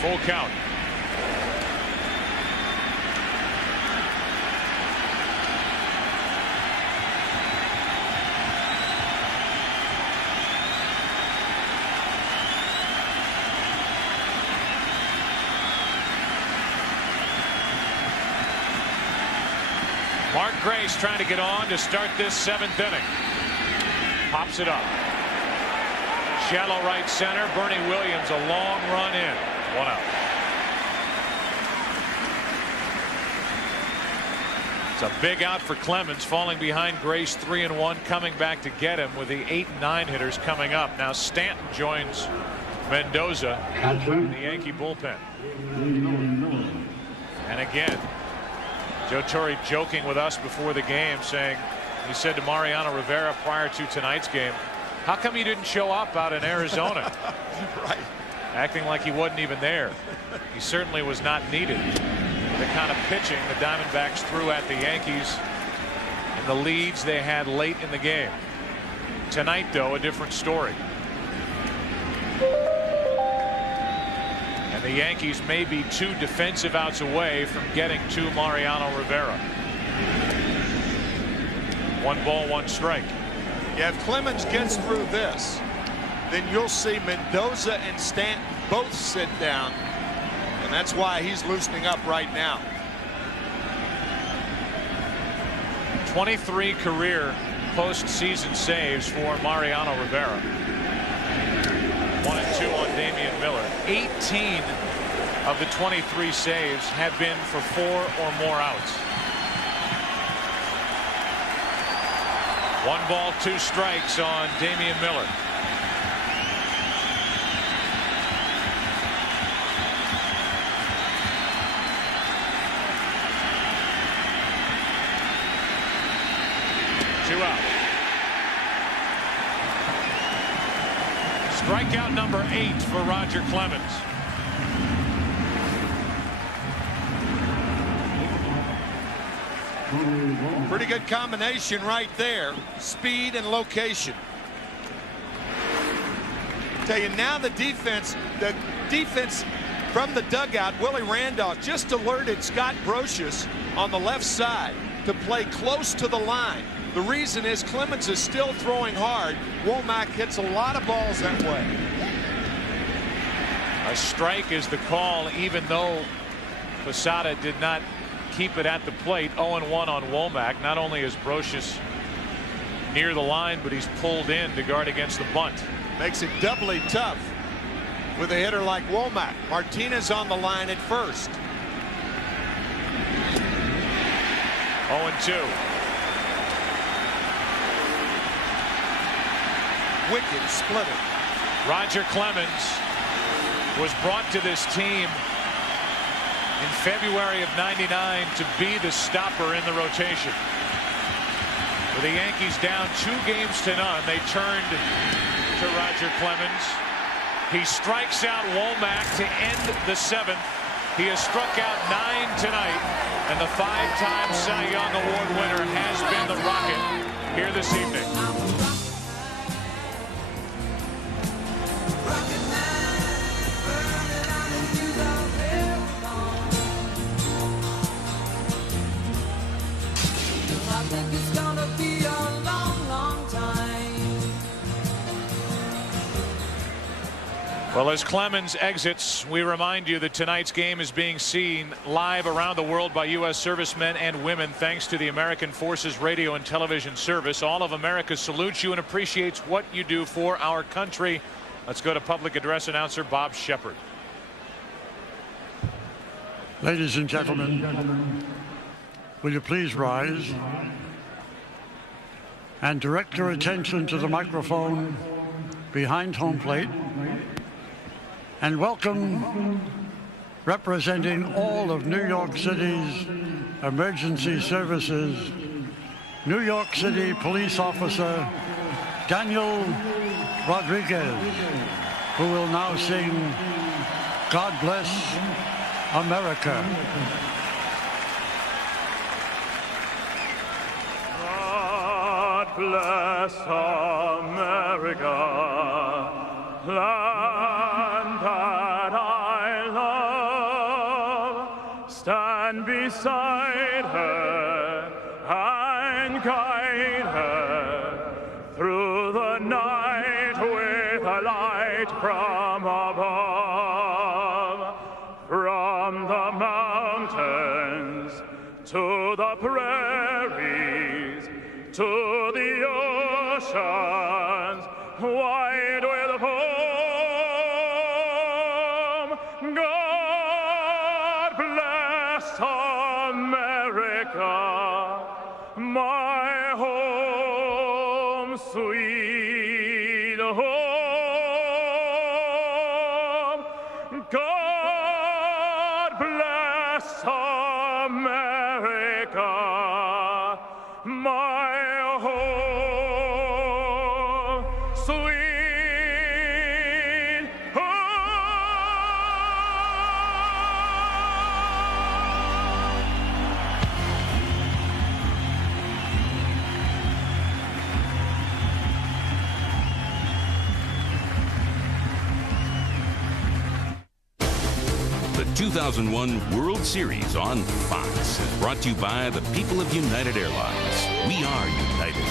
Full count. Mark Grace trying to get on to start this 7th inning. Pops it up. Shallow right center. Bernie Williams, a long run in. 1 out. It's a big out for Clemens, falling behind Grace 3-1, coming back to get him with the 8 and 9 hitters coming up. Now Stanton joins Mendoza in the Yankee bullpen. And again, Joe Torre joking with us before the game, saying, he said to Mariano Rivera prior to tonight's game, how come you didn't show up out in Arizona? Right. Acting like he wasn't even there. He certainly was not needed. The kind of pitching the Diamondbacks threw at the Yankees and the leads they had late in the game. Tonight, though, a different story. And the Yankees may be 2 defensive outs away from getting to Mariano Rivera. 1 ball, 1 strike. Yeah, if Clemens gets through this, then you'll see Mendoza and Stanton both sit down, and that's why he's loosening up right now. 23 career postseason saves for Mariano Rivera. 1 and 2 on Damian Miller. 18 of the 23 saves have been for 4 or more outs. 1 ball, 2 strikes on Damian Miller. 2 out. Strikeout number 8 for Roger Clemens. Pretty good combination right there. Speed and location. Tell you now the defense from the dugout, Willie Randolph just alerted Scott Brocious on the left side to play close to the line. The reason is Clemens is still throwing hard. Womack hits a lot of balls that way. A strike is the call, even though Posada did not keep it at the plate. 0-1 on Womack. Not only is Brocious near the line, but he's pulled in to guard against the bunt. Makes it doubly tough with a hitter like Womack. Martinez on the line at first. 0-2. Wicked splitter. Roger Clemens was brought to this team in February of '99 to be the stopper in the rotation. With the Yankees down 2 games to none, they turned to Roger Clemens. He strikes out Womack to end the 7th. He has struck out 9 tonight, and the 5-time Cy Young Award winner has been the Rocket here this evening. Well, as Clemens exits, we remind you that tonight's game is being seen live around the world by U.S. servicemen and women thanks to the American Forces Radio and Television Service. All of America salutes you and appreciates what you do for our country. Let's go to public address announcer Bob Shepard. Ladies and gentlemen, will you please rise and direct your attention to the microphone behind home plate, and welcome, representing all of New York City's emergency services, New York City Police Officer Daniel Rodriguez, who will now sing God Bless America. God bless America, land that I love. Stand beside her and guide her through the night with a light from above. From the mountains to the prairies to the oceans wide with foam. God bless America, my home, sweet home. God bless America, my home, sweet The 2001 World Series on Fox is brought to you by the people of United Airlines. We are united.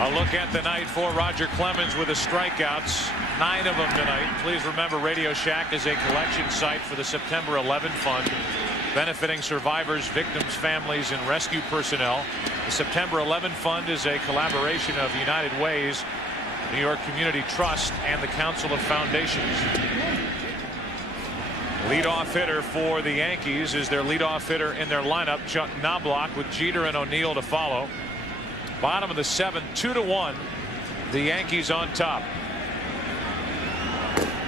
A look at the night for Roger Clemens with the strikeouts, 9 of them tonight. Please remember, Radio Shack is a collection site for the September 11 Fund, benefiting survivors, victims, families, and rescue personnel. The September 11 Fund is a collaboration of United Ways, New York Community Trust, and the Council of Foundations. Leadoff hitter for the Yankees is their leadoff hitter in their lineup, Chuck Knobloch, with Jeter and O'Neill to follow. Bottom of the 7th, 2-1. The Yankees on top.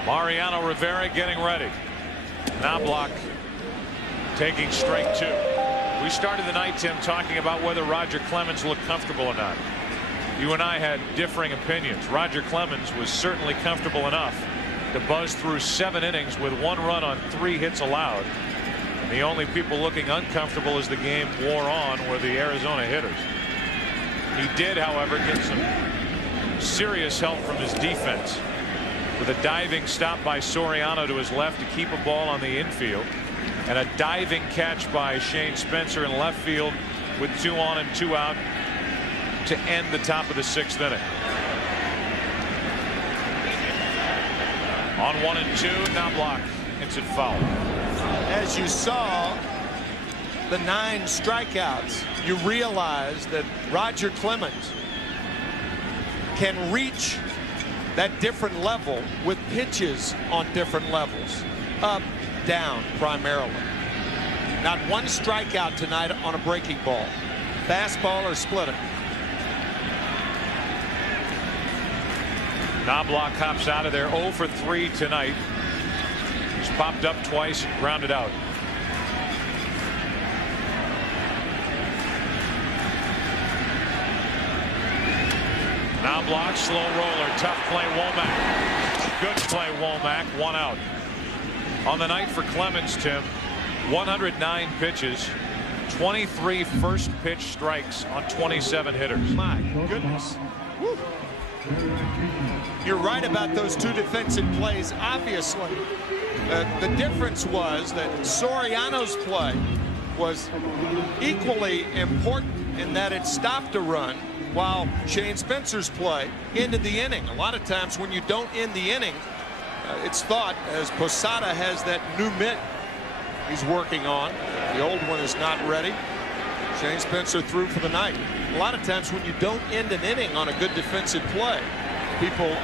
Mariano Rivera getting ready. Knobloch taking strike 2. We started the night, Tim, talking about whether Roger Clemens looked comfortable or not. You and I had differing opinions. Roger Clemens was certainly comfortable enough to buzz through 7 innings with 1 run on 3 hits allowed. And the only people looking uncomfortable as the game wore on were the Arizona hitters. He did, however, get some serious help from his defense with a diving stop by Soriano to his left to keep a ball on the infield, and a diving catch by Shane Spencer in left field with 2 on and 2 out to end the top of the 6th inning. On 1 and 2, Knobloch hits it foul. As you saw the 9 strikeouts, you realize that Roger Clemens can reach that different level with pitches on different levels, up, down primarily. Not 1 strikeout tonight on a breaking ball, fastball or splitter. Knobloch hops out of there 0 for 3 tonight. He's popped up twice and grounded out. Knobloch, slow roller, tough play, Womack. Good play, Womack, 1 out. On the night for Clemens, Tim, 109 pitches, 23 first pitch strikes on 27 hitters. My goodness. Woo. You're right about those 2 defensive plays. Obviously, the difference was that Soriano's play was equally important in that it stopped a run, while Shane Spencer's play ended the inning. A lot of times when you don't end the inning, it's thought, as Posada has that new mitt he's working on, the old one is not ready. Shane Spencer threw for the night. A lot of times when you don't end an inning on a good defensive play, people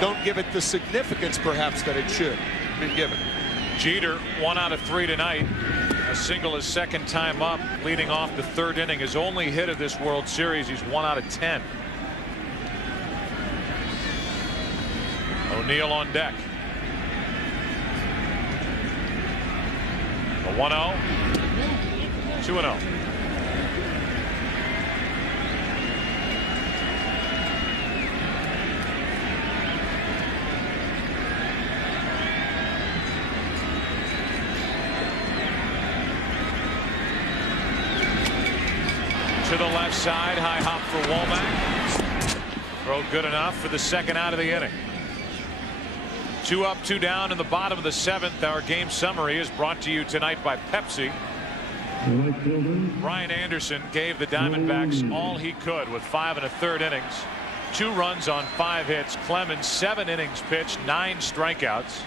don't give it the significance perhaps that it should be given. Jeter 1 out of 3 tonight. A single his 2nd time up, leading off the 3rd inning. His only hit of this World Series. He's 1 out of 10. O'Neill on deck. A 1-0. 2-0. To the left side, high hop for Womack. Throw good enough for the 2nd out of the inning. 2 up, 2 down in the bottom of the 7th. Our game summary is brought to you tonight by Pepsi. Brian Anderson gave the Diamondbacks all he could with 5 1/3 innings, 2 runs on 5 hits. Clemens 7 innings pitched, 9 strikeouts.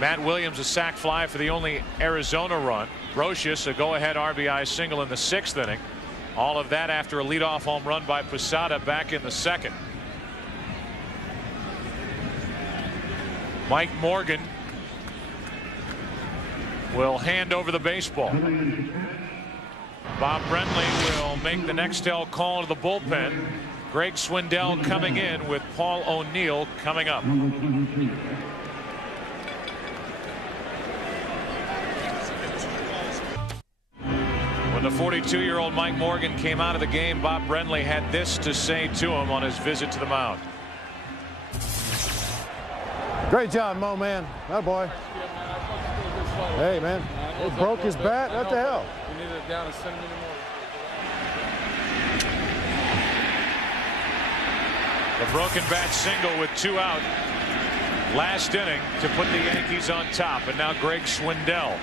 Matt Williams a sac fly for the only Arizona run. Brocious a go-ahead RBI single in the 6th inning. All of that after a leadoff home run by Posada back in the 2nd. Mike Morgan will hand over the baseball. Bob Brentley will make the Nextel call to the bullpen. Greg Swindell coming in with Paul O'Neill coming up. When the 42-year-old Mike Morgan came out of the game, Bob Brentley had this to say to him on his visit to the mound. Great job, Mo, man. That boy. Hey, man. He broke his bat. What the hell? We needed it down to 7 minutes more. The broken bat single with 2 out. Last inning to put the Yankees on top. And now Greg Swindell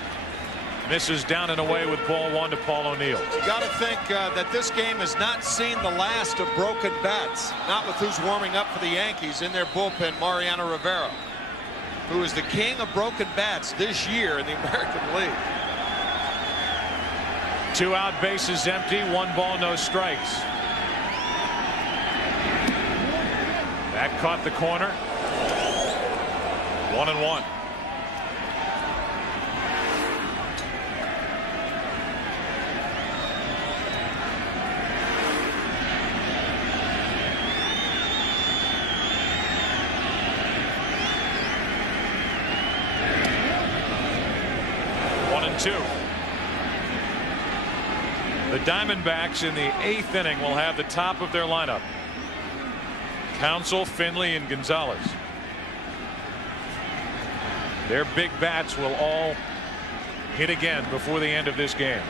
misses down and away with ball 1 to Paul O'Neill. You got to think that this game has not seen the last of broken bats. Not with who's warming up for the Yankees in their bullpen, Mariano Rivera, who is the king of broken bats this year in the American League. 2 out, bases empty, 1 ball, no strikes. That caught the corner. 1-1. 2. The Diamondbacks in the 8th inning will have the top of their lineup. Counsell, Finley, and Gonzalez. Their big bats will all hit again before the end of this game.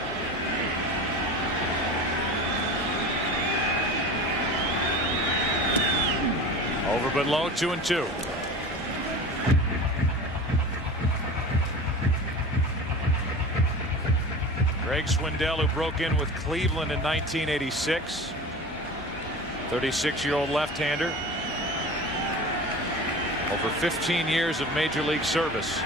Over but low, 2-2. Greg Swindell, who broke in with Cleveland in 1986. 36-year-old left-hander. Over 15 years of major league service.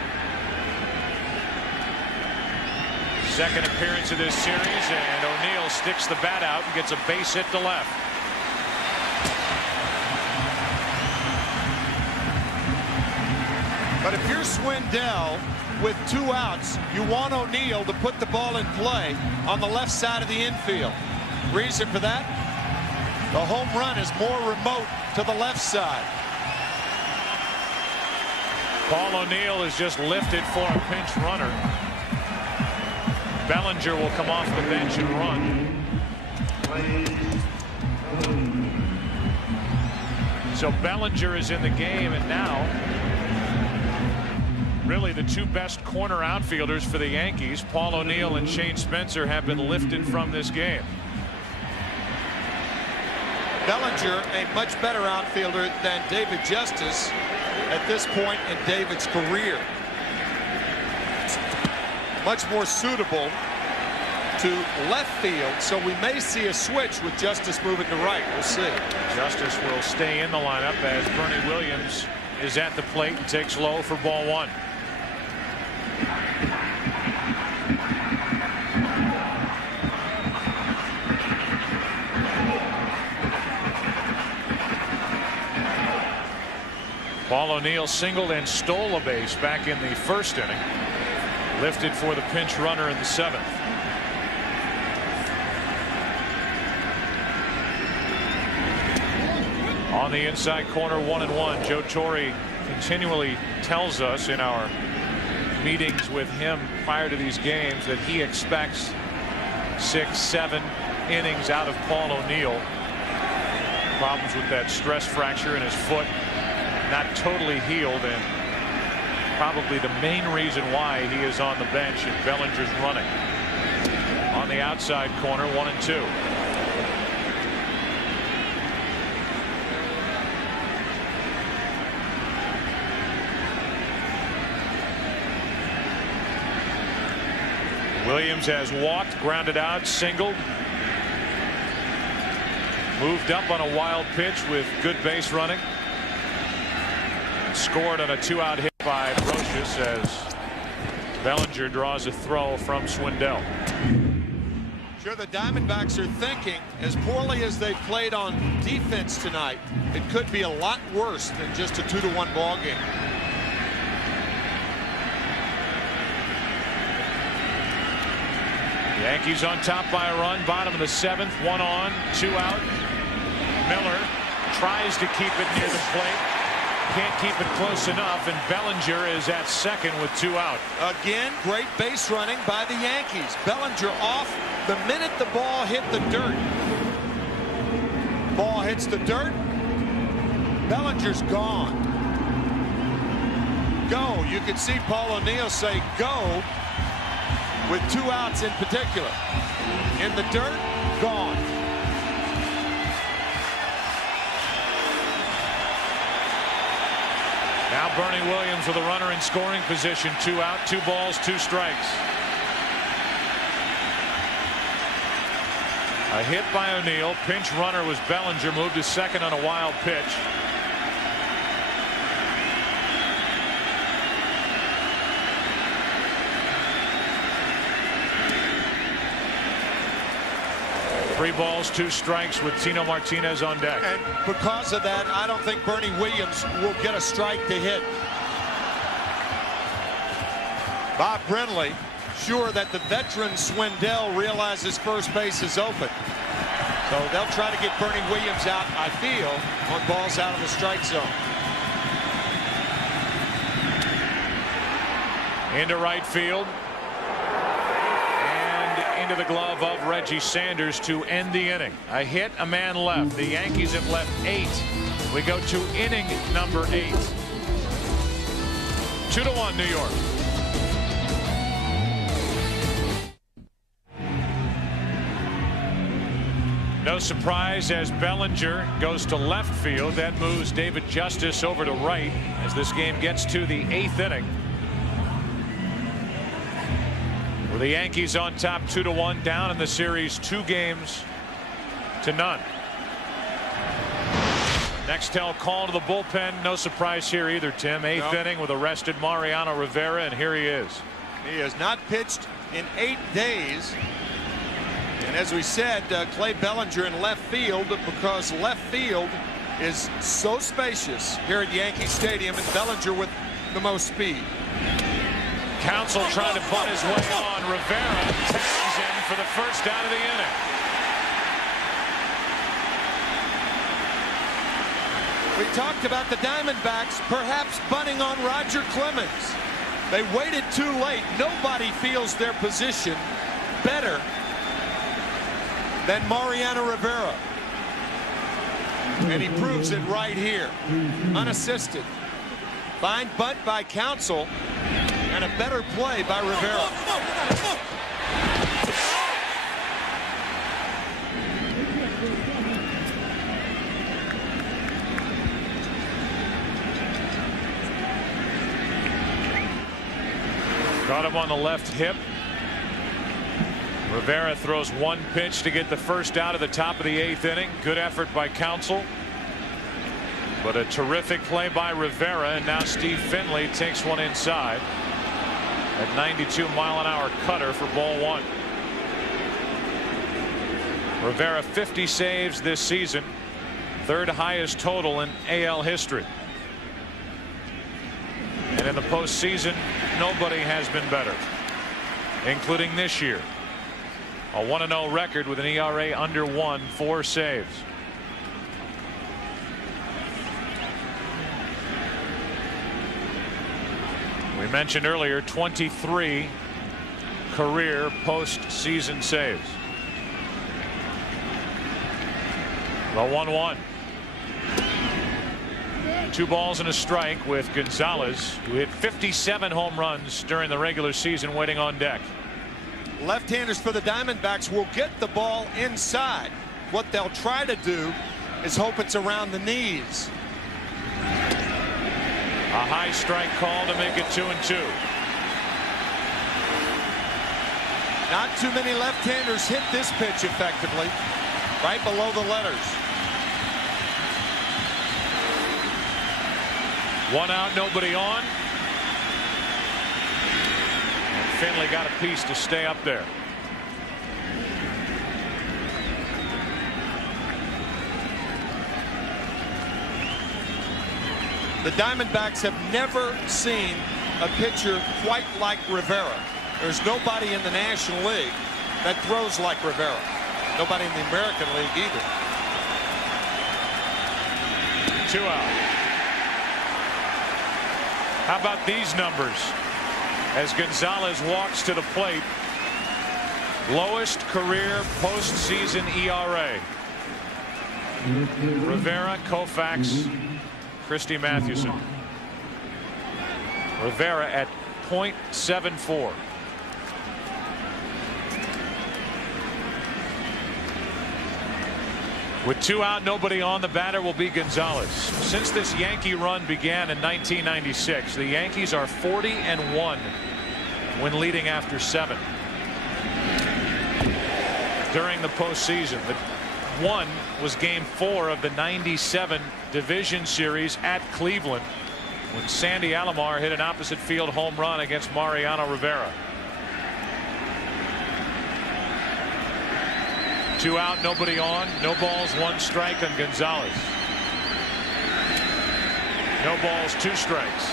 Second appearance of this series, and O'Neill sticks the bat out and gets a base hit to left. But if you're Swindell with 2 outs, you want O'Neill to put the ball in play on the left side of the infield. Reason for that? The home run is more remote to the left side. Paul O'Neill is just lifted for a pinch runner. Bellinger will come off the bench and run. So Bellinger is in the game, and now really the 2 best corner outfielders for the Yankees, Paul O'Neill and Shane Spencer, have been lifted from this game. Bellinger, a much better outfielder than David Justice at this point in David's career. Much more suitable to left field, so we may see a switch with Justice moving to right. We'll see. Justice will stay in the lineup as Bernie Williams is at the plate and takes low for ball 1. Paul O'Neill singled and stole a base back in the 1st inning. Lifted for the pinch runner in the 7th. On the inside corner, 1-1. Joe Torre continually tells us in our meetings with him prior to these games that he expects 6-7 innings out of Paul O'Neill. Problems with that stress fracture in his foot, not totally healed, and probably the main reason why he is on the bench and Bellinger's running. On the outside corner, 1-2. Williams has walked, grounded out, singled. Moved up on a wild pitch with good base running. Scored on a 2-out hit by Brocious as Bellinger draws a throw from Swindell. Sure, the Diamondbacks are thinking, as poorly as they played on defense tonight, it could be a lot worse than just a 2-1 ball game. Yankees on top by a run, bottom of the 7th, 1 on, 2 out. Miller tries to keep it near the plate. Can't keep it close enough, and Bellinger is at second with 2 out. Again, great base running by the Yankees. Bellinger off the minute the ball hit the dirt. Ball hits the dirt. Bellinger's gone. Go. You can see Paul O'Neill say go with 2 outs in particular. In the dirt, gone. Now Bernie Williams with a runner in scoring position. 2 out, 2 balls, 2 strikes. A hit by O'Neill. Pinch runner was Bellinger. Moved to second on a wild pitch. Three balls, 2 strikes with Tino Martinez on deck. And because of that, I don't think Bernie Williams will get a strike to hit. Bob Brenly, sure that the veteran Swindell realizes first base is open. So they'll try to get Bernie Williams out, I feel, on balls out of the strike zone. Into right field. into the glove of Reggie Sanders to end the inning. A hit, a man left. The Yankees have left 8. We go to inning number 8. 2-1 New York. No surprise as Bellinger goes to left field. That moves David Justice over to right as this game gets to the 8th inning. With the Yankees on top 2-1, down in the series 2-0. Nextel call to the bullpen. No surprise here either, Tim. 8th inning with arrested Mariano Rivera, and here he is. He has not pitched in 8 days. And as we said, Clay Bellinger in left field, because left field is so spacious here at Yankee Stadium, and Bellinger with the most speed. Counsell trying to butt his way on. Rivera tags in for the first out of the inning. We talked about the Diamondbacks perhaps bunting on Roger Clemens. They waited too late. Nobody feels their position better than Mariano Rivera. And he proves it right here. Unassisted. Fine bunt by Counsell. And a better play by Rivera. Got him on the left hip. Rivera throws one pitch to get the first out of the top of the 8th inning. Good effort by Counsell. But a terrific play by Rivera, and now Steve Finley takes one inside. At 92-mile-an-hour cutter for ball 1. Rivera 50 saves this season, 3rd highest total in AL history. And in the postseason, nobody has been better, including this year. A 1-0 record with an ERA under 1, 4 saves. We mentioned earlier 23 career postseason saves. The 1-1. 2 balls and a strike with Gonzalez, who hit 57 home runs during the regular season, waiting on deck. Left-handers for the Diamondbacks will get the ball inside. What they'll try to do is hope it's around the knees. A high strike call to make it 2-2. Not too many left-handers hit this pitch effectively. Right below the letters. 1 out, nobody on. And Finley got a piece to stay up there. The Diamondbacks have never seen a pitcher quite like Rivera. There's nobody in the National League that throws like Rivera. Nobody in the American League either. 2 out. How about these numbers as Gonzalez walks to the plate? Lowest career postseason ERA. Rivera, Koufax, Christy Mathewson. Rivera at .74. With 2 out, nobody on, the batter will be Gonzalez. Since this Yankee run began in 1996, the Yankees are 40-1 when leading after 7. During the postseason, the one was Game 4 of the '97 division series at Cleveland, when Sandy Alomar hit an opposite field home run against Mariano Rivera. 2 out, nobody on, no balls, 1 strike on Gonzalez. No balls, 2 strikes.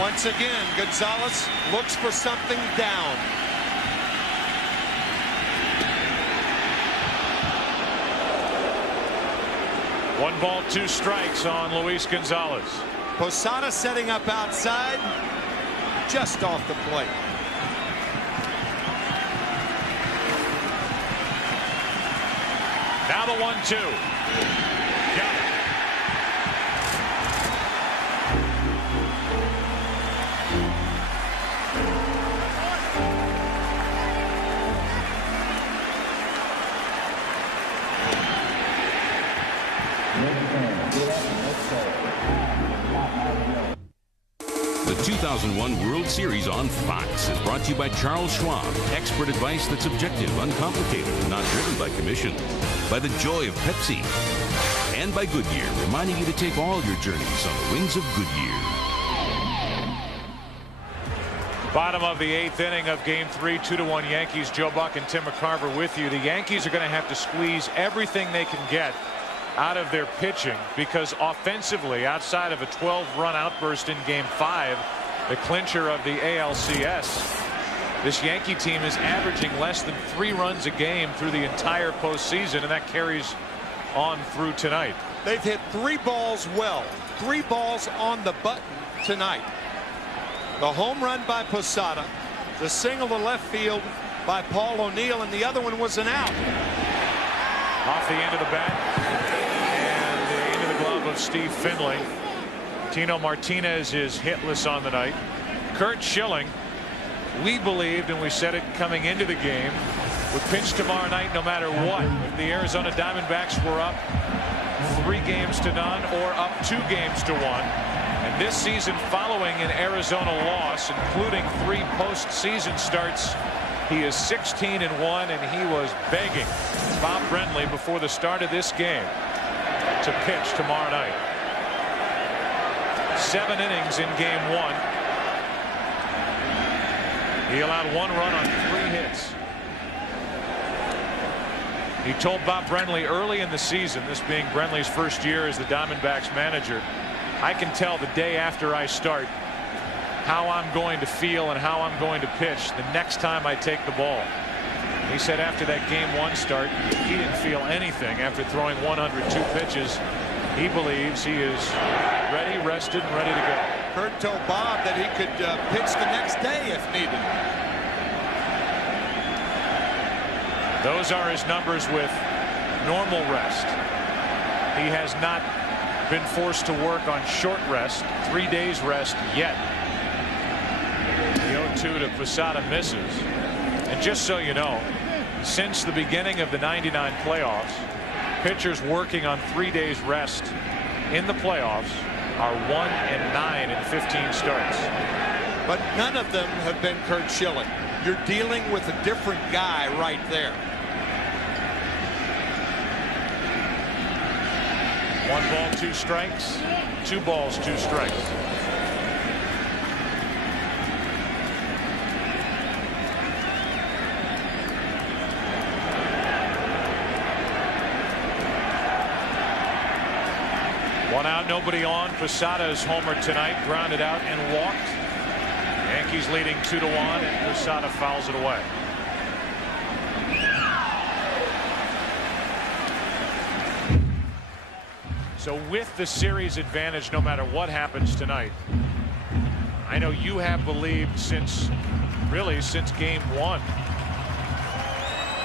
Once again, Gonzalez looks for something down. One ball, 2 strikes on Luis Gonzalez. Posada setting up outside, just off the plate. Now the 1-2. Got it. The 2001 World Series on Fox is brought to you by Charles Schwab. Expert advice that's objective, uncomplicated, and not driven by commission. By the joy of Pepsi. And by Goodyear, reminding you to take all your journeys on the wings of Goodyear. Bottom of the 8th inning of Game 3, 2-1 Yankees. Joe Buck and Tim McCarver with you. The Yankees are going to have to squeeze everything they can get out of their pitching, because offensively, outside of a 12-run outburst in Game 5, the clincher of the ALCS, this Yankee team is averaging less than 3 runs a game through the entire postseason, and that carries on through tonight. They've hit 3 balls well, 3 balls on the button tonight. The home run by Posada, the single to left field by Paul O'Neill, and the other one was an out. Off the end of the bat and into the glove of Steve Finley. Tino Martinez is hitless on the night. Curt Schilling, we believed, and we said it coming into the game, would pitch tomorrow night no matter what. If the Arizona Diamondbacks were up 3-0 or up 2-1. And this season, following an Arizona loss, including 3 postseason starts, he is 16-1, and he was begging Bob Brenly before the start of this game to pitch tomorrow night. 7 innings in Game 1. He allowed 1 run on 3 hits. He told Bob Brenly early in the season, this being Brenly's first year as the Diamondbacks manager, I can tell the day after I start how I'm going to feel and how I'm going to pitch the next time I take the ball. He said after that Game 1 start, he didn't feel anything after throwing 102 pitches. He believes he is ready, rested, and ready to go. Curt told Bob that he could pitch the next day if needed. Those are his numbers with normal rest. He has not been forced to work on short rest, 3 days rest yet. The 0-2 to Posada misses. And just so you know, since the beginning of the '99 playoffs, pitchers working on 3 days rest in the playoffs are 1-9 in 15 starts. But none of them have been Curt Schilling. You're dealing with a different guy right there. 1 ball, 2 strikes. 2 balls, 2 strikes. One out, nobody on. Posada's homer tonight, grounded out and walked. Yankees leading 2-1, and Posada fouls it away. So with the series advantage, no matter what happens tonight, I know you have believed since Game 1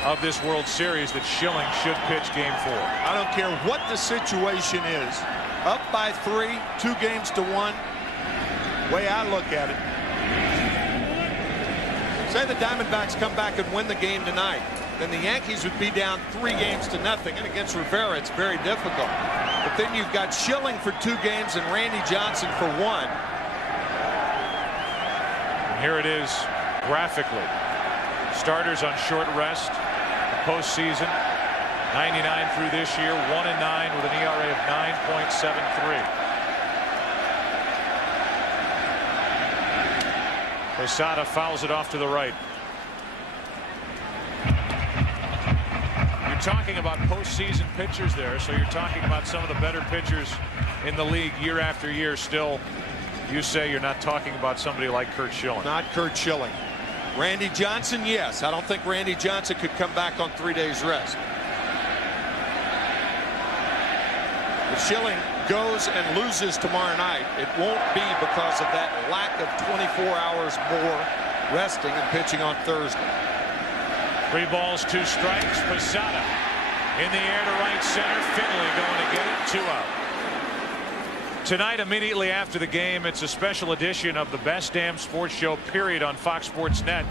of this World Series that Schilling should pitch Game 4. I don't care what the situation is. Up by 3, 2-1. Way I look at it. Say the Diamondbacks come back and win the game tonight, then the Yankees would be down 3-0. And against Rivera, it's very difficult. But then you've got Schilling for 2 games and Randy Johnson for 1. And here it is graphically. Starters on short rest. The postseason, 99 through this year, 1-9 with an ERA of 9.73. Posada fouls it off to the right. You're talking about postseason pitchers there, so you're talking about some of the better pitchers in the league year after year still You say you're not talking about somebody like Curt Schilling. Not Curt Schilling. Randy Johnson, yes. I don't think Randy Johnson could come back on 3 days rest. If Schilling goes and loses tomorrow night, it won't be because of that lack of 24 hours more resting and pitching on Thursday. 3 balls, 2 strikes. Posada in the air to right center. Finley going to get it. 2 out. Tonight, immediately after the game, it's a special edition of the Best Damn Sports Show, period, on Fox Sports Net.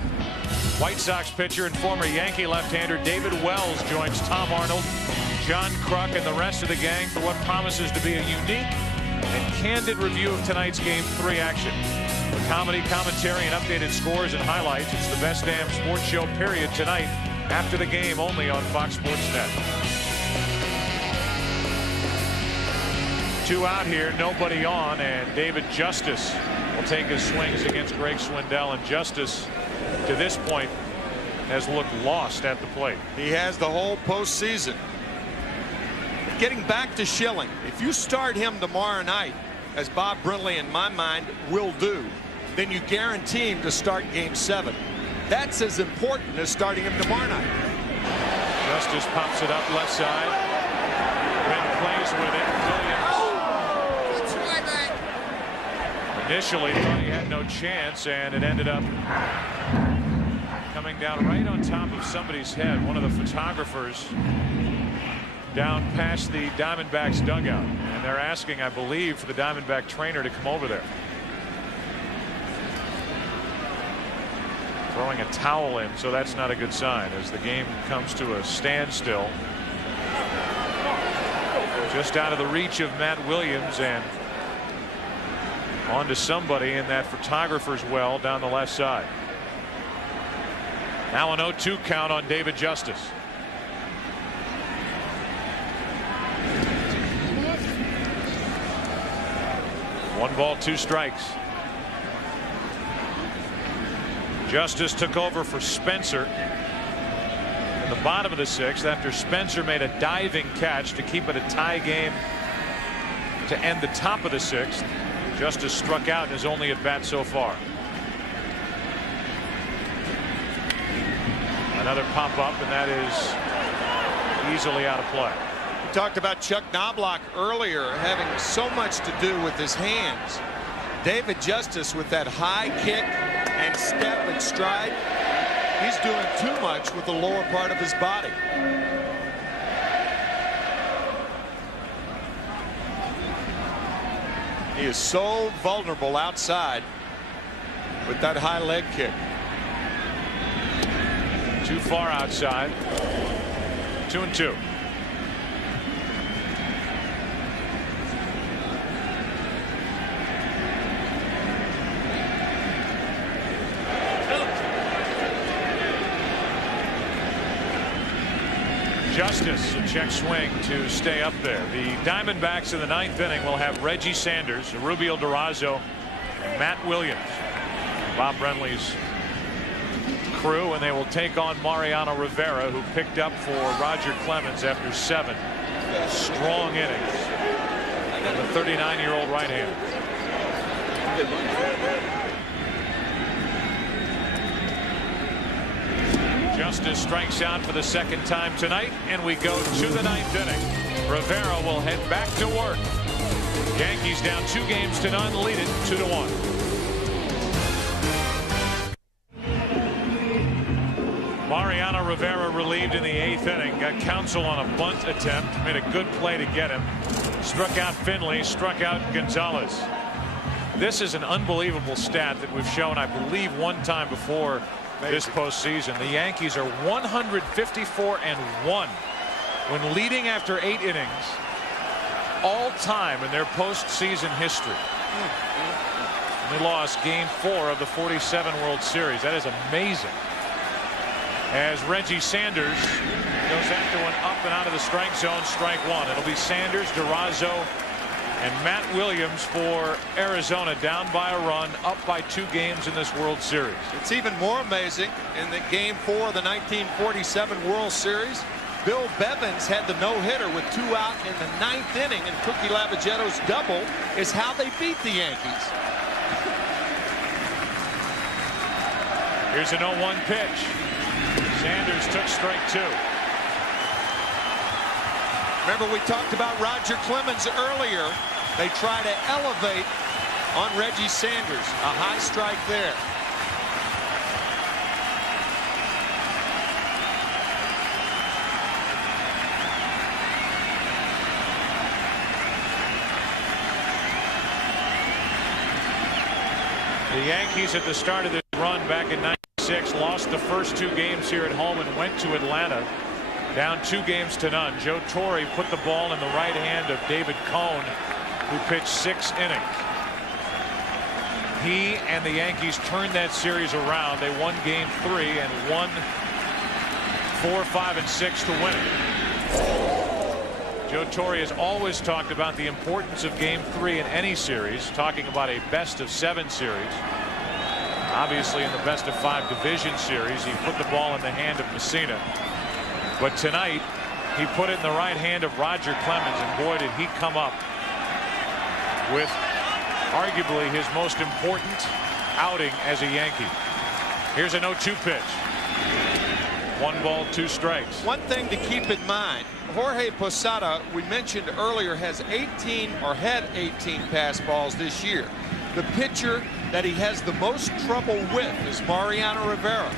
White Sox pitcher and former Yankee left-hander David Wells joins Tom Arnold, John Kruk, and the rest of the gang for what promises to be a unique and candid review of tonight's Game 3 action. For comedy, commentary, and updated scores and highlights, it's the Best Damn Sports Show, period, tonight after the game, only on Fox Sports Net. 2 out here, nobody on, and David Justice will take his swings against Greg Swindell. And Justice, to this point, has looked lost at the plate. He has the whole postseason. Getting back to Schilling, if you start him tomorrow night, as Bob Brenly in my mind will do, then you guarantee him to start Game 7. That's as important as starting him tomorrow night. Justice pops it up left side. Wynn plays with it. Initially thought he had no chance, and it ended up coming down right on top of somebody's head. One of the photographers down past the Diamondbacks dugout, and they're asking, I believe, for the Diamondback trainer to come over there. Throwing a towel in, so that's not a good sign as the game comes to a standstill. Just out of the reach of Matt Williams, and on to somebody in that photographer's well down the left side. Now an 0-2 count on David Justice. One ball, 2 strikes. Justice took over for Spencer in the bottom of the 6th after Spencer made a diving catch to keep it a tie game to end the top of the 6th. Justice struck out in his only at bat so far. Another pop up, and that is easily out of play. We talked about Chuck Knobloch earlier having so much to do with his hands. David Justice with that high kick and step and stride, he's doing too much with the lower part of his body. He is so vulnerable outside with that high leg kick. Too far outside. 2-2. Justice, a check swing to stay up there. The Diamondbacks in the 9th inning will have Reggie Sanders, Rubio Durazo, and Matt Williams, Bob Brenly's crew, and they will take on Mariano Rivera, who picked up for Roger Clemens after 7 strong innings. And the 39-year-old right-hander. Justice strikes out for the 2nd time tonight, and we go to the 9th inning. Rivera will head back to work. Yankees down 2-0, lead it 2-1. Mariano Rivera relieved in the 8th inning, got counsel on a bunt attempt, made a good play to get him, struck out Finley, struck out Gonzalez. This is an unbelievable stat that we've shown, I believe, one time before this postseason. The Yankees are 154-1 when leading after 8 innings, all time in their postseason history. They lost Game 4 of the '47 World Series. That is amazing. As Reggie Sanders goes after one up and out of the strike zone, strike 1. It'll be Sanders, Durazo, and Matt Williams for Arizona, down by a run, up by 2 games in this World Series. It's even more amazing in the Game 4 of the 1947 World Series. Bill Bevins had the no-hitter with 2 out in the 9th inning, and Cookie Lavagetto's double is how they beat the Yankees. Here's a 0-1 pitch. Sanders took strike 2. Remember, we talked about Roger Clemens earlier. They try to elevate on Reggie Sanders. A high strike there. The Yankees at the start of this run back in '96 lost the first 2 games here at home and went to Atlanta down 2 games to none. Joe Torre put the ball in the right hand of David Cone, who pitched 6 innings. He and the Yankees turned that series around. They won game 3 and won 4, 5, and 6 to win it. Joe Torre has always talked about the importance of game 3 in any series, talking about a best-of-7 series. Obviously, in the best-of-5 division series, he put the ball in the hand of Messina. But tonight, he put it in the right hand of Roger Clemens, and boy, did he come up with arguably his most important outing as a Yankee. Here's a 0-2 pitch. 1 ball, 2 strikes. One thing to keep in mind, Jorge Posada, we mentioned earlier, has 18 or had 18 pass balls this year. The pitcher that he has the most trouble with is Mariano Rivera.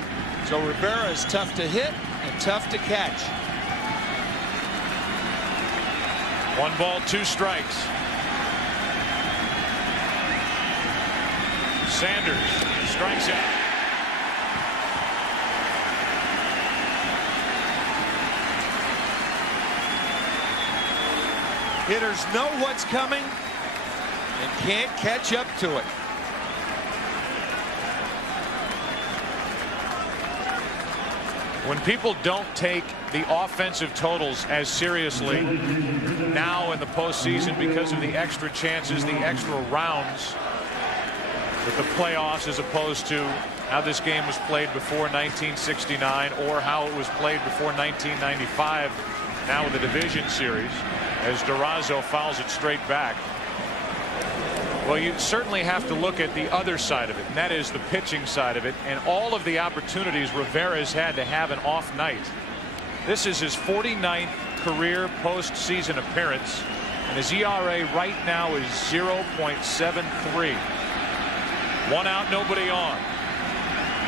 So Rivera is tough to hit and tough to catch. 1 ball, 2 strikes. Sanders strikes out. Hitters know what's coming and can't catch up to it. When people don't take the offensive totals as seriously now in the postseason because of the extra chances, the extra rounds with the playoffs, as opposed to how this game was played before 1969 or how it was played before 1995, now with the division series, as Durazo fouls it straight back. Well, you certainly have to look at the other side of it, and that is the pitching side of it, and all of the opportunities Rivera's had to have an off night. This is his 49th career postseason appearance, and his ERA right now is 0.73. 1 out, nobody on.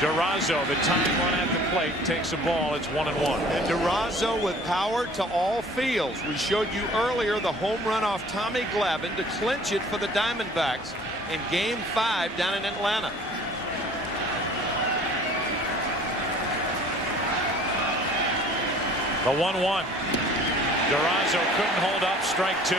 Durazo, the tying run at the plate, takes a ball. It's 1-1. And Durazo with power to all fields. We showed you earlier the home run off Tommy Glavine to clinch it for the Diamondbacks in game 5 down in Atlanta. The 1-1. Durazo couldn't hold up. Strike 2.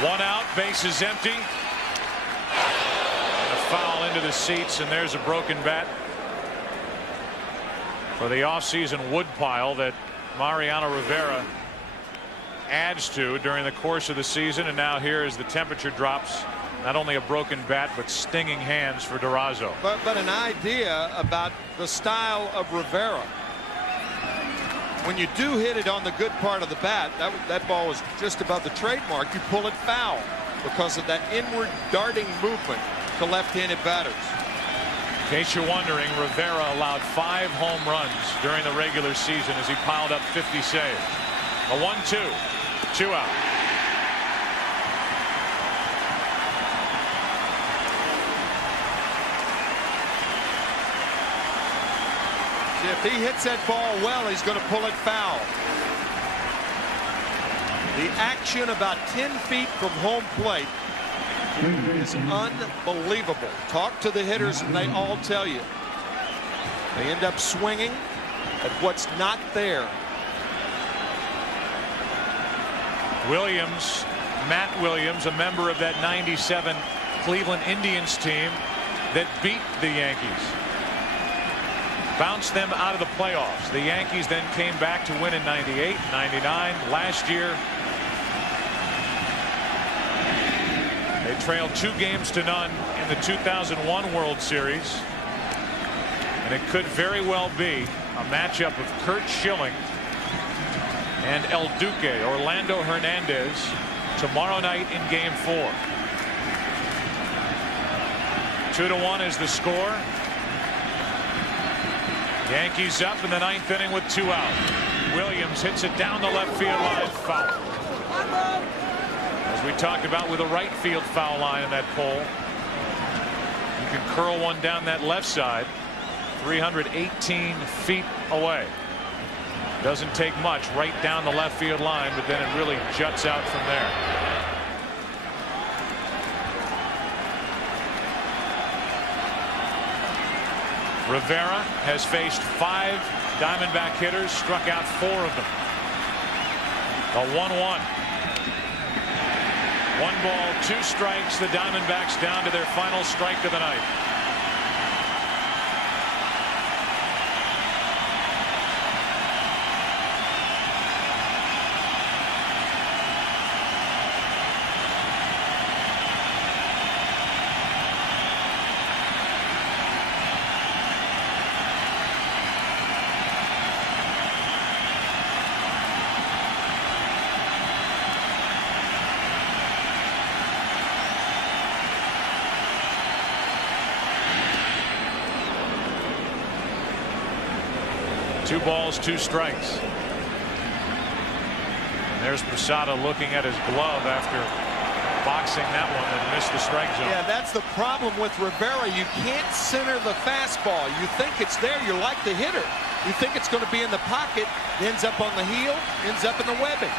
One out, bases empty. And a foul into the seats, and there's a broken bat for the offseason woodpile that Mariano Rivera adds to during the course of the season. And now here, as the temperature drops, not only a broken bat but stinging hands for Durazo. But an idea about the style of Rivera. When you do hit it on the good part of the bat, that ball was just above the trademark, you pull it foul because of that inward darting movement to left-handed batters. In case you're wondering, Rivera allowed 5 home runs during the regular season as he piled up 50 saves. A 1-2, 2 out. If he hits that ball well, he's going to pull it foul. The action about 10 feet from home plate is unbelievable. Talk to the hitters and they all tell you. They end up swinging at what's not there. Williams, Matt Williams, a member of that '97 Cleveland Indians team that beat the Yankees. Bounced them out of the playoffs. The Yankees then came back to win in '98, '99. Last year, they trailed 2 games to none in the 2001 World Series. And it could very well be a matchup of Curt Schilling and El Duque, Orlando Hernandez, tomorrow night in Game 4. 2-1 is the score. Yankees up in the 9th inning with 2 out. Williams hits it down the left field line, foul. As we talked about with the right field foul line in that poll, you can curl one down that left side 318 feet away. Doesn't take much right down the left field line, but then it really juts out from there. Rivera has faced 5 Diamondback hitters, struck out 4 of them. A 1-1. 1 ball, 2 strikes. The Diamondbacks down to their final strike of the night. Two balls, 2 strikes. And there's Posada looking at his glove after boxing that one and missed the strike zone. Yeah, that's the problem with Rivera. You can't center the fastball. You think it's there. You're like the hitter. You think it's going to be in the pocket. Ends up on the heel. Ends up in the webbing.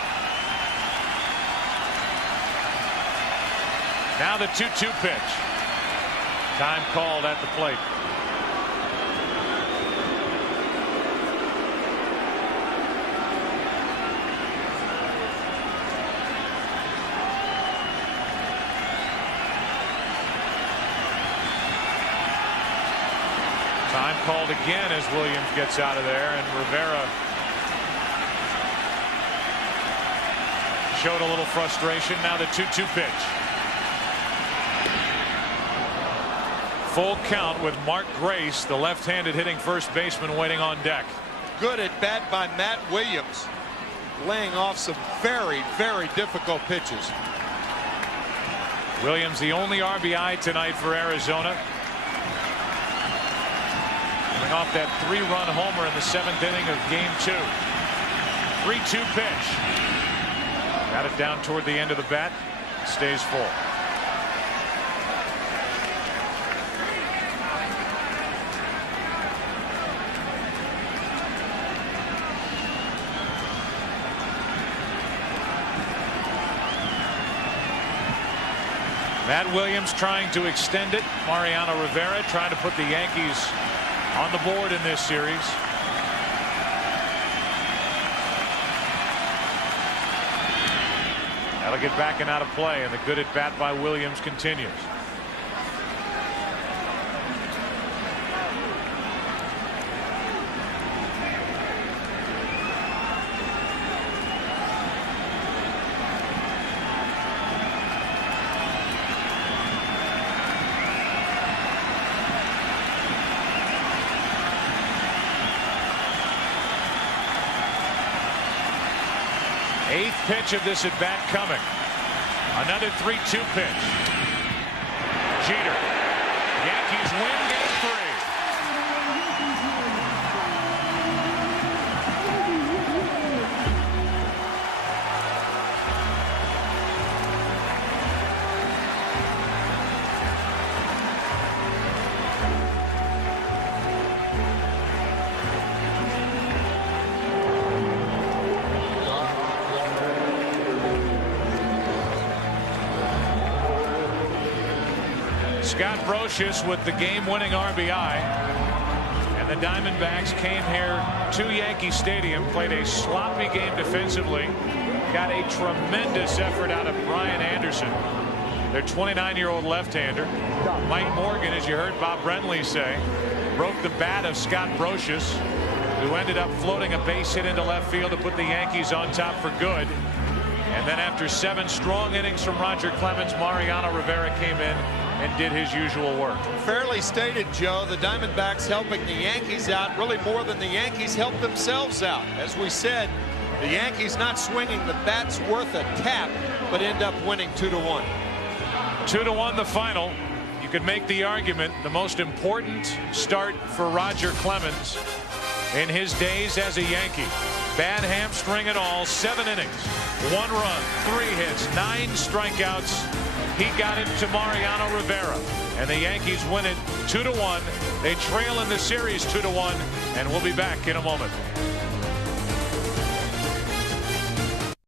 Now the 2-2 pitch. Time called at the plate. Time called again as Williams gets out of there, and Rivera showed a little frustration. Now the 2-2 pitch. Full count with Mark Grace, the left-handed hitting first baseman, waiting on deck. Good at bat by Matt Williams, laying off some very, very difficult pitches. Williams the only RBI tonight for Arizona. Coming off that 3-run homer in the 7th inning of Game 2. 3-2 pitch. Got it down toward the end of the bat. Stays full. Matt Williams trying to extend it. Mariano Rivera trying to put the Yankees on the board in this series. That'll get back and out of play, and the good at bat by Williams continues. Eighth pitch of this at bat coming. Another 3-2 pitch. Jeter. Yankees win Game 3. Scott Brosius with the game-winning RBI, and the Diamondbacks came here to Yankee Stadium, played a sloppy game defensively, got a tremendous effort out of Brian Anderson, their 29-year-old left-hander. Mike Morgan, as you heard Bob Brentley say, broke the bat of Scott Brosius, who ended up floating a base hit into left field to put the Yankees on top for good. And then after 7 strong innings from Roger Clemens, Mariano Rivera came in and did his usual work. Fairly stated, Joe. The Diamondbacks helping the Yankees out really more than the Yankees helped themselves out. As we said, the Yankees not swinging the bats worth a tap, but end up winning 2-1. 2-1 the final. You could make the argument the most important start for Roger Clemens in his days as a Yankee. Bad hamstring and all, 7 innings, 1 run, 3 hits, 9 strikeouts. He got it to Mariano Rivera, and the Yankees win it 2-1. They trail in the series 2-1, and we'll be back in a moment.